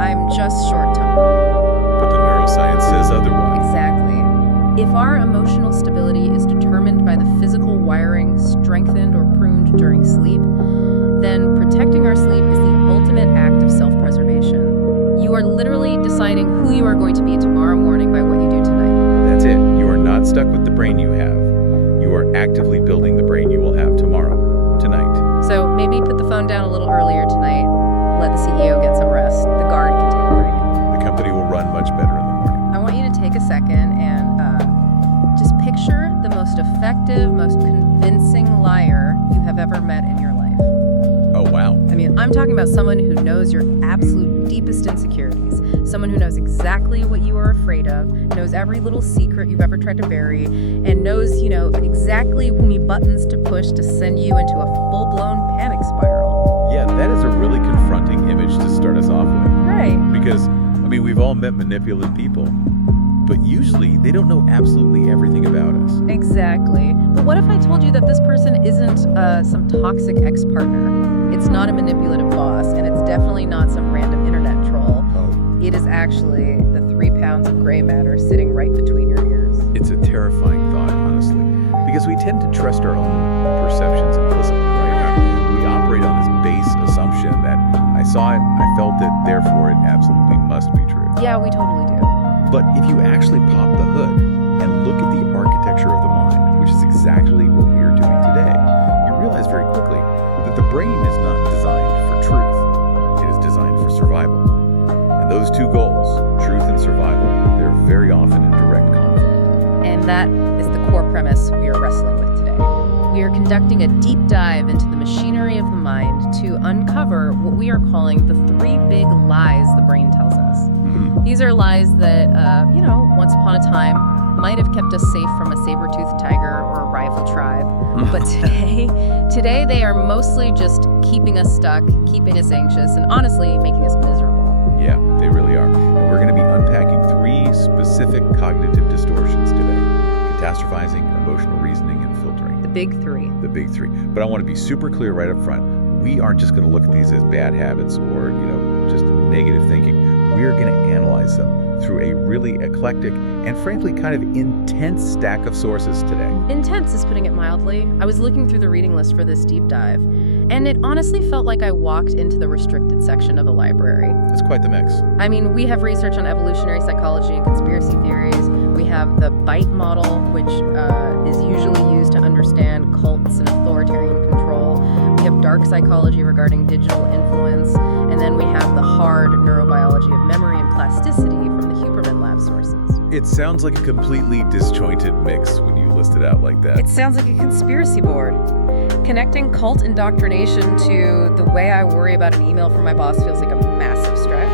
I'm just short-tempered. But the neuroscience says otherwise. Exactly. If our emotional stability is determined by the physical wiring strengthened or pruned during sleep, then protecting our sleep is the ultimate act of self-preservation. You are literally deciding who you are going to be tomorrow morning by what you do tonight. That's it. You are not stuck with the brain you have. You are actively building the brain you will have tomorrow, tonight. So maybe put the phone down a little earlier tonight, let the CEO get some rest, the guard can take a break. The company will run much better in the morning. I want you to take a second and just picture the most effective, most convincing liar you have ever met in your life. Oh, wow. I mean, I'm talking about someone who knows your absolute deepest insecurities, someone who knows exactly what you are afraid of, knows every little secret you've ever tried to bury, and knows, exactly how many buttons to push to send you into a full-blown panic spiral. Yeah, that is a really confronting image to start us off with. Right. Because, we've all all met manipulative people, but usually they don't know absolutely everything about us. Exactly. But what if I told you that this person isn't some toxic ex-partner? It's not a manipulative boss, and it's definitely not some random internet troll. Oh, It is actually the 3 pounds of gray matter sitting right between your ears. it's a terrifying thought, honestly, because we tend to trust our own perceptions implicitly, right? We operate on this base assumption that I saw it, I felt it, therefore it absolutely must be true. Yeah, we totally do. But if you actually pop the hood and look at the architecture of the mind, which is exactly what we are doing today, you realize very quickly that the brain is not designed for truth. It is designed for survival. And those two goals, truth and survival, they're very often in direct conflict. And that is the core premise we are wrestling with today. We are conducting a deep dive into the machinery of the mind to uncover what we are calling the 3 big lies the brain tells us. These are lies that, once upon a time might have kept us safe from a saber-toothed tiger or a rival tribe. But today they are mostly just keeping us stuck, keeping us anxious, and honestly making us miserable. Yeah, they really are. And we're going to be unpacking 3 specific cognitive distortions today: catastrophizing, emotional reasoning, and filtering. The big 3. The big 3. But I want to be super clear right up front. We aren't just going to look at these as bad habits or, just negative thinking. We are going to analyze them through a really eclectic and frankly kind of intense stack of sources today. Intense is putting it mildly. I was looking through the reading list for this deep dive, and it honestly felt like I walked into the restricted section of a library. It's quite the mix. I mean, we have research on evolutionary psychology and conspiracy theories. We have the BITE model, which is usually used to understand cults and authoritarian control. We have dark psychology regarding digital influence. And then we have the hard neurobiology of memory and plasticity from the Huberman Lab sources. It sounds like a completely disjointed mix when you list it out like that. It sounds like a conspiracy board. Connecting cult indoctrination to the way I worry about an email from my boss feels like a massive stretch.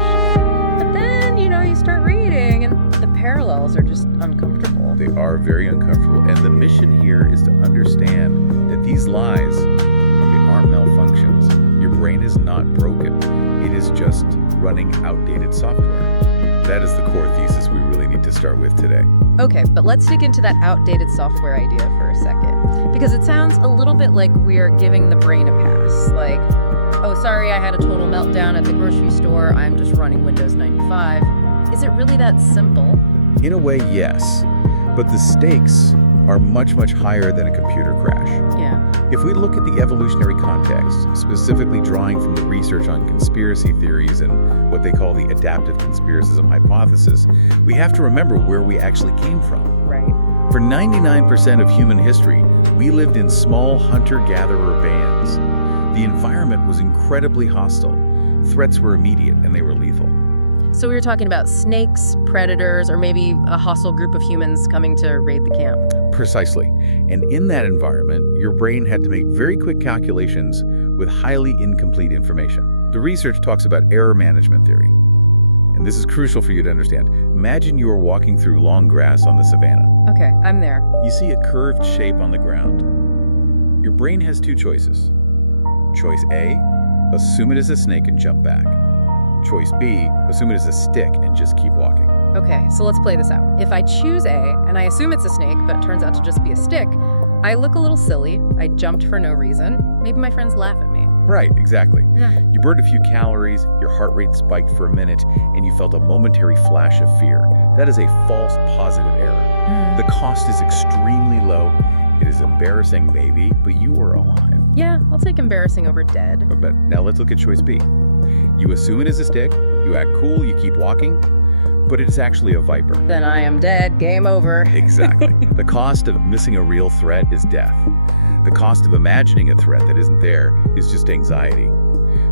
But then, you start reading and the parallels are just uncomfortable. They are very uncomfortable. And the mission here is to understand that these lies, they aren't malfunctions. Your brain is not broken. It is just running outdated software. That is the core thesis we really need to start with today. Okay, but let's dig into that outdated software idea for a second. Because it sounds a little bit like we're giving the brain a pass. Like, oh, sorry, I had a total meltdown at the grocery store. I'm just running Windows 95. Is it really that simple? In a way, yes. But the stakes are much, much higher than a computer crash. Yeah. If we look at the evolutionary context, specifically drawing from the research on conspiracy theories and what they call the adaptive conspiracism hypothesis, we have to remember where we actually came from. Right. For 99% of human history, we lived in small hunter-gatherer bands. The environment was incredibly hostile. Threats were immediate and they were lethal. So we were talking about snakes, predators, or maybe a hostile group of humans coming to raid the camp. Precisely. And in that environment, your brain had to make very quick calculations with highly incomplete information. The research talks about error management theory. And this is crucial for you to understand. Imagine you are walking through long grass on the savannah. Okay, I'm there. You see a curved shape on the ground. Your brain has 2 choices. Choice A, assume it is a snake and jump back. Choice B, assume it is a stick and just keep walking. Okay, so let's play this out. If I choose A, and I assume it's a snake, but it turns out to just be a stick, I look a little silly. I jumped for no reason. Maybe my friends laugh at me. Right, exactly. Yeah. You burned a few calories, your heart rate spiked for a minute, and you felt a momentary flash of fear. That is a false positive error. The cost is extremely low. It is embarrassing, maybe, but you were alive. Yeah, I'll take embarrassing over dead. But now let's look at choice B. You assume it is a stick, you act cool, you keep walking, but it is actually a viper. Then I am dead. Game over. Exactly. The cost of missing a real threat is death. The cost of imagining a threat that isn't there is just anxiety.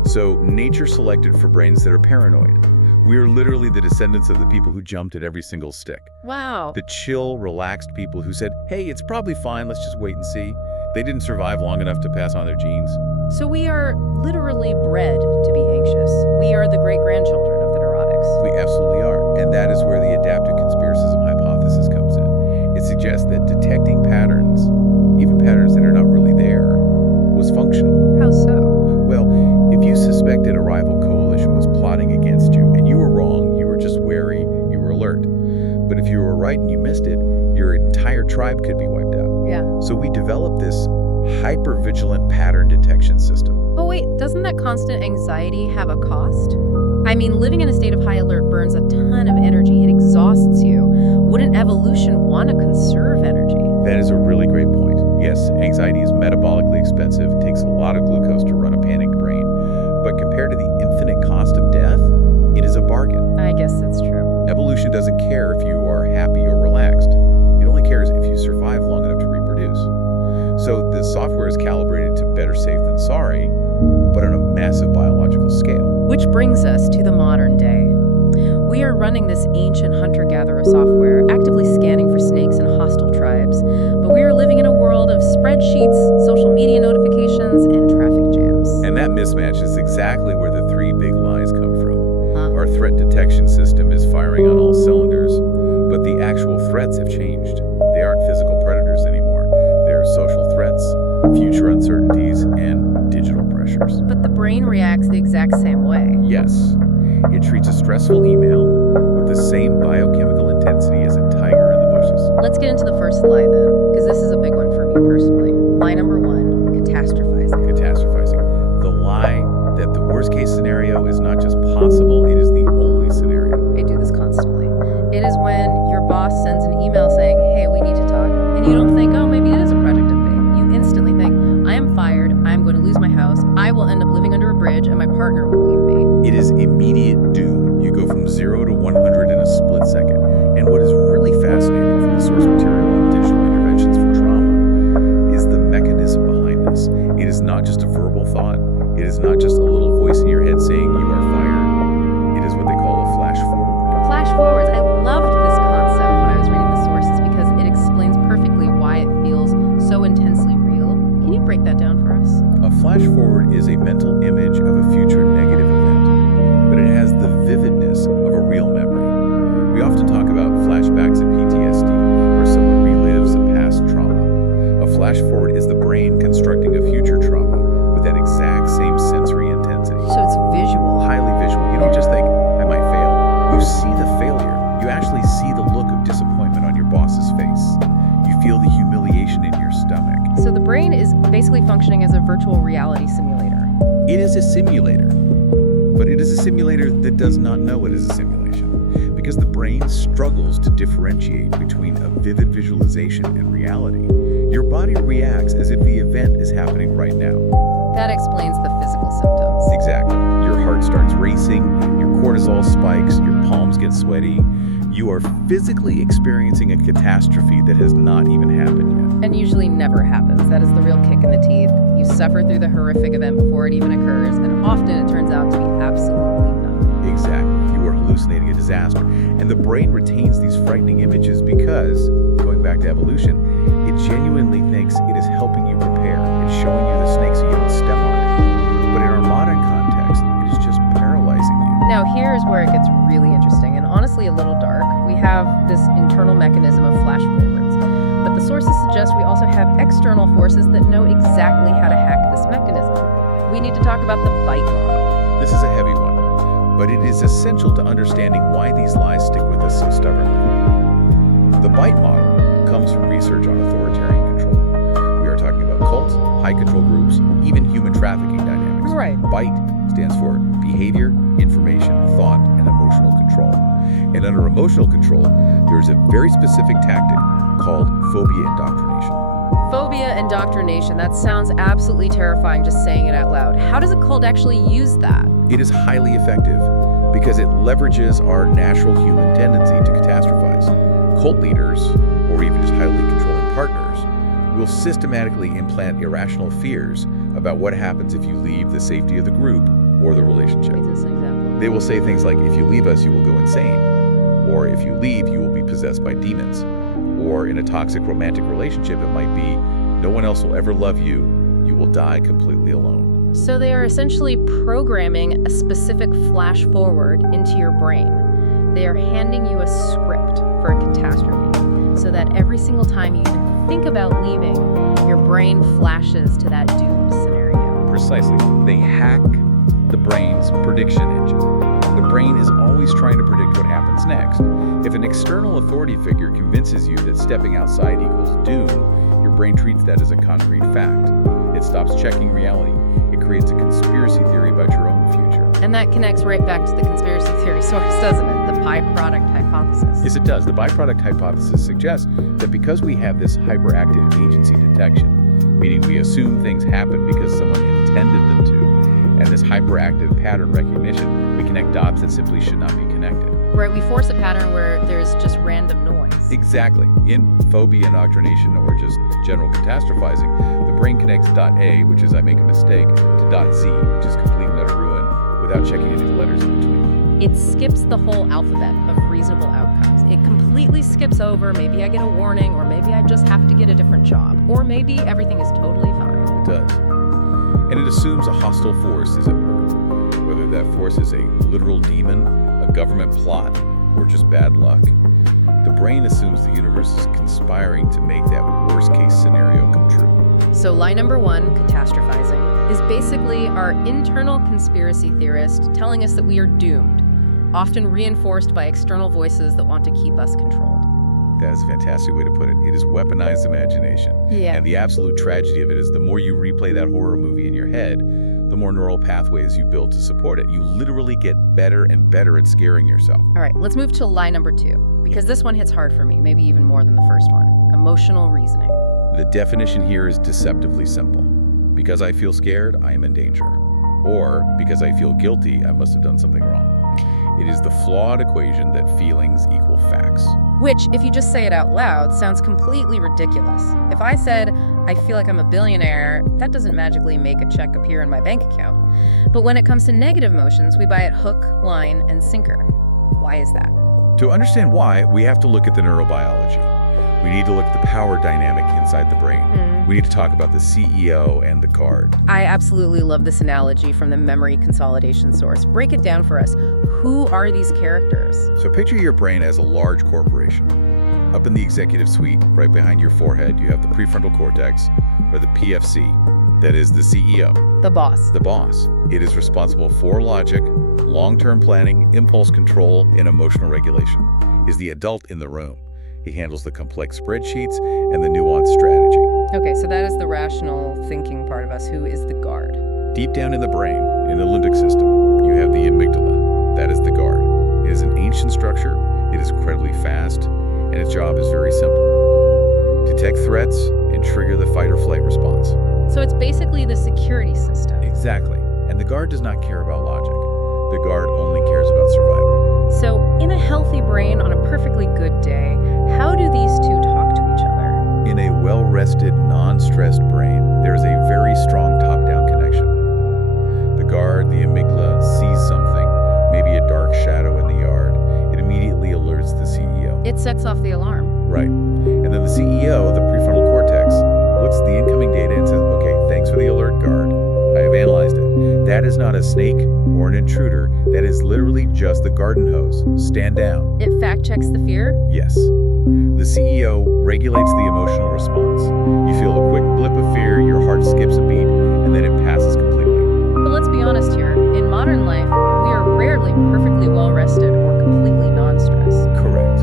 So nature selected for brains that are paranoid. We are literally the descendants of the people who jumped at every single stick. Wow. The chill, relaxed people who said, hey, it's probably fine, let's just wait and see. They didn't survive long enough to pass on their genes. So we are literally bred to be anxious. We are the great-grandchildren of the neurotics. We absolutely are. And that is where the adaptive conspiracism hypothesis comes in. It suggests that detecting patterns, even patterns that are not really there, was functional. How so? Well, if you suspected a rival coalition was plotting against you and you were wrong, you were just wary tribe could be wiped out. Yeah. So we developed this hyper-vigilant pattern detection system. But wait, doesn't that constant anxiety have a cost? I mean, living in a state of high alert burns a ton of energy. It exhausts you. Wouldn't evolution want to conserve energy? That is a really great point. Yes, anxiety is metabolically expensive. It takes a lot of glucose to run a panicked brain. But compared to the infinite cost of death, it is a bargain. I guess that's true. Evolution doesn't care if you are happy or relaxed. It only cares if you survive long enough to reproduce. So the software is calibrated to better safe than sorry, but on a massive biological scale. Which brings us to the modern day. We are running this ancient hunter-gatherer software, actively scanning for snakes and hostile tribes, but we are living in a world of spreadsheets, social media notifications, and traffic jams. And that mismatch is exactly where the three big lies come from. Our threat detection system is firing on all cylinders, but the actual threats have changed. They aren't physical predators anymore. They're social threats, future uncertainties, and digital pressures. But the brain reacts the exact same way. Yes, it treats a stressful email with the same biochemical intensity as a tiger in the bushes. Let's get into the first lie then, because this is a big one for me personally. Lie number 1, catastrophizing. Catastrophizing. The lie that the worst case scenario is not just possible, it is the only scenario. I do this constantly. It is when your boss sends an email saying, hey, we need to talk, and you don't think, oh, maybe it is a project update. You instantly think, I am fired, I am going to lose my house, I will end up living under a bridge, and my partner will leave me. It is immediate doom. You go from 0 to 100 in a split second. And what is really fascinating from the source material on digital interventions for trauma is the mechanism behind this. It is not just a verbal thought. It is not just a little voice in your head saying you are fired. It is what they call a flash forward. Flash forwards. I loved this concept when I was reading the sources because it explains perfectly why it feels so intensely real. Can you break that down for us? A flash forward is a mental image of a future negative event, but it has the vividness of a real memory. We often talk about flashbacks in PTSD, where someone relives a past trauma. A flash forward is the brain constructing a future trauma with that exact same sensory intensity. So it's visual. Highly visual. You don't just think, I might fail. You see the failure. You actually see the look of disappointment on your boss's face. You feel the humiliation in your stomach. So the brain is basically functioning as a virtual reality simulator. It is a simulator, but it is a simulator that does not know it is a simulation, because the brain struggles to differentiate between a vivid visualization and reality. Your body reacts as if the event is happening right now. That explains the physical symptoms. Exactly. Your heart starts racing, your cortisol spikes, your palms get sweaty. You are physically experiencing a catastrophe that has not even happened yet. And usually never happens. That is the real kick in the teeth. You suffer through the horrific event before it even occurs, and often it turns out to be absolutely nothing. Exactly. You are hallucinating a disaster. And the brain retains these frightening images because, going back to evolution, it genuinely thinks it is helping you prepare. It's showing you the snake so you don't step on it. But in our modern context, it is just paralyzing you. Now here's where it gets really interesting and honestly a little dark. We have this internal mechanism of flash forwards, but the sources suggest we also have external forces that know exactly how to hack this mechanism. We need to talk about the bite model. This is a heavy one, but it is essential to understanding why these lies stick with us so stubbornly. The bite model comes from research on authoritarian control. We are talking about cults, high control groups, even human trafficking dynamics. Right. BITE stands for behavior, information, thought, and emotional control. And under emotional control, there is a very specific tactic called phobia indoctrination. Phobia indoctrination. That sounds absolutely terrifying just saying it out loud. How does a cult actually use that? It is highly effective because it leverages our natural human tendency to catastrophize. Cult leaders, or even just highly controlling partners, will systematically implant irrational fears about what happens if you leave the safety of the group or the relationship. Is this an example? They will say things like, if you leave us, you will go insane. Or if you leave, you will be possessed by demons. Or in a toxic romantic relationship, it might be, no one else will ever love you. You will die completely alone. So they are essentially programming a specific flash forward into your brain. They are handing you a script for a catastrophe so that every single time you even think about leaving, your brain flashes to that doomed scenario. Precisely. They hack the brain's prediction engine. The brain is always trying to predict what happens next. If an external authority figure convinces you that stepping outside equals doom, your brain treats that as a concrete fact. It stops checking reality. It creates a conspiracy theory about your own future. And that connects right back to the conspiracy theory source, doesn't it? The byproduct hypothesis. Yes, it does. The byproduct hypothesis suggests that because we have this hyperactive agency detection, meaning we assume things happen because someone intended them to, and this hyperactive pattern recognition, we connect dots that simply should not be connected. Right, we force a pattern where there's just random noise. Exactly. In phobia indoctrination or just general catastrophizing, the brain connects dot A, which is I make a mistake, to dot Z, which is complete and utter ruin, without checking any of the letters in between. It skips the whole alphabet of reasonable outcomes. It completely skips over, maybe I get a warning, or maybe I just have to get a different job, or maybe everything is totally fine. It does. And it assumes a hostile force is at work, whether that force is a literal demon, a government plot, or just bad luck. The brain assumes the universe is conspiring to make that worst-case scenario come true. So lie number one, catastrophizing, is basically our internal conspiracy theorist telling us that we are doomed, often reinforced by external voices that want to keep us controlled. That's a fantastic way to put it. It is weaponized imagination. Yeah. And the absolute tragedy of it is the more you replay that horror movie in your head, the more neural pathways you build to support it. You literally get better and better at scaring yourself. All right, let's move to lie number two, because this one hits hard for me, maybe even more than the first one. Emotional reasoning. The definition here is deceptively simple. Because I feel scared, I am in danger. Or because I feel guilty, I must have done something wrong. It is the flawed equation that feelings equal facts. Which, if you just say it out loud, sounds completely ridiculous. If I said, I feel like I'm a billionaire, that doesn't magically make a check appear in my bank account. But when it comes to negative emotions, we buy it hook, line, and sinker. Why is that? To understand why, we have to look at the neurobiology. We need to look at the power dynamic inside the brain. We need to talk about the CEO and the guard. I absolutely love this analogy from the memory consolidation source. Break it down for us. Who are these characters? So picture your brain as a large corporation. Up in the executive suite, right behind your forehead, you have the prefrontal cortex, or the PFC. That is the CEO. The boss. The boss. It is responsible for logic, long-term planning, impulse control, and emotional regulation. Is the adult in the room. He handles the complex spreadsheets and the nuanced strategy. Okay, so that is the rational thinking part of us. Who is the guard? Deep down in the brain, in the limbic system, you have the amygdala. That is the guard. It is an ancient structure, it is incredibly fast, and its job is very simple. Detect threats and trigger the fight or flight response. So it's basically the security system. Exactly. And the guard does not care about logic. The guard only cares about survival. So in a healthy brain on a perfectly good day, how do these two talk to each other? In a well-rested, non-stressed brain, there is a very strong top-down connection. The guard, the amygdala, sees something, maybe a dark shadow in the yard. It immediately alerts the CEO. It sets off the alarm. Right. And then the CEO, the prefrontal cortex, looks at the incoming data and says, okay, thanks for the alert, guard. I have analyzed it. That is not a snake or an intruder. That is literally just the garden hose. Stand down. It fact-checks the fear? Yes. The CEO regulates the emotional response. You feel a quick blip of fear, your heart skips a beat, and then it passes completely. But let's be honest here. In modern life, we are rarely perfectly well-rested or completely non-stressed. Correct.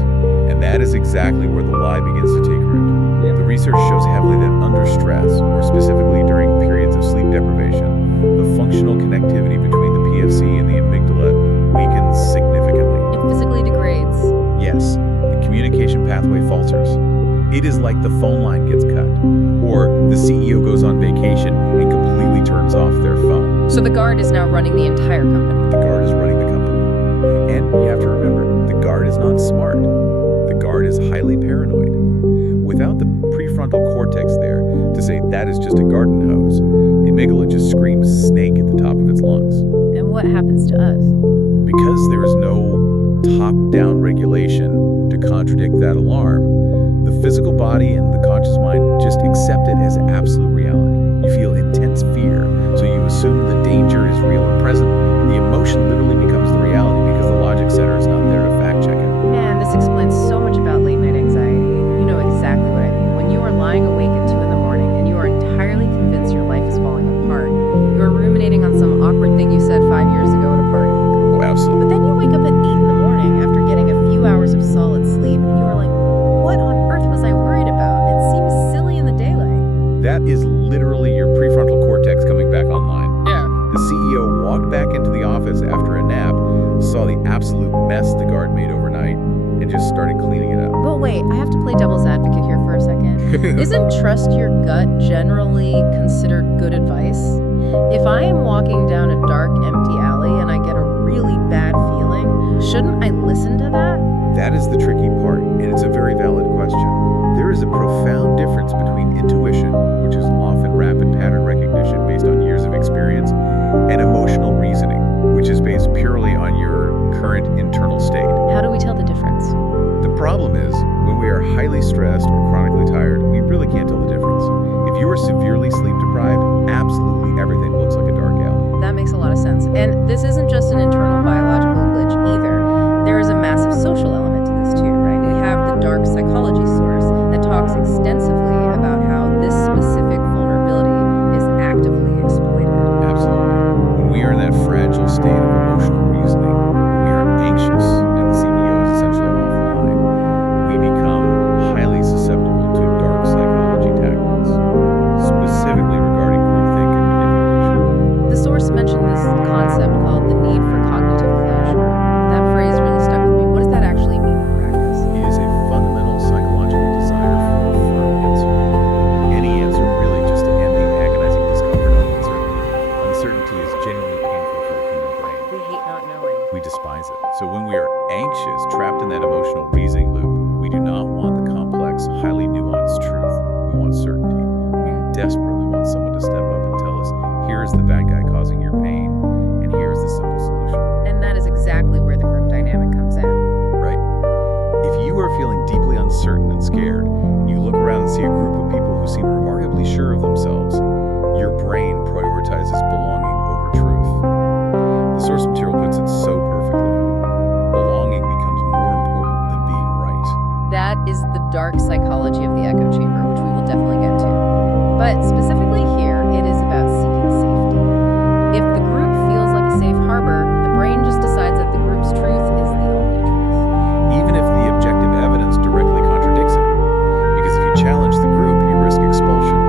And that is exactly where the lie begins to take root. The research shows heavily that under stress, or specifically during periods of sleep deprivation, the functional connectivity between the PFC and the amygdala weakens significantly. It physically degrades. Yes, the communication pathway falters. It is like the phone line gets cut, or the CEO goes on vacation and completely turns off their phone. So the guard is now running the entire company. The guard is running the company. And you have to remember, the guard is not smart. The guard is highly paranoid. Without the prefrontal cortex there to say that is just a garden hose, the amygdala just screams snake at the top of its lungs. And what happens to us? Because there is no top-down regulation to contradict that alarm, the physical body and the conscious mind just accept it as absolute reality. You feel intense fear, so you assume the danger is real and present. The emotion literally becomes the reality because the logic center is not there to fact-check it. Man, this explains so much about late-night anxiety. You know exactly what I mean. When you are lying awake at 2 in the morning and you are entirely convinced your life is falling apart, you are ruminating on some awkward thing you said 5 years ago at a party. Oh, absolutely. But then you wake absolute mess the guard made overnight and just started cleaning it up. But wait, I have to play devil's advocate here for a second. Isn't trust your gut generally considered good advice? If I am walking down a dark, empty alley and I get a really bad feeling, shouldn't I listen to that? That is the tricky part, and it's a very valid question. There is a profound difference between intuition, which is often rapid pattern recognition based on years of experience, and emotional reasoning, which is based purely on your current internal state. How do we tell the difference? The problem is, when we are highly stressed or chronically tired, we really can't tell the difference. If you are severely sleep deprived, absolutely everything looks like a dark alley. That makes a lot of sense. And this isn't just an internal biological glitch either. There is a massive social element to this too, right? We have the dark psychology source that talks extensively about how this specific vulnerability is actively exploited. Absolutely. When we are in that fragile state of emotional reasoning, when we are anxious and the CEO is essentially offline, we become highly susceptible to dark psychology tactics, specifically regarding groupthink and manipulation. The source mentioned this concept called the need for cognitive closure. That phrase really stuck with me. What does that actually mean in practice? It is a fundamental psychological desire for a firm answer. Any answer really just to end the agonizing discomfort of uncertainty. Uncertainty is genuinely painful for the human brain. We hate not knowing. We despise it. So when we are anxious, trapped in that emotional reasoning loop, we do not want the complex, highly nuanced truth. We want certainty. We desperately want someone to step up and tell us, here's the bad guy causing your pain, and here's the simple solution. And that is exactly where the group dynamic comes in. Right. If you are feeling deeply uncertain and scared, and you look around and see a group of people who seem remarkably sure of themselves, your brain prioritizes belonging over truth. The source material puts it so perfectly. Belonging becomes more important than being right. That is the dark psychology of the echo chamber, which we will definitely get to. But specifically here, it is about seeking safety. If the group feels like a safe harbor, the brain just decides that the group's truth is the only truth. Even if the objective evidence directly contradicts it. Because if you challenge the group, you risk expulsion.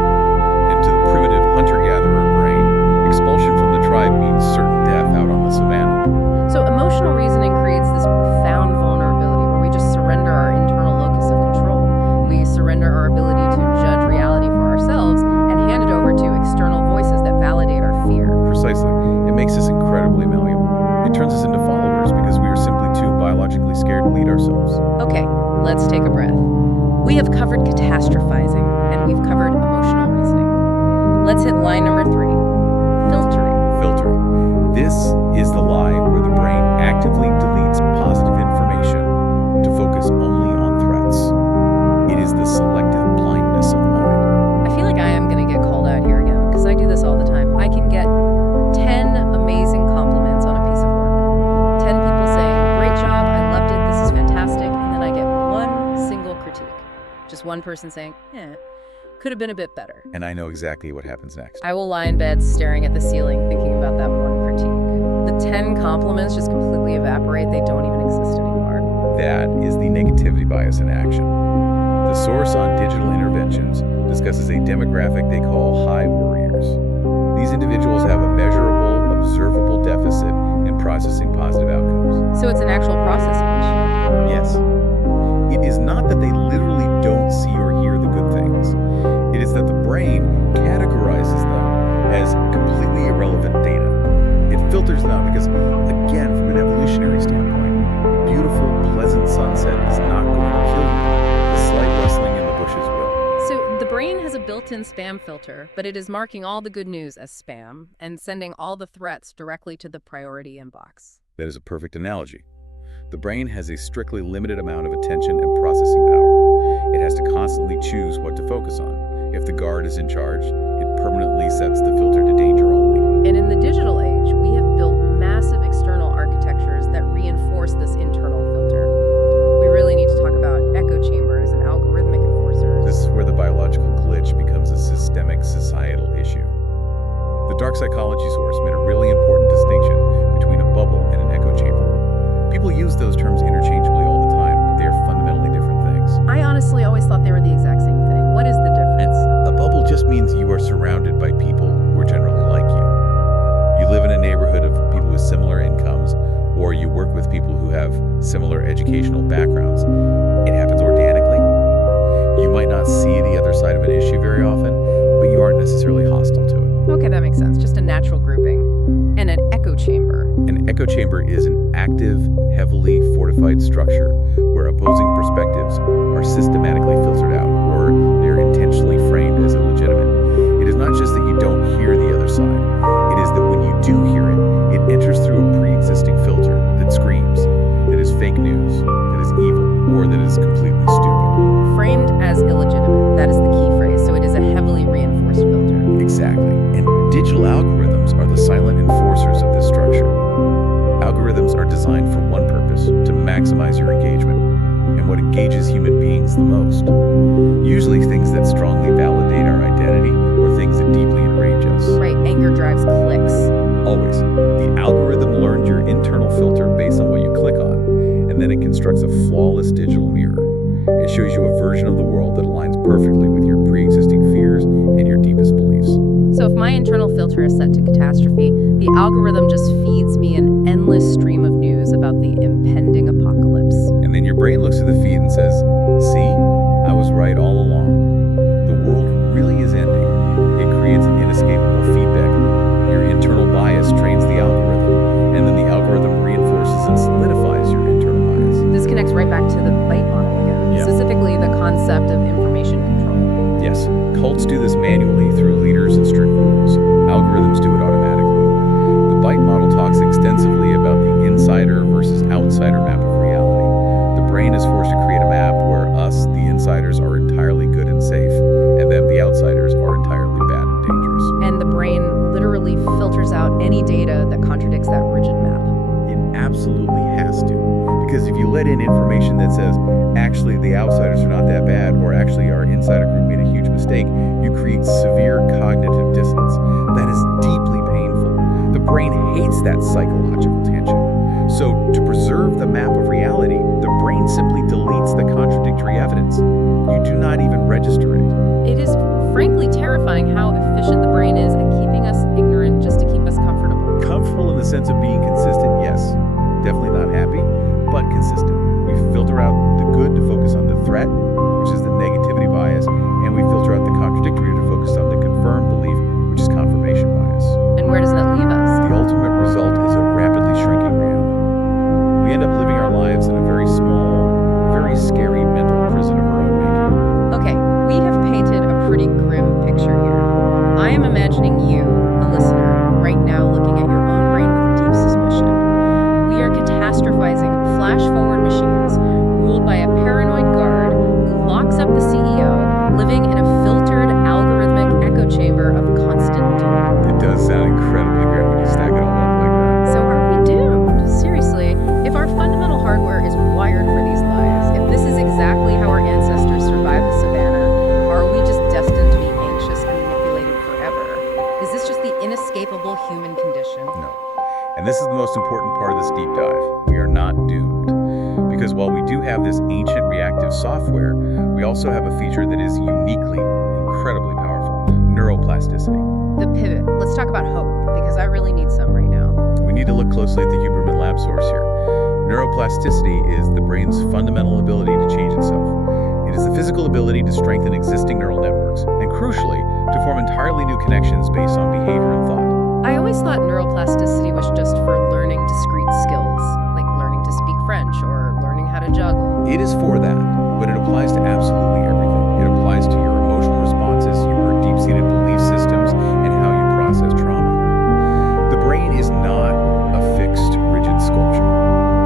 And to the primitive hunter-gatherer brain, expulsion from the tribe means certain death out on the savannah. So emotional reasoning creates this profound vulnerability where we just surrender our internal locus of control. We surrender our ability to judge reality for ourselves and hand it over to external voices that validate our fear. Precisely. It makes us incredibly malleable. It turns us into followers because we are simply too biologically scared to lead ourselves. Okay, let's take a breath. We have covered catastrophizing and we've covered emotional reasoning. Let's hit line number 3, filtering. Filtering. This is the lie where the brain actively deletes positive information to focus only on threats. It is the selective blindness of mind. I feel like I am going to get called out here again because I do this all the time. I can get 10 amazing compliments on a piece of work. 10 people saying, great job, I loved it, this is fantastic. And then I get one single critique. Just one person saying, could have been a bit better. And I know exactly what happens next. I will lie in bed staring at the ceiling thinking about that one critique. The 10 compliments just completely evaporate. They don't even exist anymore. That is the negativity bias in action. The source on digital interventions discusses a demographic they call high worriers. These individuals have a measurable, observable deficit in processing positive outcomes. So it's an actual processing issue. Yes. It is not that they literally don't see or hear the good things. It is that the brain categorizes them as completely irrelevant data. It filters them out because, again, from an evolutionary standpoint, a beautiful, pleasant sunset is not going to kill you. The slight rustling in the bushes will. So the brain has a built-in spam filter, but it is marking all the good news as spam and sending all the threats directly to the priority inbox. That is a perfect analogy. The brain has a strictly limited amount of attention and processing power. It has to constantly choose what to focus on. If the guard is in charge, it permanently sets the filter to danger only. And in the digital age, we have built massive external architectures that reinforce this internal filter. We really need to talk about echo chambers and algorithmic enforcers. This is where the biological glitch becomes a systemic societal issue. The dark psychology source made a really important distinction between a bubble and an echo chamber. People use those terms interchangeably all the time, but they are fundamentally different things. I honestly always thought they were the exact same thing. What is the difference? A bubble just means you are surrounded by people who are generally like you. You live in a neighborhood of people with similar incomes, or you work with people who have similar educational backgrounds, it happens organically. You might not see the other side of an issue very often, but you aren't necessarily hostile to it. Okay, that makes sense. Just a natural grouping. And an echo chamber. An echo chamber is an active, heavily fortified structure where opposing perspectives are systematically filtered out, or they're intentionally framed as illegitimate. It is not just that you don't hear the other side. It is that when you do hear it, it enters through a pre-existing filter that screams, that is fake news, that is evil, or that is completely stupid. Framed as illegitimate. That is the key phrase. So it is a heavily reinforced filter. Exactly. And digital algorithms are the silent enforcers of this structure. Algorithms are designed for one purpose, to maximize your engagement, and what engages human beings the most. Usually things that strongly validate our identity or things that deeply enrage us. Right, anger drives clicks. Always. The algorithm learned your internal filter based on what you click on, and then it constructs a flawless digital mirror. It shows you a version of the world that aligns perfectly with your pre-existing fears and your deepest beliefs. So if my internal filter is set to catastrophe, the algorithm just feeds me an endless stream of news about the impending apocalypse. And then your brain looks at the feed and says, see, I was right all along. The world really is ending. It creates an inescapable feedback loop. Your internal bias trains the algorithm, and then the algorithm reinforces and solidifies your internal bias. This connects right back to the bite model again, Yeah. specifically the concept of information control. Yes, cults do this manually through leaders and strict rules. Algorithms do it automatically. The bite model talks extensively about the insider versus outsider map of reality. The brain is forced to create a map where us, the insiders, are entirely good and safe, and them, the outsiders, are entirely bad and dangerous. And the brain literally filters out any data that contradicts that rigid map. It absolutely has to. Because if you let in information that says, actually the outsiders are not that bad, or actually our insider group made a huge mistake, you create severe cognitive dissonance. That is deeply painful. The brain hates that psychological tension. So to preserve the map of reality, the brain simply deletes the contradictory evidence. You do not even register it. It is frankly terrifying how efficient the brain is at keeping us ignorant just to keep us comfortable. Comfortable in the sense of being consistent, yes. Definitely not happy, but consistent. We filter out the good to focus on the threat, which is the negativity bias, and we filter out the contradictory to focus on the confirmed belief, which is confirmation bias. And where does that leave us? The ultimate result is a rapidly shrinking reality. We end up living our lives in a very small, very scary mental prison of our own making. Okay, we have painted a pretty grim picture here. I am imagining you, the listener, right now looking at your own brain with deep suspicion. We are catastrophizing flash-forward machines ruled by a paranoid guard who locks up the CEO, living in a filtered, algorithmic echo chamber of constant doom. It does sound incredibly grim when you stack it all up like that. So are we doomed? Seriously, if our fundamental hardware is wired for these lies, if this is exactly how our ancestors survived the savannah, are we just destined to be anxious and manipulated forever? Is this just the inescapable human condition? No. And this is the most important part of this deep dive. We are not doomed. Because while we do have this ancient reactive software, we also have a feature that is uniquely, incredibly powerful, neuroplasticity. The pivot. Let's talk about hope, because I really need some right now. We need to look closely at the Huberman Lab source here. Neuroplasticity is the brain's fundamental ability to change itself. It is the physical ability to strengthen existing neural networks, and crucially, to form entirely new connections based on behavior and thought. I always thought neuroplasticity was just for learning discrete skills, like learning to speak French or learning how to juggle. It is for that, but it applies to absolutely everything. It applies to your emotional responses, your deep-seated belief systems, and how you process trauma. The brain is not a fixed, rigid sculpture.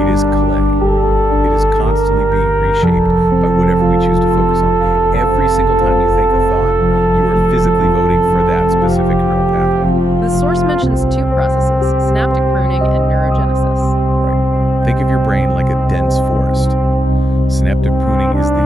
It is clay. It is constantly being reshaped by whatever we choose to focus on. Every single time you think a thought, you are physically voting for that specific neural pathway. The source mentions two processes, synaptic pruning and neurogenesis. Right. Think of your brain like a dense forest. Synaptic pruning is the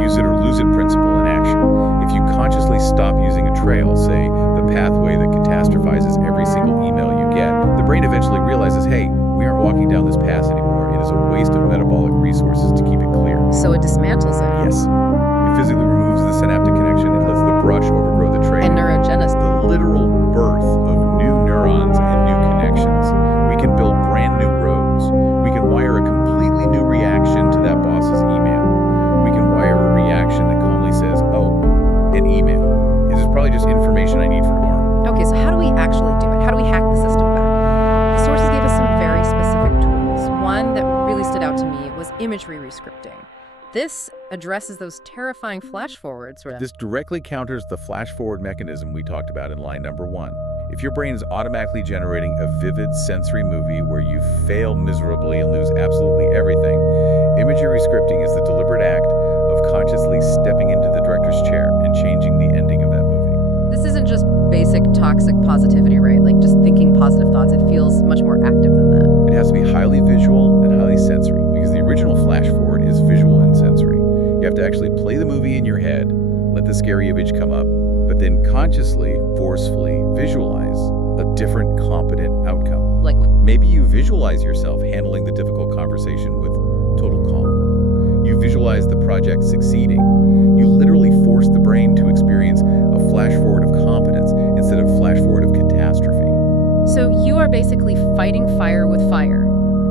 use it or lose it principle in action. If you consciously stop using a trail, say the pathway that catastrophizes every single email you get, the brain eventually realizes, hey, we aren't walking down this path anymore. It is a waste of metabolic resources to keep it clear. So it dismantles it. Yes. It physically removes the synaptic connection. It lets the brush overgrow the trail. And neurogenesis. The literal birth of new neurons and new connections. We can build brand new roads. was imagery rescripting. This addresses those terrifying flash forwards. This directly counters the flash-forward mechanism we talked about in line number 1. If your brain is automatically generating a vivid sensory movie where you fail miserably and lose absolutely everything, imagery rescripting is the deliberate act of consciously stepping into the director's chair and changing the ending of that movie. This isn't just basic toxic positivity, right? Like just thinking positive thoughts. It feels much more active than that. It has to be highly visual and highly sensory because the original flash-forward is visual and sensory. You have to actually play the movie in your head, let the scary image come up, but then consciously, forcefully visualize a different, competent outcome. Like maybe you visualize yourself handling the difficult conversation with total calm. You visualize the project succeeding. You literally force the brain to experience a flash forward of competence instead of flash forward of catastrophe. So you are basically fighting fire with fire.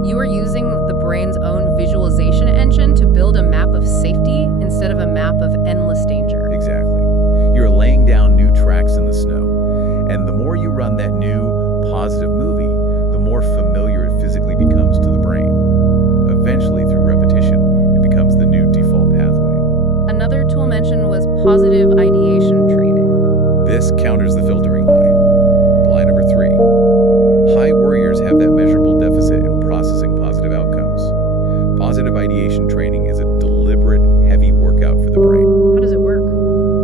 You are using the brain's own visualization engine to build a map of safety instead of a map of endless danger. Exactly. You're laying down new tracks in the snow. And the more you run that new, positive movie, the more familiar it physically becomes to the brain. Eventually, through repetition, it becomes the new default pathway. Another tool mentioned was positive ideation training. This counters the filtering lie. Lie number 3. High worriers have that measurable deficit in processing positive outcomes. Positive ideation training is a deliberate, heavy workout for the brain. How does it work?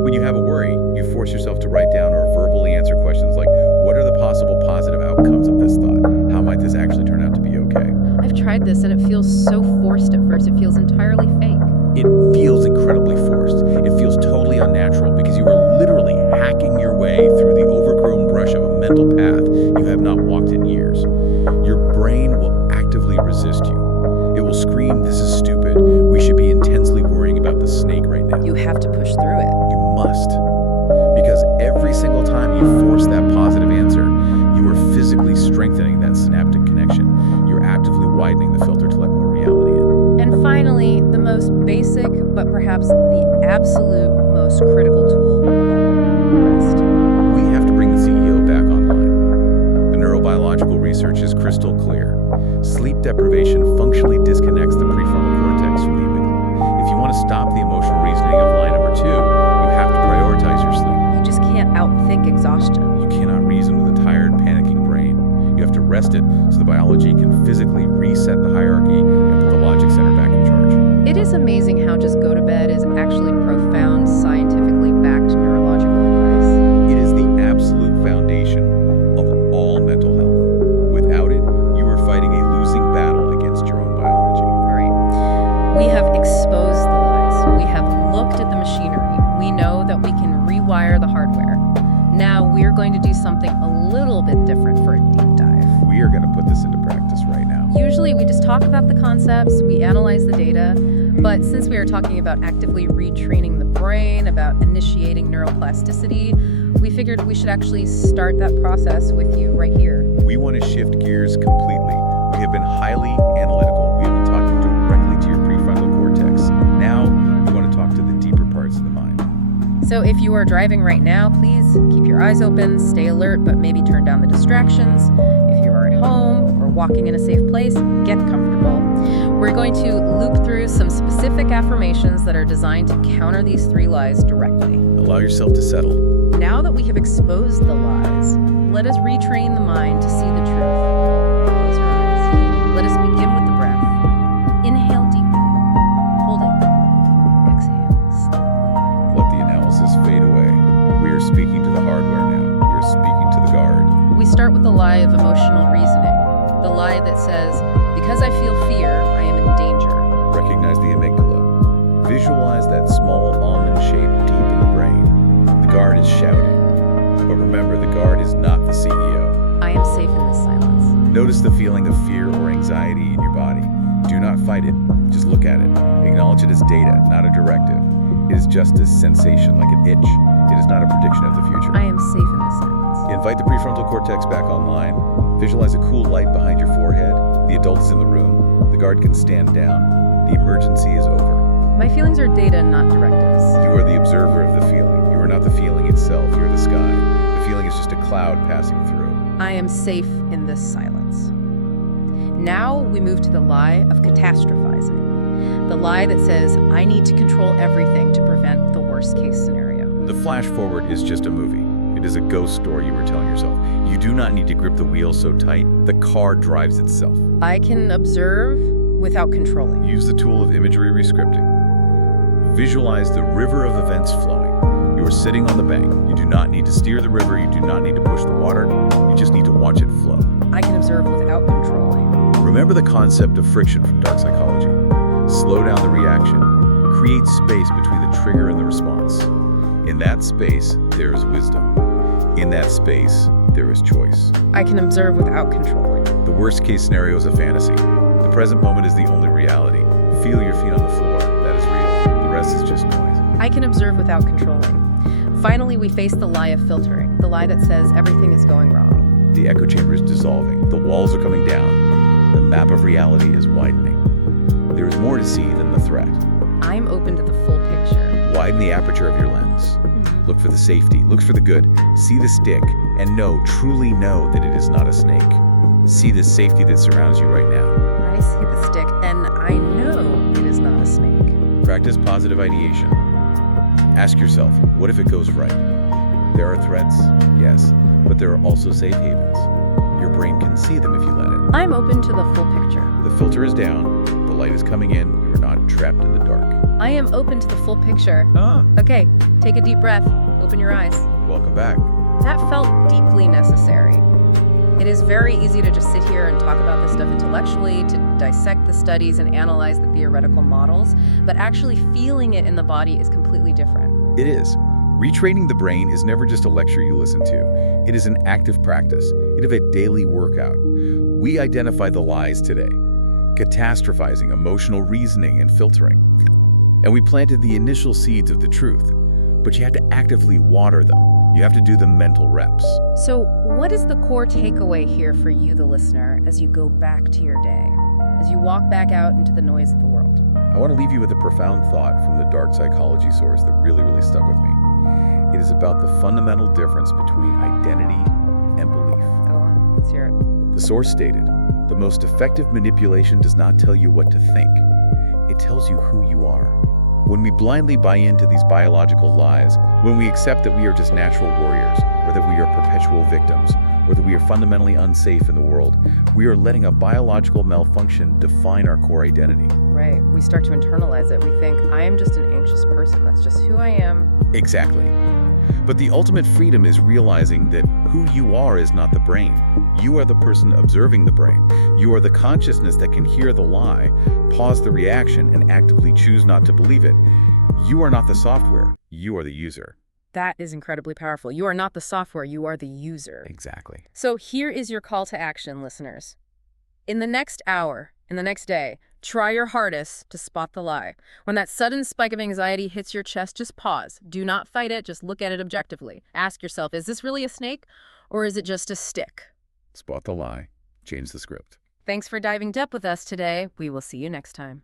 When you have a worry, you force yourself to write down or verbally answer questions like, what are the possible positive outcomes of this thought? How might this actually turn out to be okay? I've tried this and it feels so forced at first. It feels entirely fake. It feels incredibly forced. It feels totally unnatural because you are literally hacking your way through the overgrown brush of a mental path you have not walked in years. Your brain will actively resist you. It will scream, this is stupid. We should be intensely worrying about the snake right now. You have to push through it. You must. Because every single time you force that positive answer, you are physically strengthening that synaptic connection. You're actively widening the filter to let more reality in. And finally, the most basic, but perhaps the absolute most critical tool of all, rest. We have to bring the CEO back online. The neurobiological research is crystal clear. Sleep deprivation functionally disconnects the prefrontal cortex from the amygdala. If you want to stop the emotional reasoning of line number 2, you have to prioritize your sleep. You just can't outthink exhaustion. You cannot reason with a tired, panicking brain. You have to rest it so the biology can physically reset the hierarchy and put the logic center back in charge. It is amazing how just go to bed is actually profound, scientifically backed neurological advice. It is the absolute foundation of all mental health. Without it, you are fighting a losing battle against your own biology. All right. We have exposed the lies. We have looked at the machinery. We know that we can rewire the hardware. Now we're going to do something a little bit different for a deep dive. We are going to put this into practice right now. Usually we just talk about the concepts, we analyze the data, but since we are talking about actively retraining the brain, about initiating neuroplasticity, we figured we should actually start that process with you right here. We want to shift gears completely. We have been highly analytical. We have been talking directly to your prefrontal cortex. Now, we want to talk to the deeper parts of the mind. So if you are driving right now, please keep your eyes open, stay alert, but maybe turn down the distractions. If you are at home or walking in a safe place, get comfortable. We're going to loop through some specific affirmations that are designed to counter these 3 lies directly. Allow yourself to settle. Now that we have exposed the lies, let us retrain the mind to see the truth. Close your eyes. Let us begin with the breath. Inhale deeply. Hold it. Exhale slowly. Let the analysis fade away. We are speaking to the hardware now. We are speaking to the guard. We start with the lie of emotional reasoning. The lie that says, because I feel fear, I am in danger. Recognize the amygdala. Visualize that small almond shape deep in the brain. The guard is shouting. But remember, the guard is not the CEO. I am safe in this silence. Notice the feeling of fear or anxiety in your body. Do not fight it. Just look at it. Acknowledge it as data, not a directive. It is just a sensation, like an itch. It is not a prediction of the future. I am safe in this silence. Invite the prefrontal cortex back online. Visualize a cool light behind your forehead. The adult is in the room. The guard can stand down. The emergency is over. My feelings are data, not directives. You are the observer of the feeling. You are not the feeling itself. You are the sky. The feeling is just a cloud passing through. I am safe in this silence. Now we move to the lie of catastrophizing. The lie that says, I need to control everything to prevent the worst case scenario. The flash forward is just a movie. It is a ghost story you were telling yourself. You do not need to grip the wheel so tight. The car drives itself. I can observe without controlling. Use the tool of imagery rescripting. Visualize the river of events flowing. You are sitting on the bank. You do not need to steer the river. You do not need to push the water. You just need to watch it flow. I can observe without controlling. Remember the concept of friction from dark psychology. Slow down the reaction. Create space between the trigger and the response. In that space, there is wisdom. In that space, there is choice. I can observe without controlling. The worst case scenario is a fantasy. The present moment is the only reality. Feel your feet on the floor. That is real. The rest is just noise. I can observe without controlling. Finally, we face the lie of filtering, the lie that says everything is going wrong. The echo chamber is dissolving. The walls are coming down. The map of reality is widening. There is more to see than the threat. I'm open to the full picture. Widen the aperture of your lens. Look for the safety. Look for the good. See the stick, and truly know that it is not a snake. See the safety that surrounds you right now. I see the stick, and I know it is not a snake. Practice positive ideation. Ask yourself, what if it goes right? There are threats, yes, but there are also safe havens. Your brain can see them if you let it. I'm open to the full picture. The filter is down, the light is coming in, you are not trapped in the dark. I am open to the full picture. Ah, Okay, take a deep breath. Open your eyes. welcome back. That felt deeply necessary. It is very easy to just sit here and talk about this stuff intellectually, to dissect the studies and analyze the theoretical models, but actually feeling it in the body is completely different. It is. Retraining the brain is never just a lecture you listen to. It is an active practice. It is a daily workout. We identify the lies today, catastrophizing, emotional reasoning, and filtering. And we planted the initial seeds of the truth, but you have to actively water them. You have to do the mental reps. So, what is the core takeaway here for you, the listener, as you go back to your day, as you walk back out into the noise of the world? I want to leave you with a profound thought from the dark psychology source that really stuck with me. It is about the fundamental difference between identity and belief. Go on, let's hear it. The source stated, the most effective manipulation does not tell you what to think. It tells you who you are. When we blindly buy into these biological lies, when we accept that we are just natural warriors, or that we are perpetual victims, or that we are fundamentally unsafe in the world, we are letting a biological malfunction define our core identity. Right, we start to internalize it. We think, I am just an anxious person. That's just who I am. Exactly. But the ultimate freedom is realizing that who you are is not the brain. You are the person observing the brain. You are the consciousness that can hear the lie, pause the reaction, and actively choose not to believe it. You are not the software. You are the user. That is incredibly powerful. You are not the software, you are the user. Exactly. So here is your call to action, listeners. In the next hour, in the next day, try your hardest to spot the lie. When that sudden spike of anxiety hits your chest, just pause. Do not fight it, just look at it objectively. Ask yourself, is this really a snake or is it just a stick? Spot the lie. Change the script. Thanks for diving deep with us today. We will see you next time.